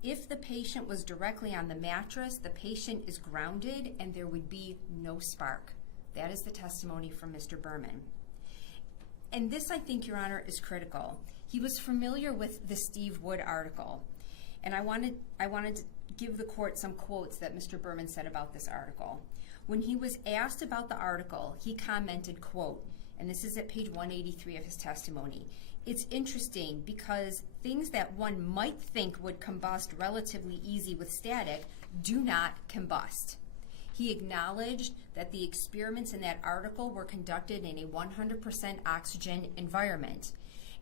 If the patient was directly on the mattress, the patient is grounded and there would be no spark. That is the testimony from Mr. Berman. And this, I think, Your Honor, is critical. He was familiar with the Steve Wood article, and I wanted to give the court some quotes that Mr. Berman said about this article. When he was asked about the article, he commented, quote, and this is at page 183 of his testimony, "It's interesting because things that one might think would combust relatively easy with static do not combust." He acknowledged that the experiments in that article were conducted in a 100% oxygen environment,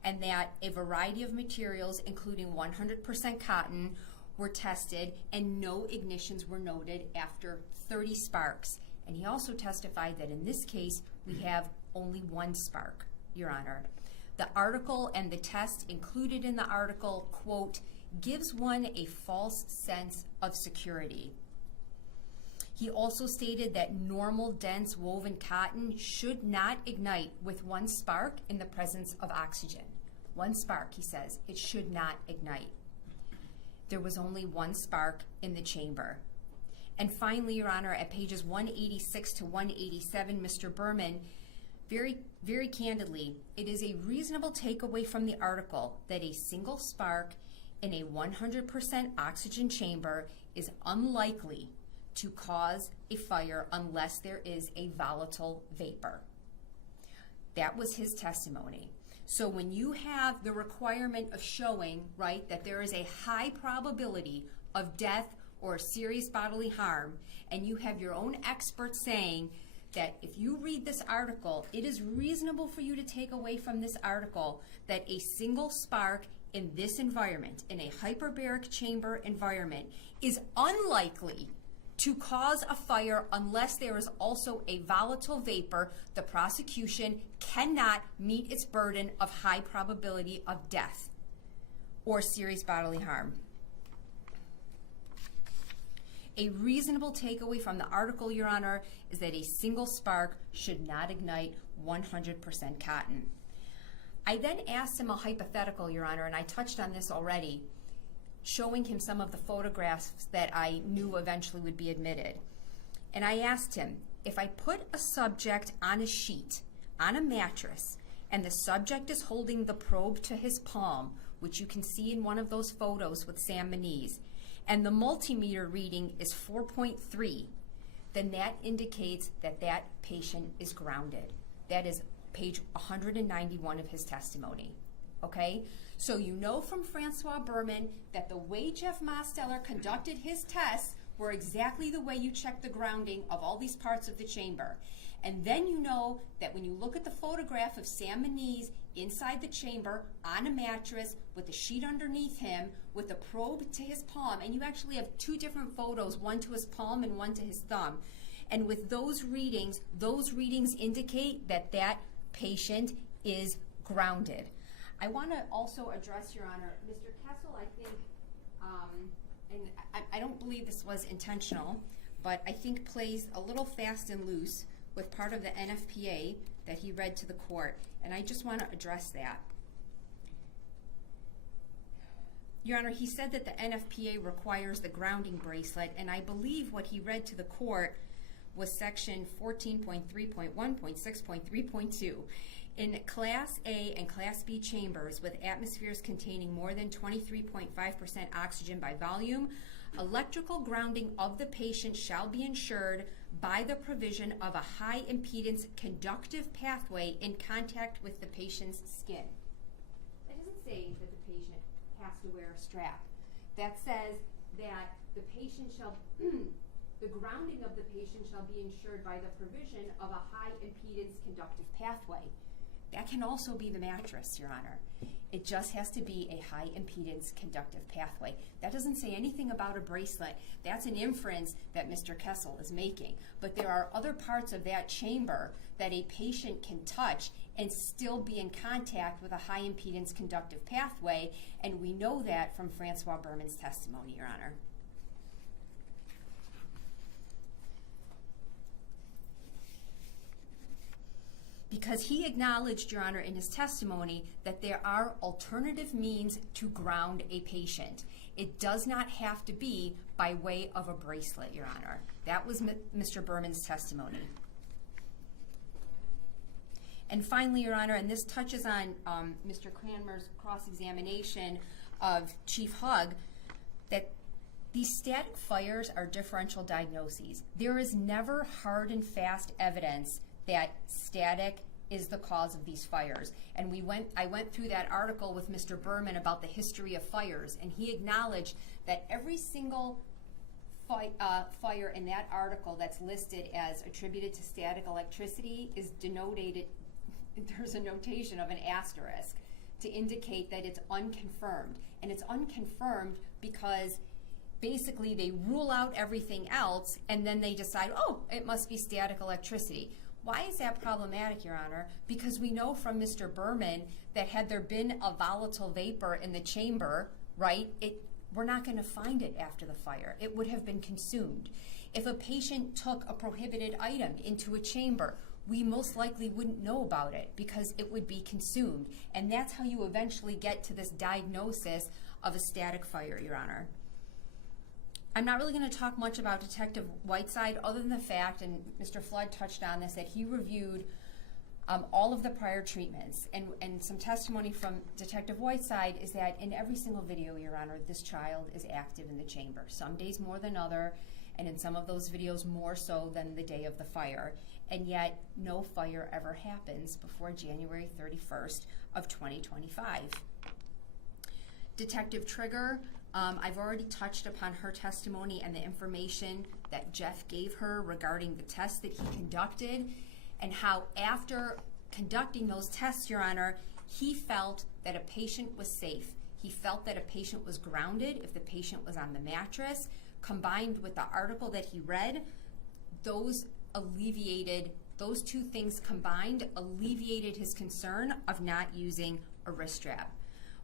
and that a variety of materials, including 100% cotton, were tested and no ignitions were noted after 30 sparks. And he also testified that in this case, we have only one spark, Your Honor. The article and the test included in the article, quote, gives one a false sense of security. He also stated that normal dense woven cotton should not ignite with one spark in the presence of oxygen. One spark, he says, it should not ignite. There was only one spark in the chamber. And finally, Your Honor, at pages 186 to 187, Mr. Berman, very, very candidly, it is a reasonable takeaway from the article that a single spark in a 100% oxygen chamber is unlikely to cause a fire unless there is a volatile vapor. That was his testimony. So when you have the requirement of showing, right, that there is a high probability of death or serious bodily harm, and you have your own experts saying that if you read this article, it is reasonable for you to take away from this article that a single spark in this environment, in a hyperbaric chamber environment, is unlikely to cause a fire unless there is also a volatile vapor, the prosecution cannot meet its burden of high probability of death or serious bodily harm. A reasonable takeaway from the article, Your Honor, is that a single spark should not ignite 100% cotton. I then asked him a hypothetical, Your Honor, and I touched on this already, showing him some of the photographs that I knew eventually would be admitted. And I asked him, if I put a subject on a sheet, on a mattress, and the subject is holding the probe to his palm, which you can see in one of those photos with Sam McGinnis, and the multimeter reading is 4.3, then that indicates that that patient is grounded. That is page 191 of his testimony, okay? So you know from Francois Berman that the way Jeff Mosteller conducted his tests were exactly the way you check the grounding of all these parts of the chamber. And then you know that when you look at the photograph of Sam McGinnis inside the chamber on a mattress with a sheet underneath him with a probe to his palm, and you actually have two different photos, one to his palm and one to his thumb. And with those readings indicate that that patient is grounded. I want to also address, Your Honor, Mr. Kessel, I think, and I don't believe this was intentional, but I think plays a little fast and loose with part of the NFPA that he read to the court, and I just want to address that. Your Honor, he said that the NFPA requires the grounding bracelet, and I believe what he read to the court was section 14.3.1.6.3.2. In Class A and Class B chambers with atmospheres containing more than 23.5% oxygen by volume, electrical grounding of the patient shall be ensured by the provision of a high impedance conductive pathway in contact with the patient's skin. That doesn't say that the patient has to wear a strap. That says that the patient shall, the grounding of the patient shall be ensured by the provision of a high impedance conductive pathway. That can also be the mattress, Your Honor. It just has to be a high impedance conductive pathway. That doesn't say anything about a bracelet. That's an inference that Mr. Kessel is making. But there are other parts of that chamber that a patient can touch and still be in contact with a high impedance conductive pathway, and we know that from Francois Berman's testimony, Your Honor. Because he acknowledged, Your Honor, in his testimony that there are alternative means to ground a patient. It does not have to be by way of a bracelet, Your Honor. That was Mr. Berman's testimony. And finally, Your Honor, and this touches on Mr. Cranmer's cross-examination of Chief Hugg, that these static fires are differential diagnoses. There is never hard and fast evidence that static is the cause of these fires. And I went through that article with Mr. Berman about the history of fires, and he acknowledged that every single fire in that article that's listed as attributed to static electricity is denoted, there's a notation of an asterisk to indicate that it's unconfirmed. And it's unconfirmed because basically they rule out everything else and then they decide, oh, it must be static electricity. Why is that problematic, Your Honor? Because we know from Mr. Berman that had there been a volatile vapor in the chamber, right, we're not going to find it after the fire. It would have been consumed. If a patient took a prohibited item into a chamber, we most likely wouldn't know about it because it would be consumed. And that's how you eventually get to this diagnosis of a static fire, Your Honor. I'm not really going to talk much about Detective Whiteside other than the fact, and Mr. Flood touched on this, that he reviewed all of the prior treatments. And some testimony from Detective Whiteside is that in every single video, Your Honor, this child is active in the chamber. Some days more than other, and in some of those videos more so than the day of the fire. And yet, no fire ever happens before January 31st of 2025. Detective Trigger, I've already touched upon her testimony and the information that Jeff gave her regarding the tests that he conducted and how after conducting those tests, Your Honor, he felt that a patient was safe. He felt that a patient was grounded if the patient was on the mattress. Combined with the article that he read, those two things combined alleviated his concern of not using a wrist strap.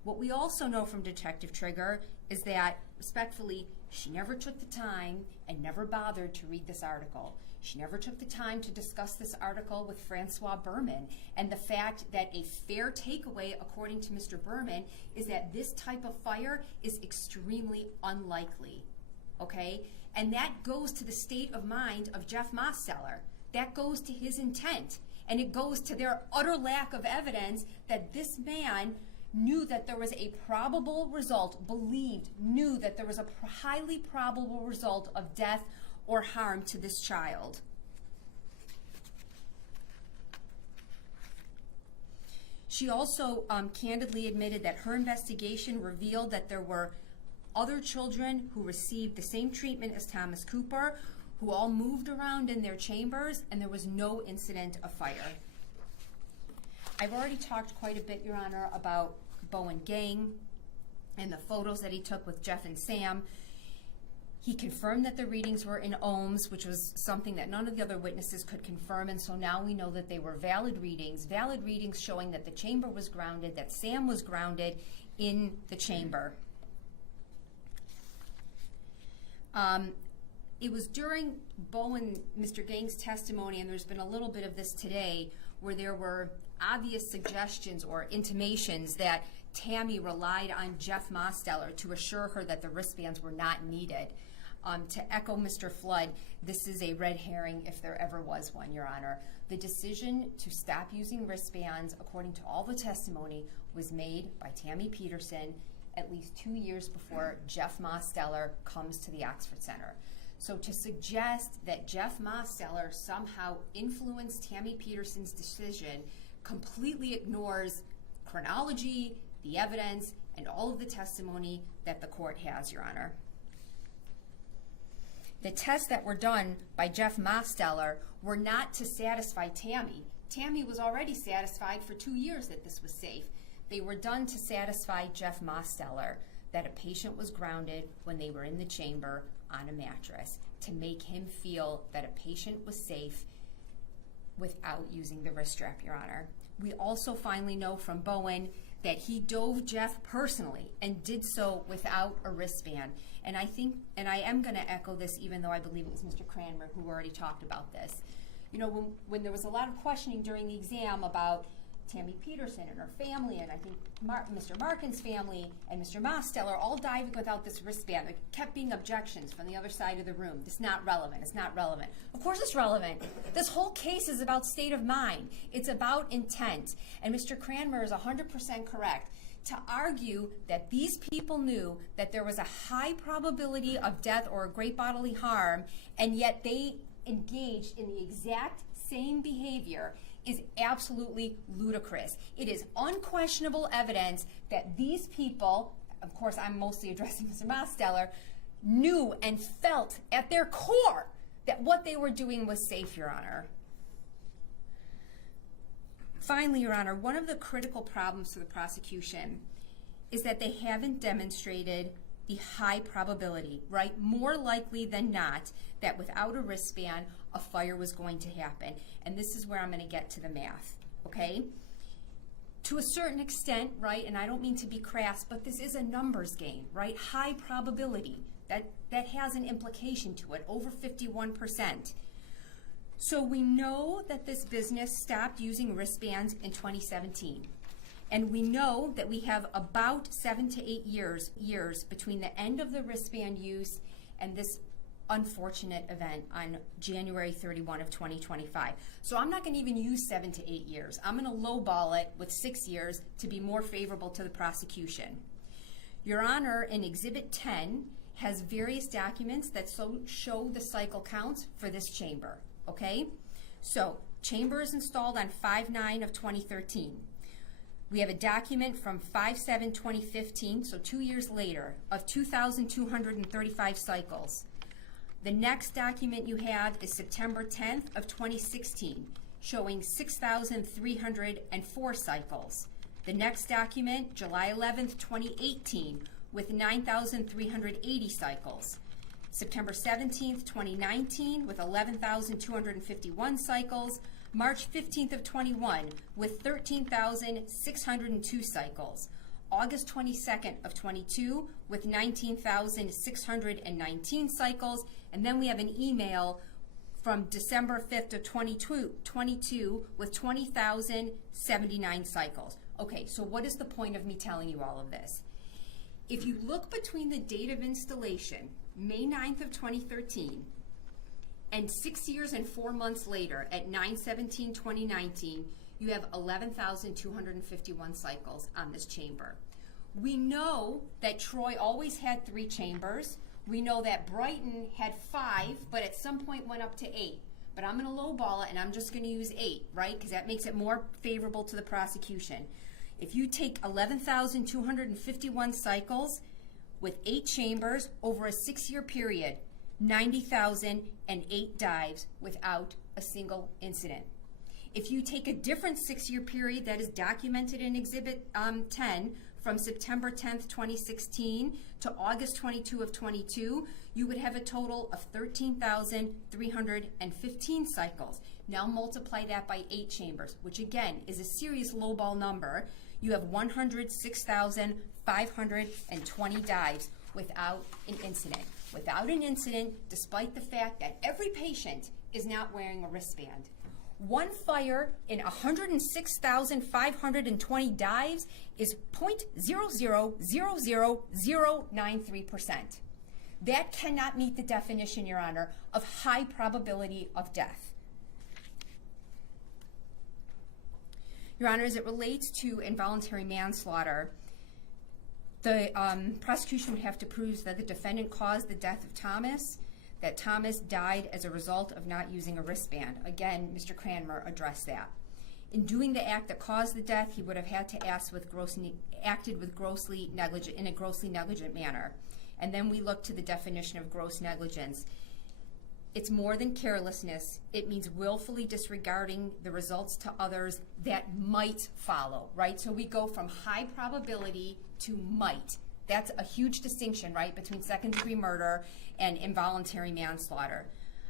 What we also know from Detective Trigger is that, respectfully, she never took the time and never bothered to read this article. She never took the time to discuss this article with Francois Berman. And the fact that a fair takeaway, according to Mr. Berman, is that this type of fire is extremely unlikely, okay? And that goes to the state of mind of Jeff Mosteller. That goes to his intent. And it goes to their utter lack of evidence that this man knew that there was a probable result, knew that there was a highly probable result of death or harm to this child. She also candidly admitted that her investigation revealed that there were other children who received the same treatment as Thomas Cooper, who all moved around in their chambers, and there was no incident of fire. I've already talked quite a bit, Your Honor, about Bowen Gang and the photos that he took with Jeff and Sam. He confirmed that the readings were in ohms, which was something that none of the other witnesses could confirm, and so now we know that they were valid readings showing that the chamber was grounded, that Sam was grounded in the chamber. It was during Mr. Gang's testimony, and there's been a little bit of this today, where there were obvious suggestions or intimations that Tammy relied on Jeff Mosteller to assure her that the wristbands were not needed. To echo Mr. Flood, this is a red herring if there ever was one, Your Honor. The decision to stop using wristbands, according to all the testimony, was made by Tammy Peterson at least 2 years before Jeff Mosteller comes to the Oxford Center. So to suggest that Jeff Mosteller somehow influenced Tammy Peterson's decision completely ignores chronology, the evidence, and all of the testimony that the court has, Your Honor. The tests that were done by Jeff Mosteller were not to satisfy Tammy. Tammy was already satisfied for 2 years that this was safe. They were done to satisfy Jeff Mosteller that a patient was grounded when they were in the chamber on a mattress, to make him feel that a patient was safe without using the wrist strap, Your Honor. We also finally know from Bowen that he dove Jeff personally and did so without a wristband. And I am going to echo this, even though I believe it was Mr. Cranmer who already talked about this. You know, when there was a lot of questioning during the exam about Tammy Peterson and her family, and I think Mr. Markin's family and Mr. Mosteller all diving without this wristband, there kept being objections from the other side of the room. It's not relevant. It's not relevant. Of course it's relevant. This whole case is about state of mind. It's about intent. And Mr. Cranmer is 100% correct to argue that these people knew that there was a high probability of death or a great bodily harm, and yet they engaged in the exact same behavior is absolutely ludicrous. It is unquestionable evidence that these people, of course I'm mostly addressing Mr. Mosteller, knew and felt at their core that what they were doing was safe, Your Honor. Finally, Your Honor, one of the critical problems for the prosecution is that they haven't demonstrated the high probability, right? More likely than not that without a wristband, a fire was going to happen. And this is where I'm going to get to the math, okay? To a certain extent, right, and I don't mean to be crass, but this is a numbers game, right? High probability, that has an implication to it, over 51%. So we know that this business stopped using wristbands in 2017. And we know that we have about 7 to 8 years between the end of the wristband use and this unfortunate event on January 31 of 2025. So I'm not going to even use 7 to 8 years. I'm going to lowball it with 6 years to be more favorable to the prosecution. Your Honor, in Exhibit 10 has various documents that show the cycle counts for this chamber, okay? So chamber is installed on 5/9 of 2013. We have a document from 5/7/2015, so 2 years later, of 2,235 cycles. The next document you have is September 10th of 2016, showing 6,304 cycles. The next document, July 11th, 2018, with 9,380 cycles. September 17th, 2019, with 11,251 cycles. March 15th of 21 with 13,602 cycles. August 22nd of 22 with 19,619 cycles. And then we have an email from December 5th of 22 with 20,079 cycles. Okay, so what is the point of me telling you all of this? If you look between the date of installation, May 9th of 2013, and 6 years and 4 months later, at 9/17/2019, you have 11,251 cycles on this chamber. We know that Troy always had 3 chambers. We know that Brighton had 5, but at some point went up to 8. But I'm going to lowball it, and I'm just going to use 8, right? Because that makes it more favorable to the prosecution. If you take 11,251 cycles with 8 chambers over a 6-year period, 90,008 dives without a single incident. If you take a different 6-year period that is documented in Exhibit 10 from September 10th, 2016 to August 22 of 22, you would have a total of 13,315 cycles. Now multiply that by 8 chambers, which again is a serious lowball number. You have 106,520 dives without an incident. Without an incident, despite the fact that every patient is not wearing a wristband. One fire in 106,520 dives is 0.0000093%. That cannot meet the definition, Your Honor, of high probability of death. Your Honor, as it relates to involuntary manslaughter, the prosecution would have to prove that the defendant caused the death of Thomas, that Thomas died as a result of not using a wristband. Again, Mr. Cranmer addressed that. In doing the act that caused the death, he would have had to acted with grossly negligent, in a grossly negligent manner. And then we look to the definition of gross negligence. It's more than carelessness. It means willfully disregarding the results to others that might follow, right? So we go from high probability to might. That's a huge distinction, right, between second-degree murder and involuntary manslaughter.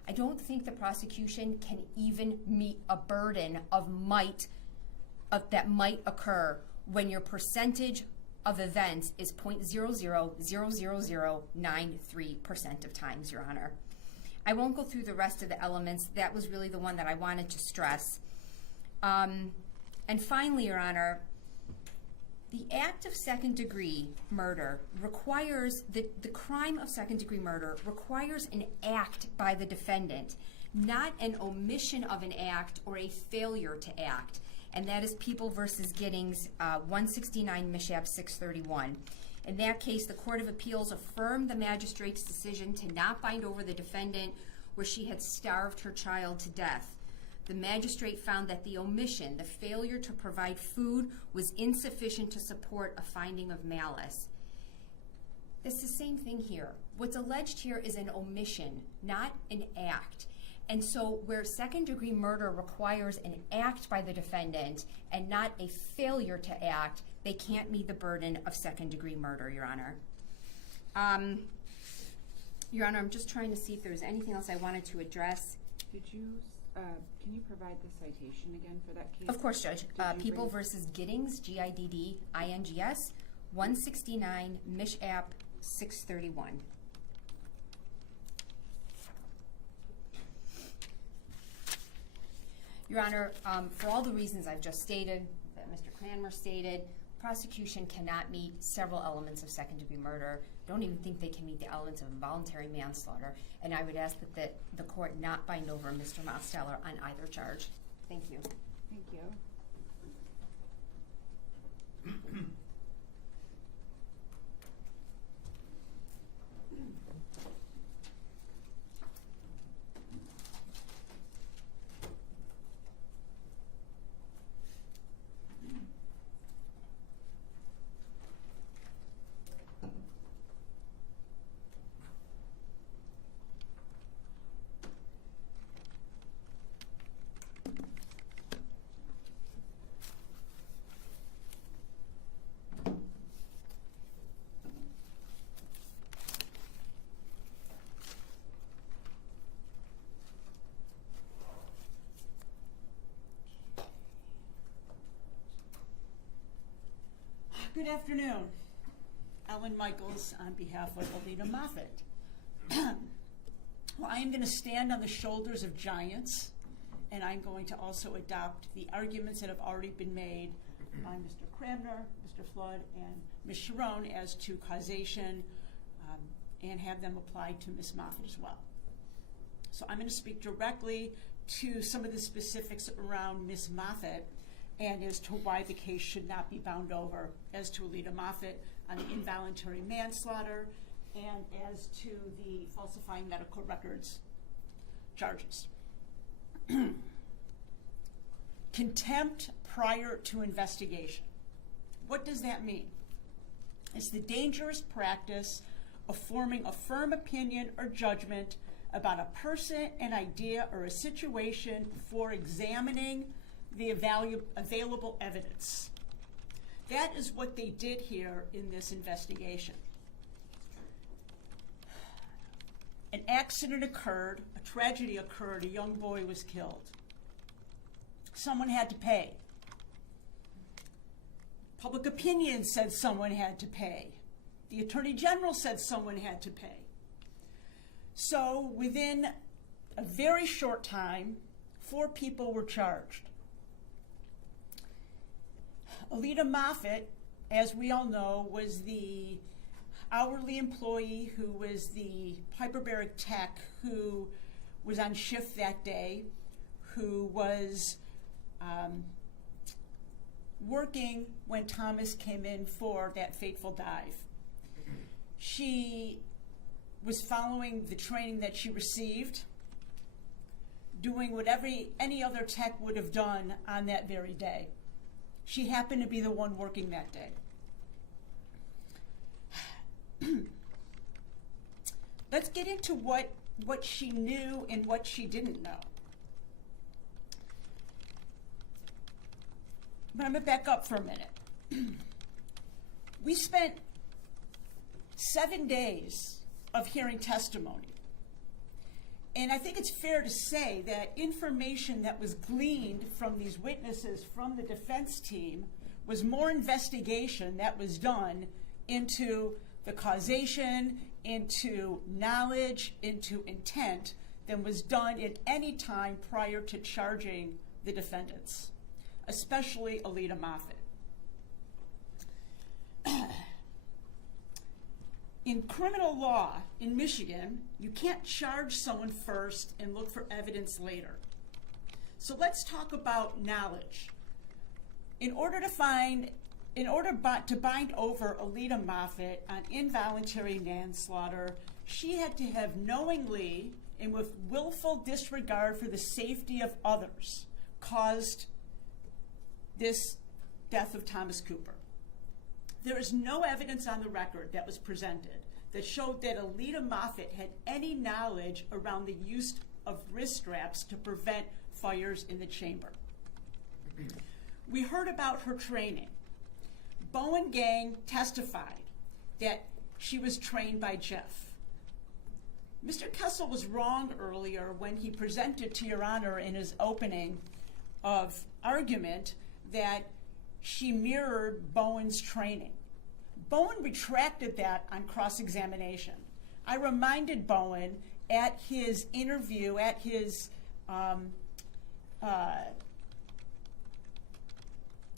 I don't think the prosecution can even meet a burden of might, that might occur when your percentage of events is 0.0000093% of times, Your Honor. I won't go through the rest of the elements. That was really the one that I wanted to stress. And finally, Your Honor, the act of second-degree murder requires, the crime of second-degree murder requires an act by the defendant, not an omission of an act or a failure to act. And that is People v. Giddings, 169 Mishap 631. In that case, the Court of Appeals affirmed the magistrate's decision to not bind over the defendant where she had starved her child to death. The magistrate found that the omission, the failure to provide food, was insufficient to support a finding of malice. It's the same thing here. What's alleged here is an omission, not an act. And so where second-degree murder requires an act by the defendant and not a failure to act, they can't meet the burden of second-degree murder, Your Honor. Your Honor, I'm just trying to see if there's anything else I wanted to address. Did you, can you provide the citation again for that case? Of course, Judge. People v. Giddings, Giddings, 169 Mishap 631. Your Honor, for all the reasons I've just stated, that Mr. Cranmer stated, prosecution cannot meet several elements of second-degree murder. Don't even think they can meet the elements of involuntary manslaughter. And I would ask that the court not bind over Mr. Mosteller on either charge. Thank you. Thank you. Good afternoon. Ellen Michaels on behalf of Aleta Moffett. Well, I am going to stand on the shoulders of giants, and I'm going to also adopt the arguments that have already been made by Mr. Cranmer, Mr. Flood, and Ms. Sharon as to causation, and have them applied to Ms. Moffett as well. So I'm going to speak directly to some of the specifics around Ms. Moffett and as to why the case should not be bound over as to Aleta Moffett on the involuntary manslaughter and as to the falsifying medical records charges. Contempt prior to investigation. What does that mean? It's the dangerous practice of forming a firm opinion or judgment about a person, an idea, or a situation before examining the available evidence. That is what they did here in this investigation. An accident occurred, a tragedy occurred, a young boy was killed. Someone had to pay. Public opinion said someone had to pay. The Attorney General said someone had to pay. So within a very short time, 4 people were charged. Aleta Moffitt, as we all know, was the hourly employee who was the Hyperbaric tech who was on shift that day, who was working when Thomas came in for that fateful dive. She was following the training that she received, doing what any other tech would have done on that very day. She happened to be the one working that day. Let's get into what she knew and what she didn't know. But I'm going to back up for a minute. We spent 7 days of hearing testimony. And I think it's fair to say that information that was gleaned from these witnesses from the defense team was more investigation that was done into the causation, into knowledge, into intent than was done at any time prior to charging the defendants, especially Aleta Moffitt. In criminal law in Michigan, you can't charge someone first and look for evidence later. So let's talk about knowledge. In order to bind over Aleta Moffitt on involuntary manslaughter, she had to have knowingly and with willful disregard for the safety of others caused this death of Thomas Cooper. There is no evidence on the record that was presented that showed that Aleta Moffitt had any knowledge around the use of wrist straps to prevent fires in the chamber. We heard about her training. Bowen Gang testified that she was trained by Jeff. Mr. Kessel was wrong earlier when he presented to Your Honor in his opening of argument that she mirrored Bowen's training. Bowen retracted that on cross-examination. I reminded Bowen at his interview, at his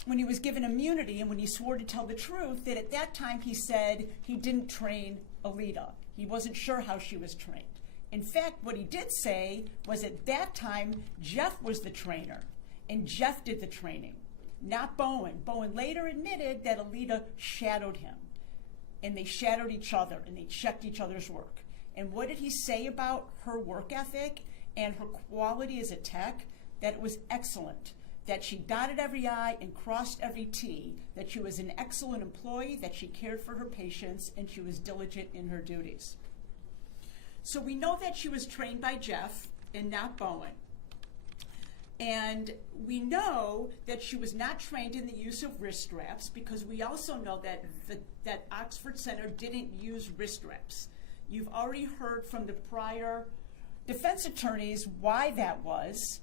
when he was given immunity and when he swore to tell the truth, that at that time he said he didn't train Aleta. He wasn't sure how she was trained. In fact, what he did say was at that time Jeff was the trainer and Jeff did the training, not Bowen. Bowen later admitted that Aleta shadowed him, and they shadowed each other, and they checked each other's work. And what did he say about her work ethic and her quality as a tech? That it was excellent, that she dotted every I and crossed every T, that she was an excellent employee, that she cared for her patients, and she was diligent in her duties. So we know that she was trained by Jeff and not Bowen. And we know that she was not trained in the use of wrist straps, because we also know that Oxford Center didn't use wrist straps. You've already heard from the prior defense attorneys why that was,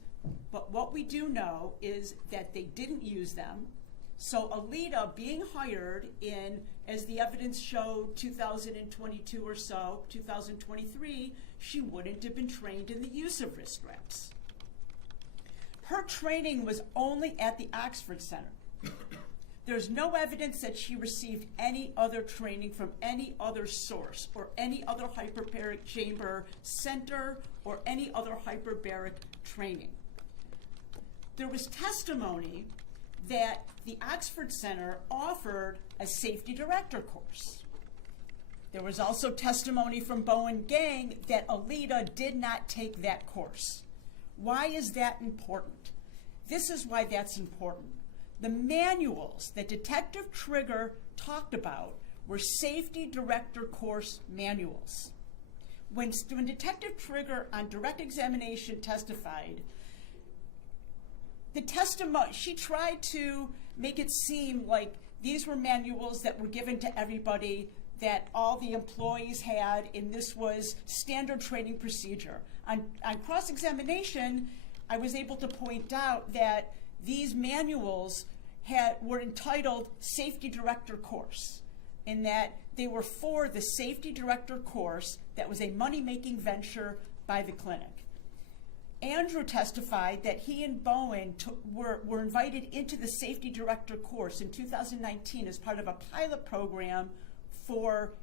but what we do know is that they didn't use them. So Aleta being hired in, as the evidence showed, 2022 or so, 2023, she wouldn't have been trained in the use of wrist straps. Her training was only at the Oxford Center. There's no evidence that she received any other training from any other source or any other hyperbaric chamber center or any other hyperbaric training. There was testimony that the Oxford Center offered a safety director course. There was also testimony from Bowen Gang that Aleta did not take that course. Why is that important? This is why that's important. The manuals that Detective Trigger talked about were safety director course manuals. When Detective Trigger on direct examination testified, she tried to make it seem like these were manuals that were given to everybody, that all the employees had, and this was standard training procedure. On cross-examination, I was able to point out that these manuals were entitled Safety Director Course, in that they were for the Safety Director course that was a money-making venture by the clinic. Andrew testified that he and Bowen were invited into the safety director course in 2019 as part of a pilot program for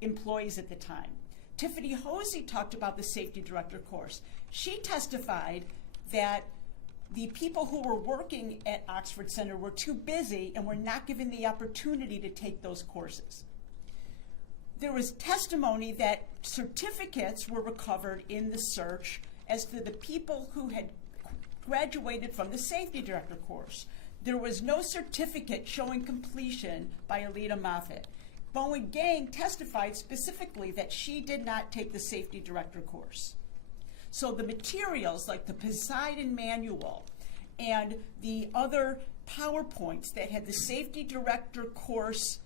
employees at the time. Tiffany Hosey talked about the safety director course. She testified that the people who were working at Oxford Center were too busy and were not given the opportunity to take those courses. There was testimony that certificates were recovered in the search as to the people who had graduated from the safety director course. There was no certificate showing completion by Aleta Moffitt. Bowen Gang testified specifically that she did not take the safety director course. So the materials like the Poseidon manual and the other PowerPoints that had the safety director course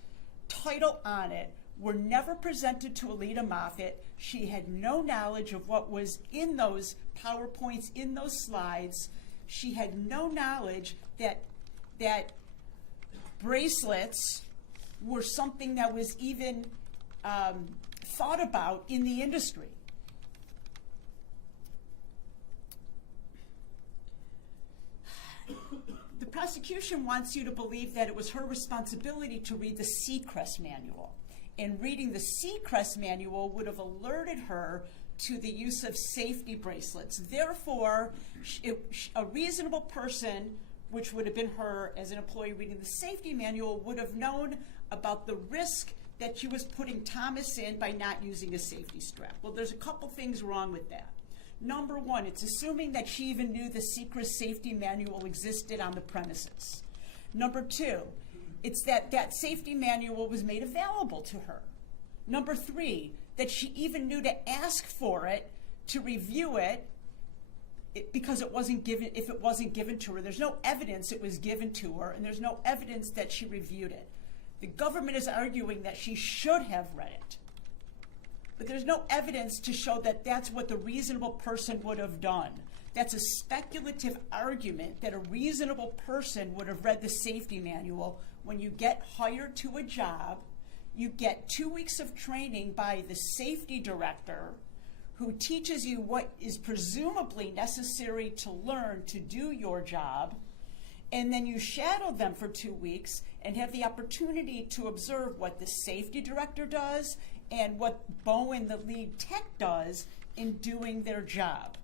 title on it were never presented to Aleta Moffitt. She had no knowledge of what was in those PowerPoints, in those slides. She had no knowledge that bracelets were something that was even thought about in the industry. The prosecution wants you to believe that it was her responsibility to read the Seacrest manual. And reading the Seacrest manual would have alerted her to the use of safety bracelets. Therefore, a reasonable person, which would have been her as an employee reading the safety manual, would have known about the risk that she was putting Thomas in by not using a safety strap. Well, there's a couple things wrong with that. Number one, it's assuming that she even knew the Seacrest safety manual existed on the premises. Number two, it's that safety manual was made available to her. Number three, that she even knew to ask for it, to review it, because it wasn't given. If it wasn't given to her, there's no evidence it was given to her, and there's no evidence that she reviewed it. The government is arguing that she should have read it, but there's no evidence to show that that's what the reasonable person would have done. That's a speculative argument that a reasonable person would have read the safety manual. When you get hired to a job, you get 2 weeks of training by the safety director who teaches you what is presumably necessary to learn to do your job, and then you shadow them for 2 weeks and have the opportunity to observe what the safety director does and what Bowen, the lead tech, does in doing their job.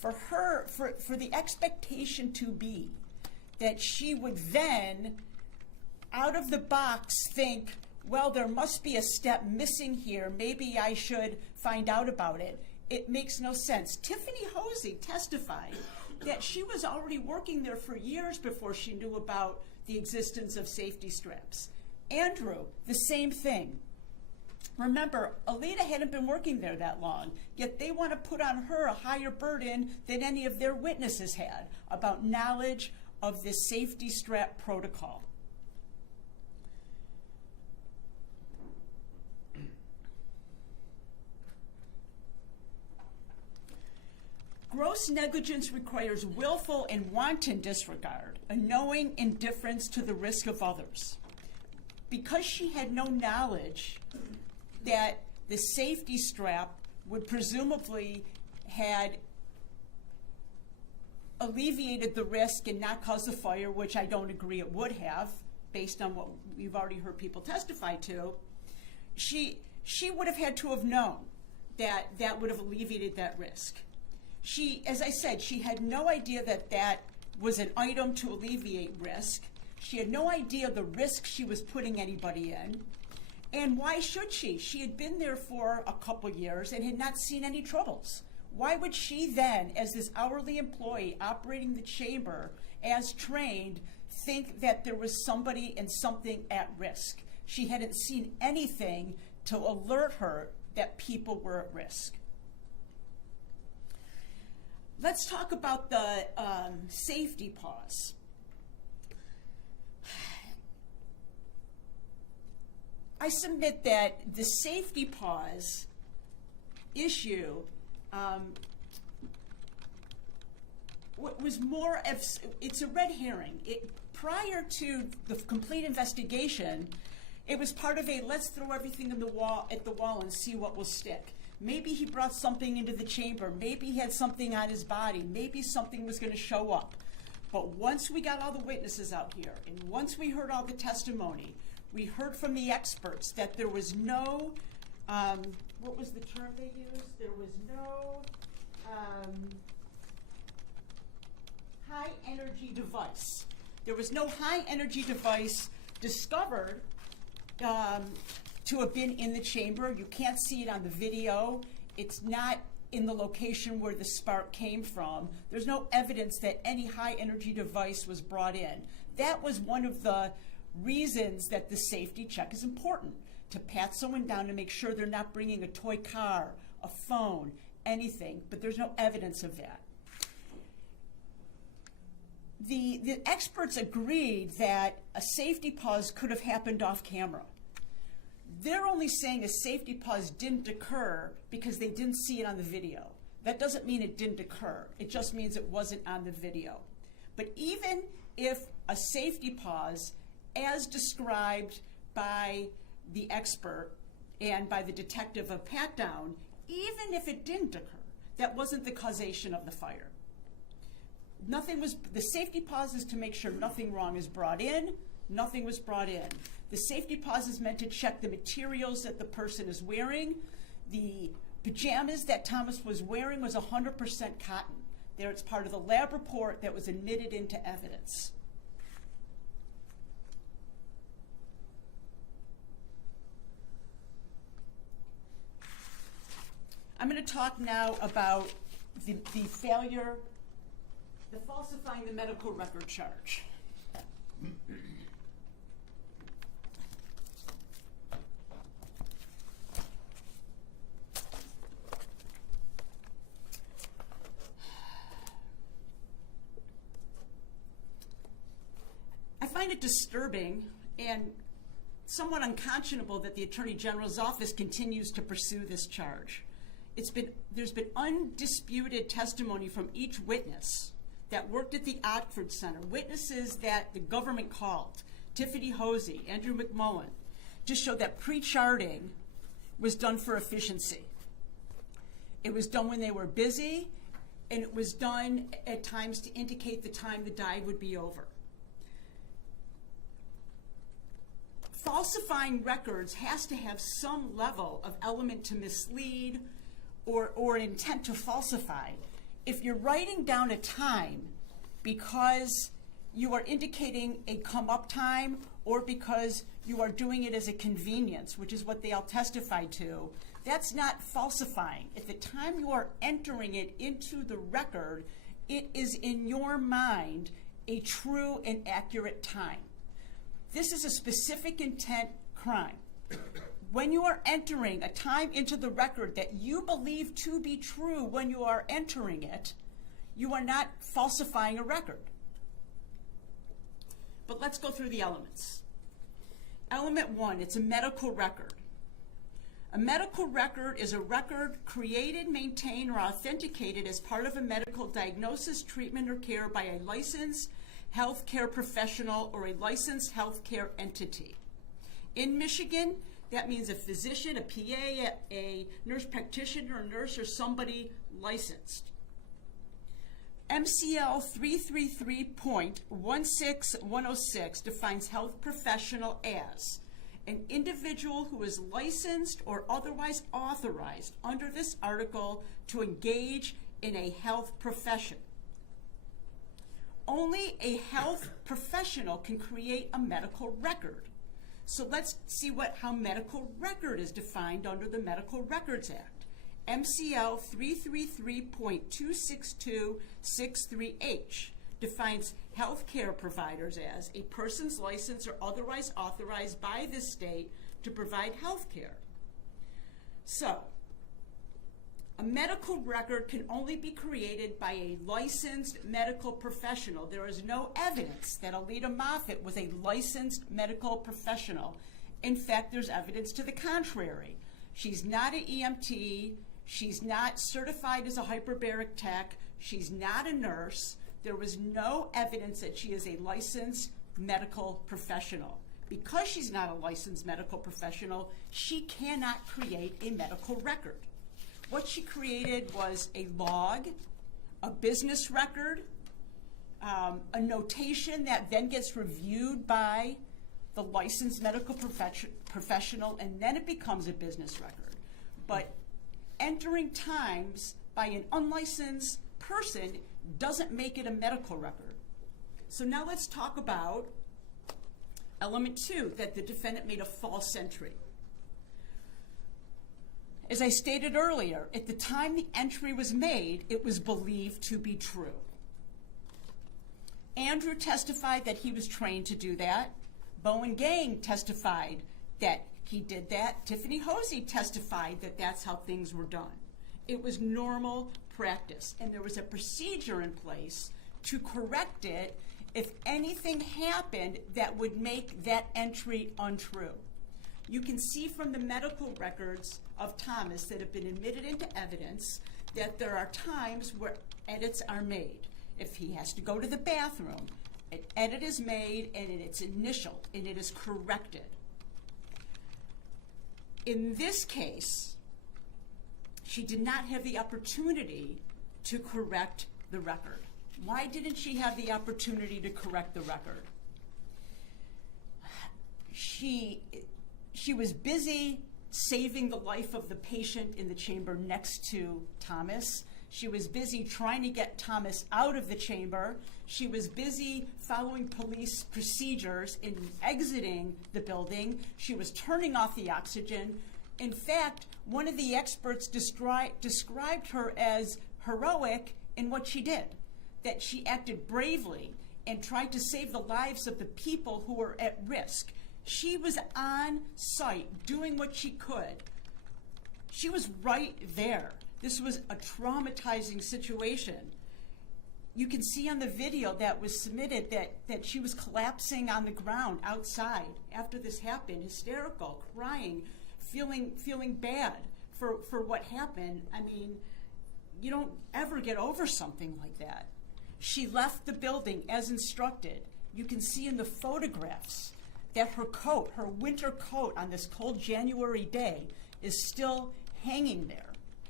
For her, for the expectation to be that she would then, out of the box, think, well, there must be a step missing here. Maybe I should find out about it. It makes no sense. Tiffany Hosey testified that she was already working there for years before she knew about the existence of safety straps. Andrew, the same thing. Remember, Aleta hadn't been working there that long, yet they want to put on her a higher burden than any of their witnesses had about knowledge of the safety strap protocol. Gross negligence requires willful and wanton disregard, a knowing indifference to the risk of others. Because she had no knowledge that the safety strap would presumably had alleviated the risk and not caused the fire, which I don't agree it would have, based on what we've already heard people testify to, she would have had to have known that that would have alleviated that risk. She, as I said, she had no idea that that was an item to alleviate risk. She had no idea the risk she was putting anybody in. And why should she? She had been there for a couple years and had not seen any troubles. Why would she then, as this hourly employee operating the chamber as trained, think that there was somebody and something at risk? She hadn't seen anything to alert her that people were at risk. Let's talk about the safety pause. I submit that the safety pause issue was more of, it's a red herring. Prior to the complete investigation, it was part of a let's throw everything at the wall and see what will stick. Maybe he brought something into the chamber. Maybe he had something on his body. Maybe something was going to show up. But once we got all the witnesses out here, and once we heard all the testimony, we heard from the experts that there was no, what was the term they used? There was no high energy device. There was no high energy device discovered to have been in the chamber. You can't see it on the video. It's not in the location where the spark came from. There's no evidence that any high energy device was brought in. That was one of the reasons that the safety check is important, to pat someone down to make sure they're not bringing a toy car, a phone, anything, but there's no evidence of that. The experts agreed that a safety pause could have happened off camera. They're only saying a safety pause didn't occur because they didn't see it on the video. That doesn't mean it didn't occur. It just means it wasn't on the video. But even if a safety pause, as described by the expert and by the detective of pat down, even if it didn't occur, that wasn't the causation of the fire. The safety pause is to make sure nothing wrong is brought in. Nothing was brought in. The safety pause is meant to check the materials that the person is wearing. The pajamas that Thomas was wearing was 100% cotton. There, it's part of the lab report that was admitted into evidence. I'm going to talk now about the falsifying the medical record charge. I find it disturbing and somewhat unconscionable that the Attorney General's office continues to pursue this charge. There's been undisputed testimony from each witness that worked at the Oxford Center, witnesses that the government called, Tiffany Hosey, Andrew McMullen, just showed that pre-charting was done for efficiency. It was done when they were busy, and it was done at times to indicate the time the dive would be over. Falsifying records has to have some level of element to mislead or an intent to falsify. If you're writing down a time because you are indicating a come-up time or because you are doing it as a convenience, which is what they all testified to, that's not falsifying. At the time you are entering it into the record, it is in your mind a true and accurate time. This is a specific intent crime. When you are entering a time into the record that you believe to be true when you are entering it, you are not falsifying a record. But let's go through the elements. Element 1, it's a medical record. A medical record is a record created, maintained, or authenticated as part of a medical diagnosis, treatment, or care by a licensed healthcare professional or a licensed healthcare entity. In Michigan, that means a physician, a PA, a nurse practitioner, a nurse, or somebody licensed. MCL 333.16106 defines health professional as an individual who is licensed or otherwise authorized under this article to engage in a health profession. Only a health professional can create a medical record. So let's see how medical record is defined under the Medical Records Act. MCL 333.26263H defines healthcare providers as a person's licensed or otherwise authorized by the state to provide health care. So, a medical record can only be created by a licensed medical professional. There is no evidence that Aleta Moffitt was a licensed medical professional. In fact, there's evidence to the contrary. She's not an EMT. She's not certified as a hyperbaric tech. She's not a nurse. There was no evidence that she is a licensed medical professional. Because she's not a licensed medical professional, she cannot create a medical record. What she created was a log, a business record, a notation that then gets reviewed by the licensed medical professional, and then it becomes a business record. But entering times by an unlicensed person doesn't make it a medical record. So now let's talk about element 2, that the defendant made a false entry. As I stated earlier, at the time the entry was made, it was believed to be true. Andrew testified that he was trained to do that. Bowen Gang testified that he did that. Tiffany Hosey testified that that's how things were done. It was normal practice, and there was a procedure in place to correct it if anything happened that would make that entry untrue. You can see from the medical records of Thomas that have been admitted into evidence that there are times where edits are made. If he has to go to the bathroom, an edit is made and it's initialed and it is corrected. In this case, she did not have the opportunity to correct the record. Why didn't she have the opportunity to correct the record? She was busy saving the life of the patient in the chamber next to Thomas. She was busy trying to get Thomas out of the chamber. She was busy following police procedures in exiting the building. She was turning off the oxygen. In fact, one of the experts described her as heroic in what she did, that she acted bravely and tried to save the lives of the people who were at risk. She was on site doing what she could. She was right there. This was a traumatizing situation. You can see on the video that was submitted that she was collapsing on the ground outside after this happened, hysterical, crying, feeling bad for what happened. I mean, you don't ever get over something like that. She left the building as instructed. You can see in the photographs that her coat, her winter coat on this cold January day, is still hanging there.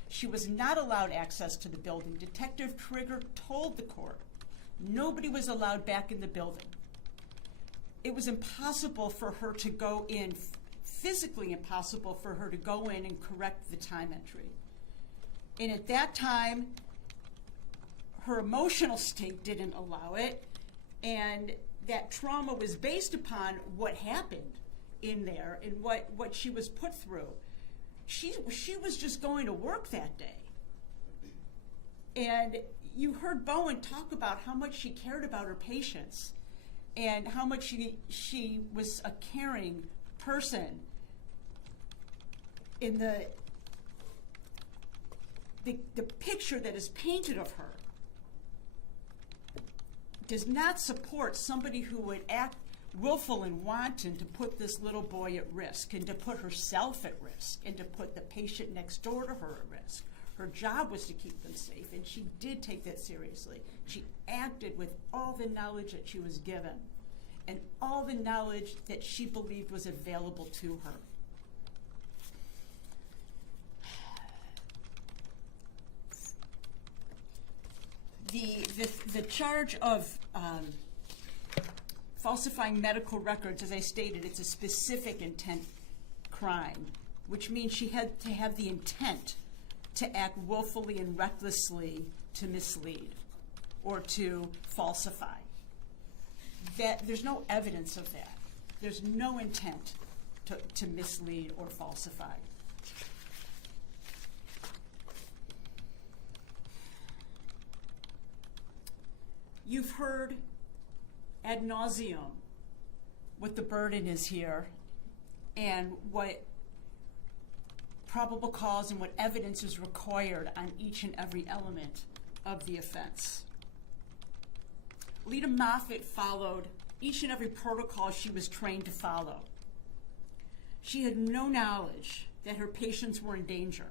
She was not allowed access to the building. Detective Trigger told the court nobody was allowed back in the building. It was impossible for her to go in, physically impossible for her to go in and correct the time entry. And at that time, her emotional state didn't allow it, and that trauma was based upon what happened in there and what she was put through. She was just going to work that day. And you heard Bowen talk about how much she cared about her patients and how much she was a caring person. In the picture that is painted of her does not support somebody who would act willful and wanton to put this little boy at risk and to put herself at risk and to put the patient next door to her at risk. Her job was to keep them safe, and she did take that seriously. She acted with all the knowledge that she was given and all the knowledge that she believed was available to her. The charge of falsifying medical records, as I stated, it's a specific intent crime, which means she had to have the intent to act willfully and recklessly to mislead or to falsify. There's no evidence of that. There's no intent to mislead or falsify. You've heard ad nauseum what the burden is here and what probable cause and what evidence is required on each and every element of the offense. Aleta Moffitt followed each and every protocol she was trained to follow. She had no knowledge that her patients were in danger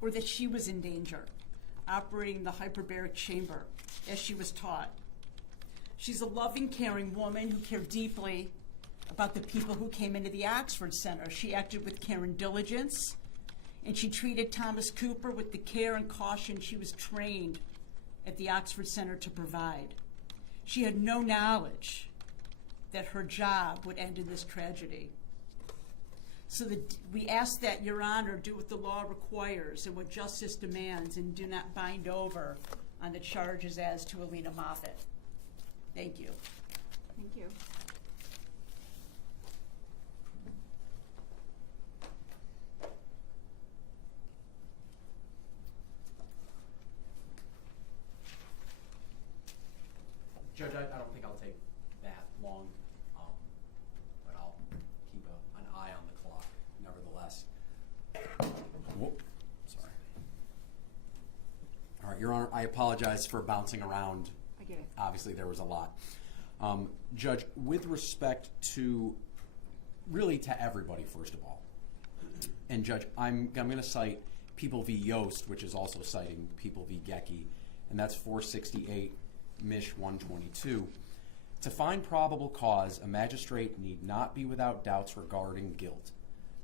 or that she was in danger operating the hyperbaric chamber as she was taught. She's a loving, caring woman who cared deeply about the people who came into the Oxford Center. She acted with care and diligence, and she treated Thomas Cooper with the care and caution she was trained at the Oxford Center to provide. She had no knowledge that her job would end in this tragedy. So we ask that Your Honor do what the law requires and what justice demands, and do not bind over on the charges as to Aleta Moffett. Thank you. Thank you. Judge, I don't think I'll take that long, but I'll keep an eye on the clock, nevertheless. Whoop, sorry. All right, Your Honor, I apologize for bouncing around. I get it. Obviously, there was a lot. Judge, with respect to, really to everybody, first of all, and Judge, I'm going to cite People v. Yost, which is also citing People v. Gecky, and that's 468 Mish 122. To find probable cause, a magistrate need not be without doubts regarding guilt.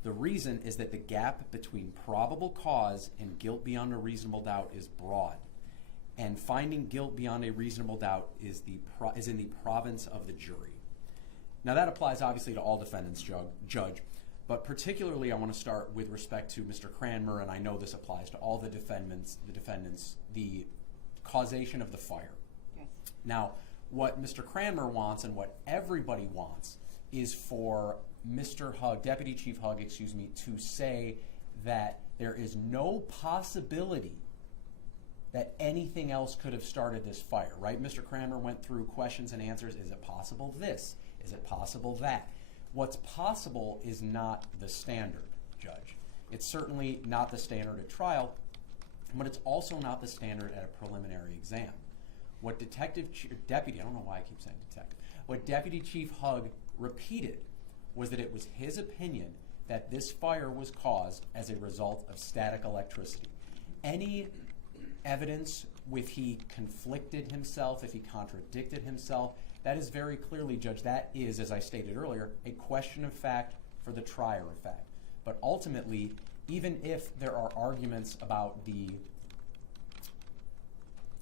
The reason is that the gap between probable cause and guilt beyond a reasonable doubt is broad, and finding guilt beyond a reasonable doubt is in the province of the jury. Now that applies obviously to all defendants, Judge, but particularly I want to start with respect to Mr. Cranmer, and I know this applies to all the defendants, the causation of the fire. Yes. Now, what Mr. Cranmer wants and what everybody wants is for Mr. Hugg, Deputy Chief Hugg, to say that there is no possibility that anything else could have started this fire, right? Mr. Cranmer went through questions and answers. Is it possible this? Is it possible that? What's possible is not the standard, Judge. It's certainly not the standard at trial, but it's also not the standard at a preliminary exam. What Deputy Chief Hugg repeated was that it was his opinion that this fire was caused as a result of static electricity. Any evidence if he conflicted himself, if he contradicted himself, that is very clearly, Judge, that is, as I stated earlier, a question of fact for the trier of fact. But ultimately, even if there are arguments about the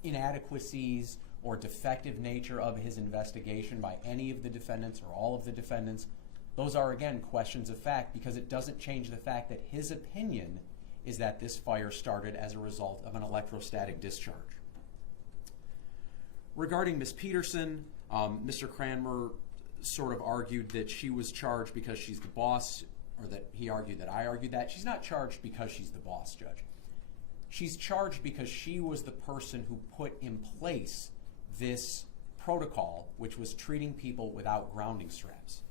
inadequacies or defective nature of his investigation by any of the defendants or all of the defendants, those are, again, questions of fact, because it doesn't change the fact that his opinion is that this fire started as a result of an electrostatic discharge. Regarding Ms. Peterson, Mr. Cranmer sort of argued that she was charged because she's the boss, or that he argued that I argued that. She's not charged because she's the boss, Judge. She's charged because she was the person who put in place this protocol, which was treating people without grounding straps.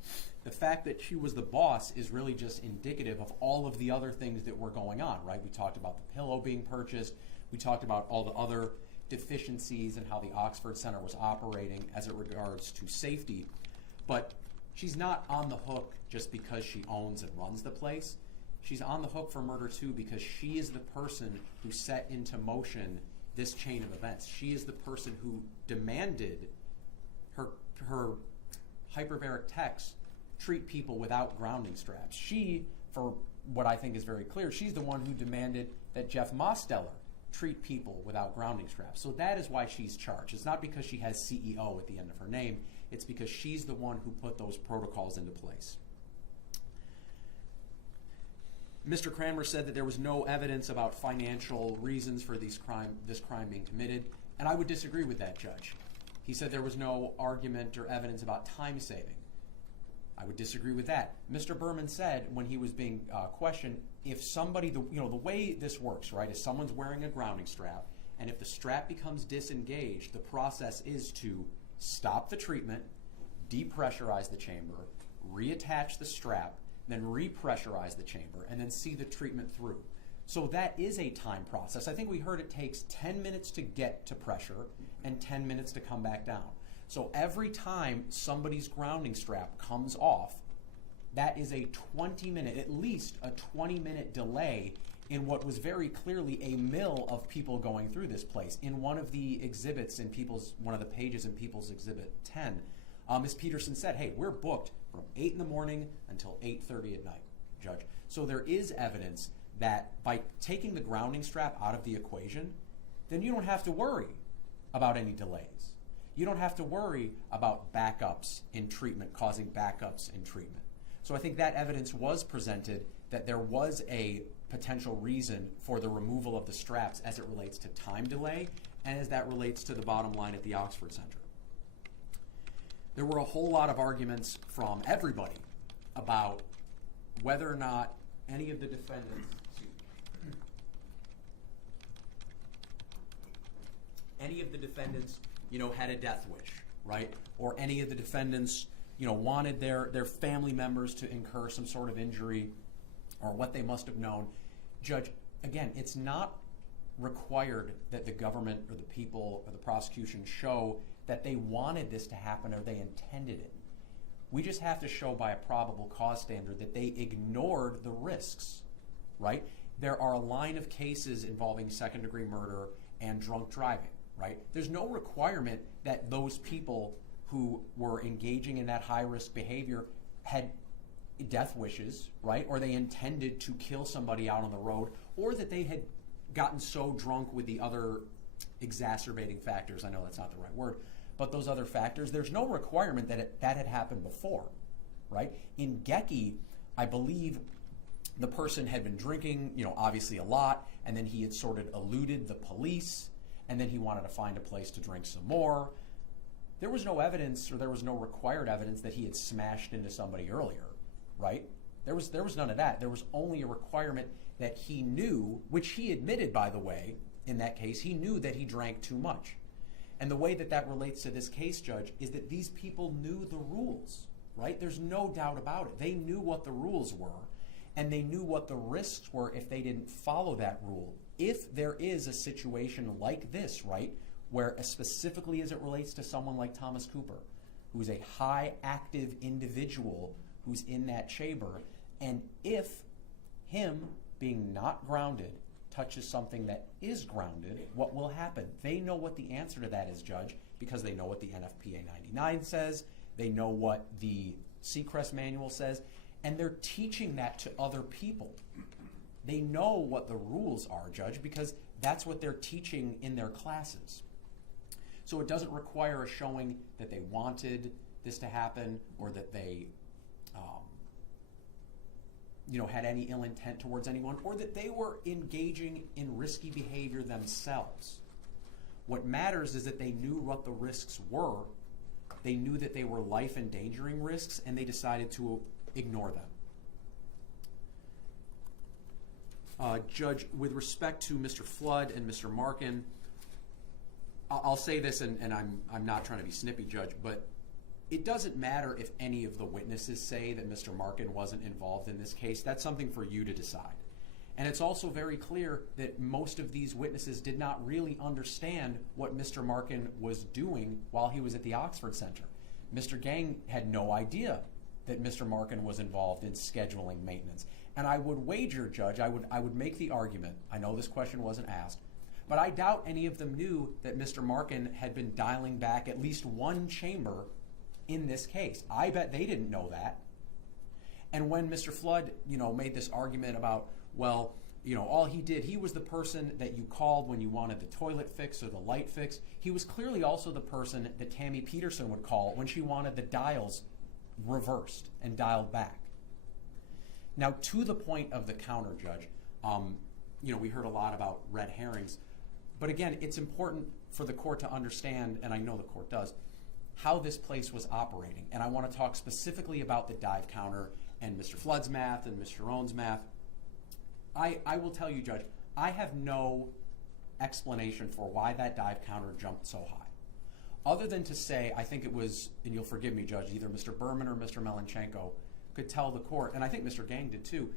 The fact that she was the boss is really just indicative of all of the other things that were going on, right? We talked about the pillow being purchased. We talked about all the other deficiencies and how the Oxford Center was operating as it regards to safety. But she's not on the hook just because she owns and runs the place. She's on the hook for murder too because she is the person who set into motion this chain of events. She is the person who demanded her hyperbaric techs treat people without grounding straps. She, for what I think is very clear, she's the one who demanded that Jeff Mosteller treat people without grounding straps. So that is why she's charged. It's not because she has CEO at the end of her name. It's because she's the one who put those protocols into place. Mr. Cranmer said that there was no evidence about financial reasons for this crime being committed, and I would disagree with that, Judge. He said there was no argument or evidence about time saving. I would disagree with that. Mr. Berman said when he was being questioned, if somebody, the way this works, right, is someone's wearing a grounding strap, and if the strap becomes disengaged, the process is to stop the treatment, depressurize the chamber, reattach the strap, then repressurize the chamber, and then see the treatment through. So that is a time process. I think we heard it takes 10 minutes to get to pressure and 10 minutes to come back down. So every time somebody's grounding strap comes off, that is a 20-minute, at least a 20-minute delay in what was very clearly a mill of people going through this place. In one of the exhibits in one of the pages in People's Exhibit 10, Ms. Peterson said, hey, we're booked from 8 in the morning until 8:30 at night, Judge. So there is evidence that by taking the grounding strap out of the equation, then you don't have to worry about any delays. You don't have to worry about backups in treatment causing backups in treatment. So I think that evidence was presented that there was a potential reason for the removal of the straps as it relates to time delay and as that relates to the bottom line at the Oxford Center. There were a whole lot of arguments from everybody about whether or not any of the defendants had a death wish, right? Or any of the defendants, wanted their family members to incur some sort of injury or what they must have known. Judge, again, it's not required that the government or the people or the prosecution show that they wanted this to happen or they intended it. We just have to show by a probable cause standard that they ignored the risks, right? There are a line of cases involving second-degree murder and drunk driving, right? There's no requirement that those people who were engaging in that high-risk behavior had death wishes, right? Or they intended to kill somebody out on the road, or that they had gotten so drunk with the other exacerbating factors. I know that's not the right word, but those other factors, there's no requirement that that had happened before, right? In Gecky, I believe the person had been drinking, obviously a lot, and then he had sort of eluded the police, and then he wanted to find a place to drink some more. There was no evidence, or there was no required evidence that he had smashed into somebody earlier, right? There was none of that. There was only a requirement that he knew, which he admitted, by the way, in that case, he knew that he drank too much. And the way that relates to this case, Judge, is that these people knew the rules, right? There's no doubt about it. They knew what the rules were, and they knew what the risks were if they didn't follow that rule. If there is a situation like this, right, where specifically as it relates to someone like Thomas Cooper, who's a high active individual who's in that chamber, and if him being not grounded touches something that is grounded, what will happen? They know what the answer to that is, Judge, because they know what the NFPA 99 says, they know what the Seacrest manual says, and they're teaching that to other people. They know what the rules are, Judge, because that's what they're teaching in their classes. So it doesn't require a showing that they wanted this to happen or that they had any ill intent towards anyone, or that they were engaging in risky behavior themselves. What matters is that they knew what the risks were, they knew that they were life-endangering risks, and they decided to ignore them. Judge, with respect to Mr. Flood and Mr. Markin, I'll say this, and I'm not trying to be snippy, Judge, but it doesn't matter if any of the witnesses say that Mr. Markin wasn't involved in this case. That's something for you to decide. And it's also very clear that most of these witnesses did not really understand what Mr. Markin was doing while he was at the Oxford Center. Mr. Gang had no idea that Mr. Markin was involved in scheduling maintenance. And I would wager, Judge, I would make the argument, I know this question wasn't asked, but I doubt any of them knew that Mr. Markin had been dialing back at least one chamber in this case. I bet they didn't know that. And when Mr. Flood, made this argument about, well, all he did, he was the person that you called when you wanted the toilet fix or the light fix. He was clearly also the person that Tammy Peterson would call when she wanted the dials reversed and dialed back. Now, to the point of the counter, Judge, we heard a lot about red herrings, but again, it's important for the court to understand, and I know the court does, how this place was operating. And I want to talk specifically about the dive counter and Mr. Flood's math and Mr. Rohn's math. I will tell you, Judge, I have no explanation for why that dive counter jumped so high. Other than to say, I think it was, and you'll forgive me, Judge, either Mr. Berman or Mr. Melenchenko could tell the court, and I think Mr. Gang did too,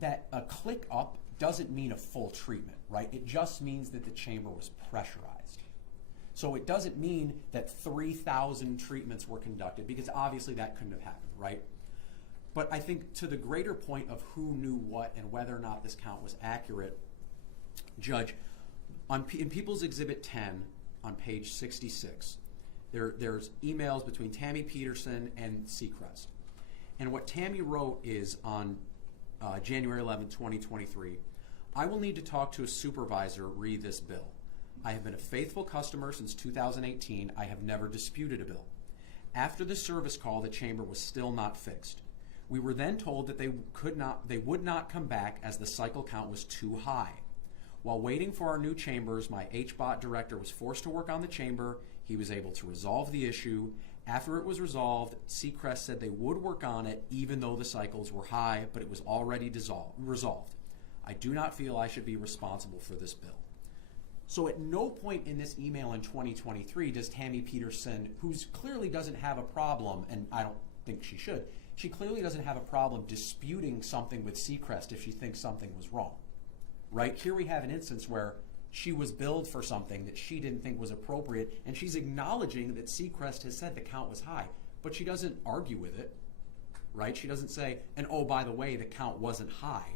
that a click up doesn't mean a full treatment, right? It just means that the chamber was pressurized. So it doesn't mean that 3,000 treatments were conducted, because obviously that couldn't have happened, right? But I think to the greater point of who knew what and whether or not this count was accurate, Judge, in People's Exhibit 10 on page 66, there's emails between Tammy Peterson and Seacrest. And what Tammy wrote is on January 11, 2023, I will need to talk to a supervisor re this bill. I have been a faithful customer since 2018. I have never disputed a bill. After the service call, the chamber was still not fixed. We were then told that they would not come back as the cycle count was too high. While waiting for our new chambers, my HBOT director was forced to work on the chamber. He was able to resolve the issue. After it was resolved, Seacrest said they would work on it even though the cycles were high, but it was already resolved. I do not feel I should be responsible for this bill. So at no point in this email in 2023 does Tammy Peterson, who clearly doesn't have a problem, and I don't think she should, she clearly doesn't have a problem disputing something with Seacrest if she thinks something was wrong. Right? Here we have an instance where she was billed for something that she didn't think was appropriate, and she's acknowledging that Seacrest has said the count was high, but she doesn't argue with it, right? She doesn't say, and oh, by the way, the count wasn't high.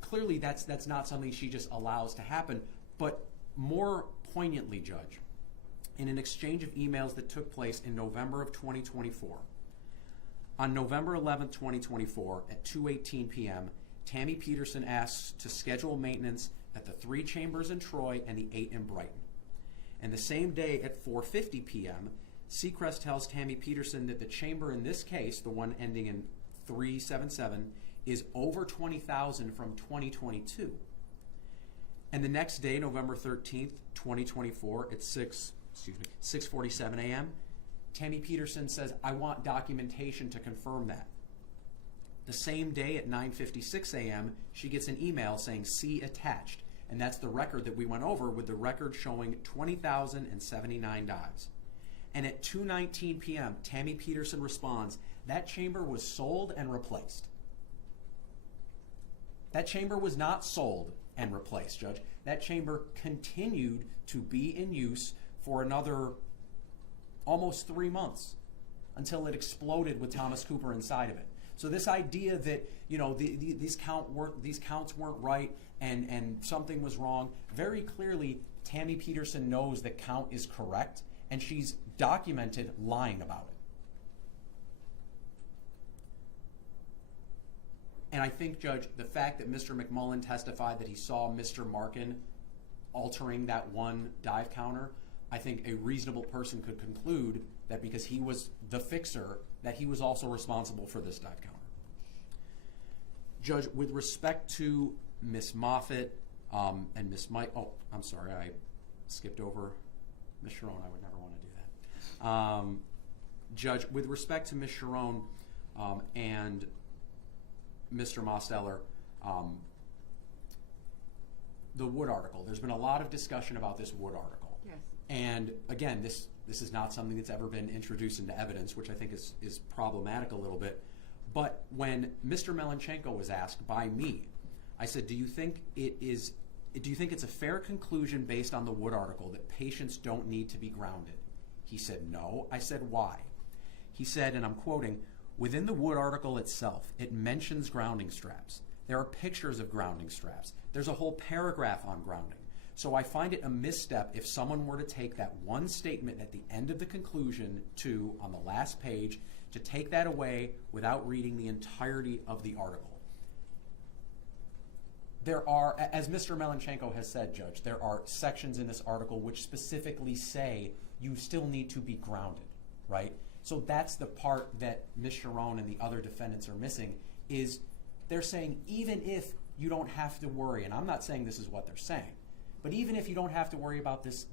Clearly, that's not something she just allows to happen, but more poignantly, Judge, in an exchange of emails that took place in November of 2024, on November 11th, 2024, at 2:18 p.m., Tammy Peterson asks to schedule maintenance at the 3 chambers in Troy and the 8 in Brighton. And the same day at 4:50 p.m., Seacrest tells Tammy Peterson that the chamber in this case, the one ending in 377, is over $20,000 from 2022. And the next day, November 13th, 2024, at 6:47 a.m., Tammy Peterson says, I want documentation to confirm that. The same day at 9:56 a.m., she gets an email saying, see attached. And that's the record that we went over with the record showing $20,079. And at 2:19 p.m., Tammy Peterson responds, that chamber was sold and replaced. That chamber was not sold and replaced, Judge. That chamber continued to be in use for another almost 3 months until it exploded with Thomas Cooper inside of it. So this idea that, you know, these counts weren't right and something was wrong, very clearly Tammy Peterson knows that count is correct, and she's documented lying about it. And I think, Judge, the fact that Mr. McMullen testified that he saw Mr. Markin altering that one dive counter, I think a reasonable person could conclude that because he was the fixer, that he was also responsible for this dive counter. Judge, with respect to Miss Moffitt and Miss Mike, oh, I'm sorry, I skipped over Miss Sharon. I would never want to do that. Judge, with respect to Miss Sharon and Mr. Mosteller, the Wood article. There's been a lot of discussion about this Wood article. Yes. And again, this is not something that's ever been introduced into evidence, which I think is problematic a little bit. But when Mr. Melenchenko was asked by me, I said, do you think it's a fair conclusion based on the Wood article that patients don't need to be grounded? He said, no. I said, why? He said, and I'm quoting, within the Wood article itself, it mentions grounding straps. There are pictures of grounding straps. There's a whole paragraph on grounding. So I find it a misstep if someone were to take that one statement at the end of the conclusion on the last page, to take that away without reading the entirety of the article. There are, as Mr. Melenchenko has said, Judge, there are sections in this article which specifically say you still need to be grounded, right? So that's the part that Ms. Sharon and the other defendants are missing, is they're saying even if you don't have to worry, and I'm not saying this is what they're saying, but even if you don't have to worry about this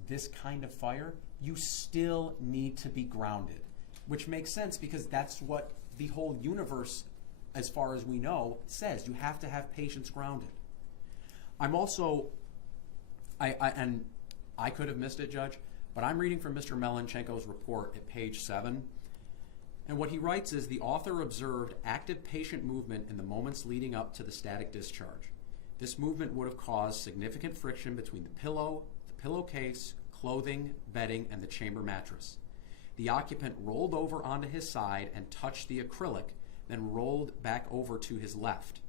kind of fire, you still need to be grounded, which makes sense because that's what the whole universe, as far as we know, says. You have to have patients grounded. I'm also, and I could have missed it, Judge, but I'm reading from Mr. Melenchenko's report at page 7. And what he writes is, the author observed active patient movement in the moments leading up to the static discharge. This movement would have caused significant friction between the pillowcase, clothing, bedding, and the chamber mattress. The occupant rolled over onto his side and touched the acrylic, then rolled back over to his left.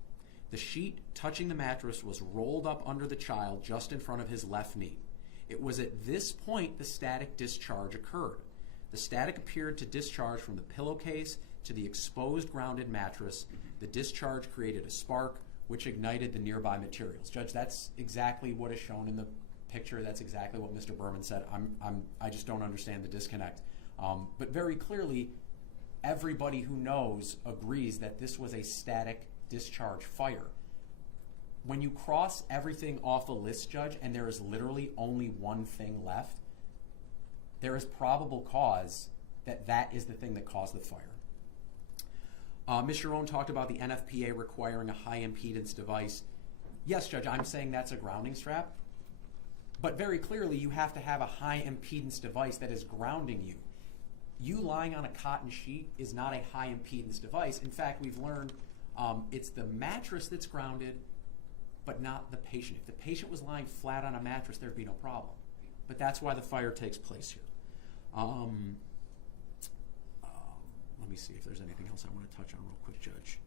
The sheet touching the mattress was rolled up under the child just in front of his left knee. It was at this point the static discharge occurred. The static appeared to discharge from the pillowcase to the exposed grounded mattress. The discharge created a spark, which ignited the nearby materials. Judge, that's exactly what is shown in the picture. That's exactly what Mr. Berman said. I just don't understand the disconnect. But very clearly, everybody who knows agrees that this was a static discharge fire. When you cross everything off a list, Judge, and there is literally only one thing left, there is probable cause that that is the thing that caused the fire. Ms. Sharon talked about the NFPA requiring a high impedance device. Yes, Judge, I'm saying that's a grounding strap, but very clearly you have to have a high impedance device that is grounding you. You lying on a cotton sheet is not a high impedance device. In fact, we've learned it's the mattress that's grounded, but not the patient. If the patient was lying flat on a mattress, there'd be no problem. But that's why the fire takes place here. Let me see if there's anything else I want to touch on real quick, Judge.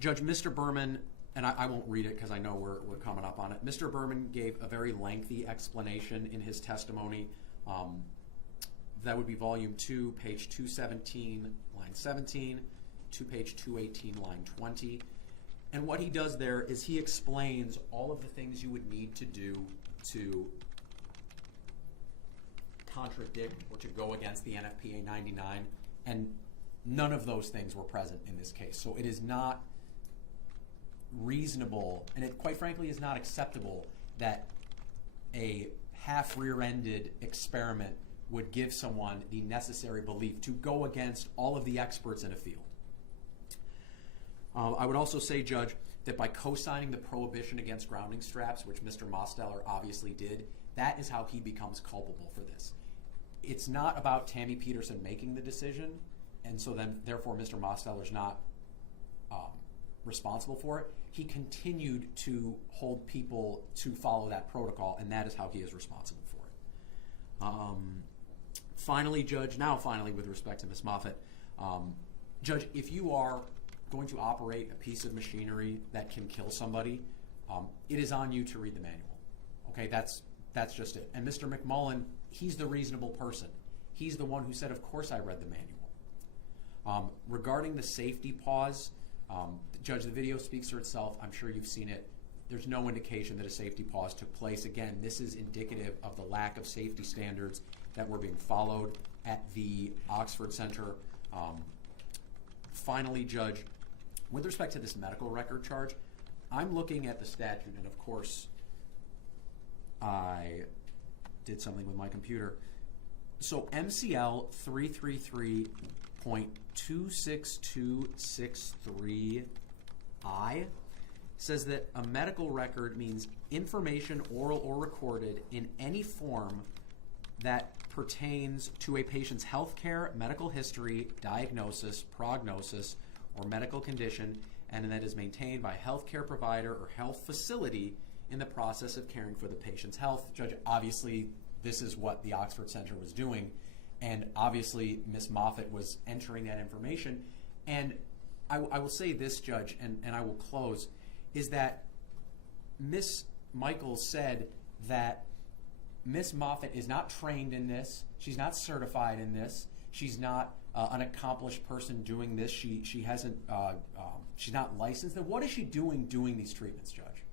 Judge, Mr. Berman, and I won't read it because I know we're coming up on it. Mr. Berman gave a very lengthy explanation in his testimony. That would be volume 2, page 217, line 17, to page 218, line 20. And what he does there is he explains all of the things you would need to do to contradict or to go against the NFPA 99, and none of those things were present in this case. So it is not reasonable, and it quite frankly is not acceptable that a half rear-ended experiment would give someone the necessary belief to go against all of the experts in a field. I would also say, Judge, that by co-signing the prohibition against grounding straps, which Mr. Mosteller obviously did, that is how he becomes culpable for this. It's not about Tammy Peterson making the decision, and so then therefore Mr. Mosteller's not responsible for it. He continued to hold people to follow that protocol, and that is how he is responsible for it. Finally, Judge, with respect to Ms. Moffitt, Judge, if you are going to operate a piece of machinery that can kill somebody, it is on you to read the manual. Okay, that's just it. And Mr. McMullen, he's the reasonable person. He's the one who said, of course I read the manual. Regarding the safety pause, Judge, the video speaks for itself. I'm sure you've seen it. There's no indication that a safety pause took place. Again, this is indicative of the lack of safety standards that were being followed at the Oxford Center. Finally, Judge, with respect to this medical record charge, I'm looking at the statute, and of course, I did something with my computer. So MCL 333.26263I says that a medical record means information, oral or recorded, in any form that pertains to a patient's health care, medical history, diagnosis, prognosis, or medical condition, and that is maintained by a health care provider or health facility in the process of caring for the patient's health. Judge, obviously, this is what the Oxford Center was doing, and obviously Ms. Moffitt was entering that information. And I will say this, Judge, and I will close, is that Ms. Michaels said that Ms. Moffitt is not trained in this. She's not certified in this. She's not an accomplished person doing this. She hasn't. She's not licensed. Then what is she doing these treatments, Judge?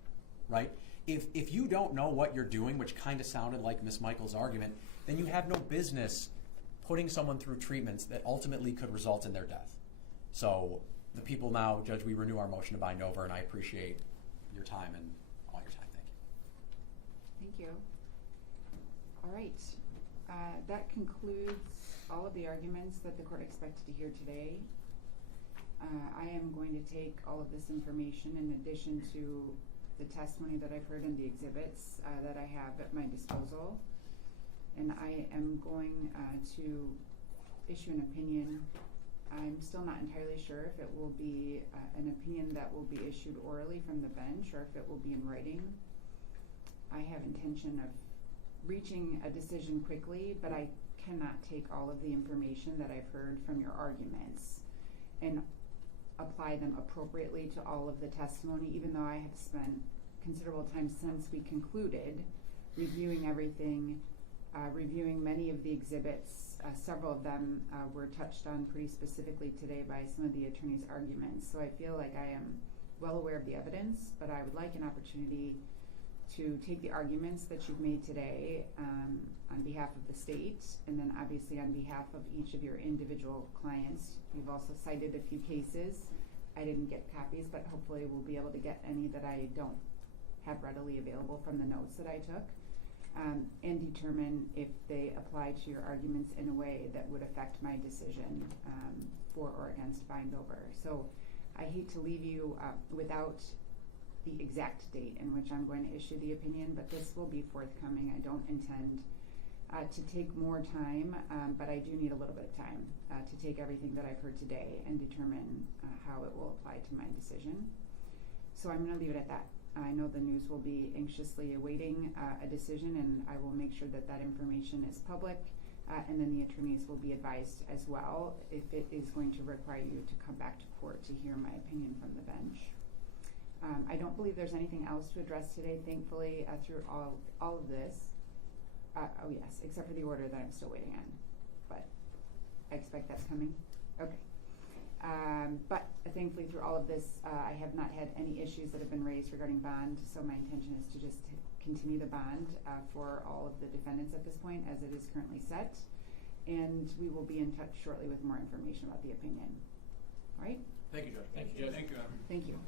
Right? If you don't know what you're doing, which kind of sounded like Ms. Michaels' argument, then you have no business putting someone through treatments that ultimately could result in their death. So the people now, Judge, we renew our motion to bind over, and I appreciate your time and all your time. Thank you. Thank you. All right. That concludes all of the arguments that the court expected to hear today. I am going to take all of this information in addition to the testimony that I've heard in the exhibits that I have at my disposal, and I am going to issue an opinion. I'm still not entirely sure if it will be an opinion that will be issued orally from the bench or if it will be in writing. I have intention of reaching a decision quickly, but I cannot take all of the information that I've heard from your arguments and apply them appropriately to all of the testimony, even though I have spent considerable time since we concluded reviewing everything reviewing many of the exhibits. Several of them were touched on pretty specifically today by some of the attorney's arguments. So I feel like I am well aware of the evidence, but I would like an opportunity to take the arguments that you've made today on behalf of the state, and then obviously on behalf of each of your individual clients. You've also cited a few cases. I didn't get copies, but hopefully we'll be able to get any that I don't have readily available from the notes that I took, and determine if they apply to your arguments in a way that would affect my decision for or against bind over. So I hate to leave you without the exact date in which I'm going to issue the opinion, but this will be forthcoming. I don't intend to take more time, but I do need a little bit of time to take everything that I've heard today and determine how it will apply to my decision. So I'm going to leave it at that. I know the news will be anxiously awaiting a decision, and I will make sure that that information is public, and then the attorneys will be advised as well if it is going to require you to come back to court to hear my opinion from the bench. I don't believe there's anything else to address today, thankfully, through all of this. Oh yes, except for the order that I'm still waiting on, but I expect that's coming. Okay. But thankfully through all of this, I have not had any issues that have been raised regarding bond, so my intention is to just continue the bond for all of the defendants at this point as it is currently set, and we will be in touch shortly with more information about the opinion. All right? Thank you, Judge. Thank you, Judge. Thank you.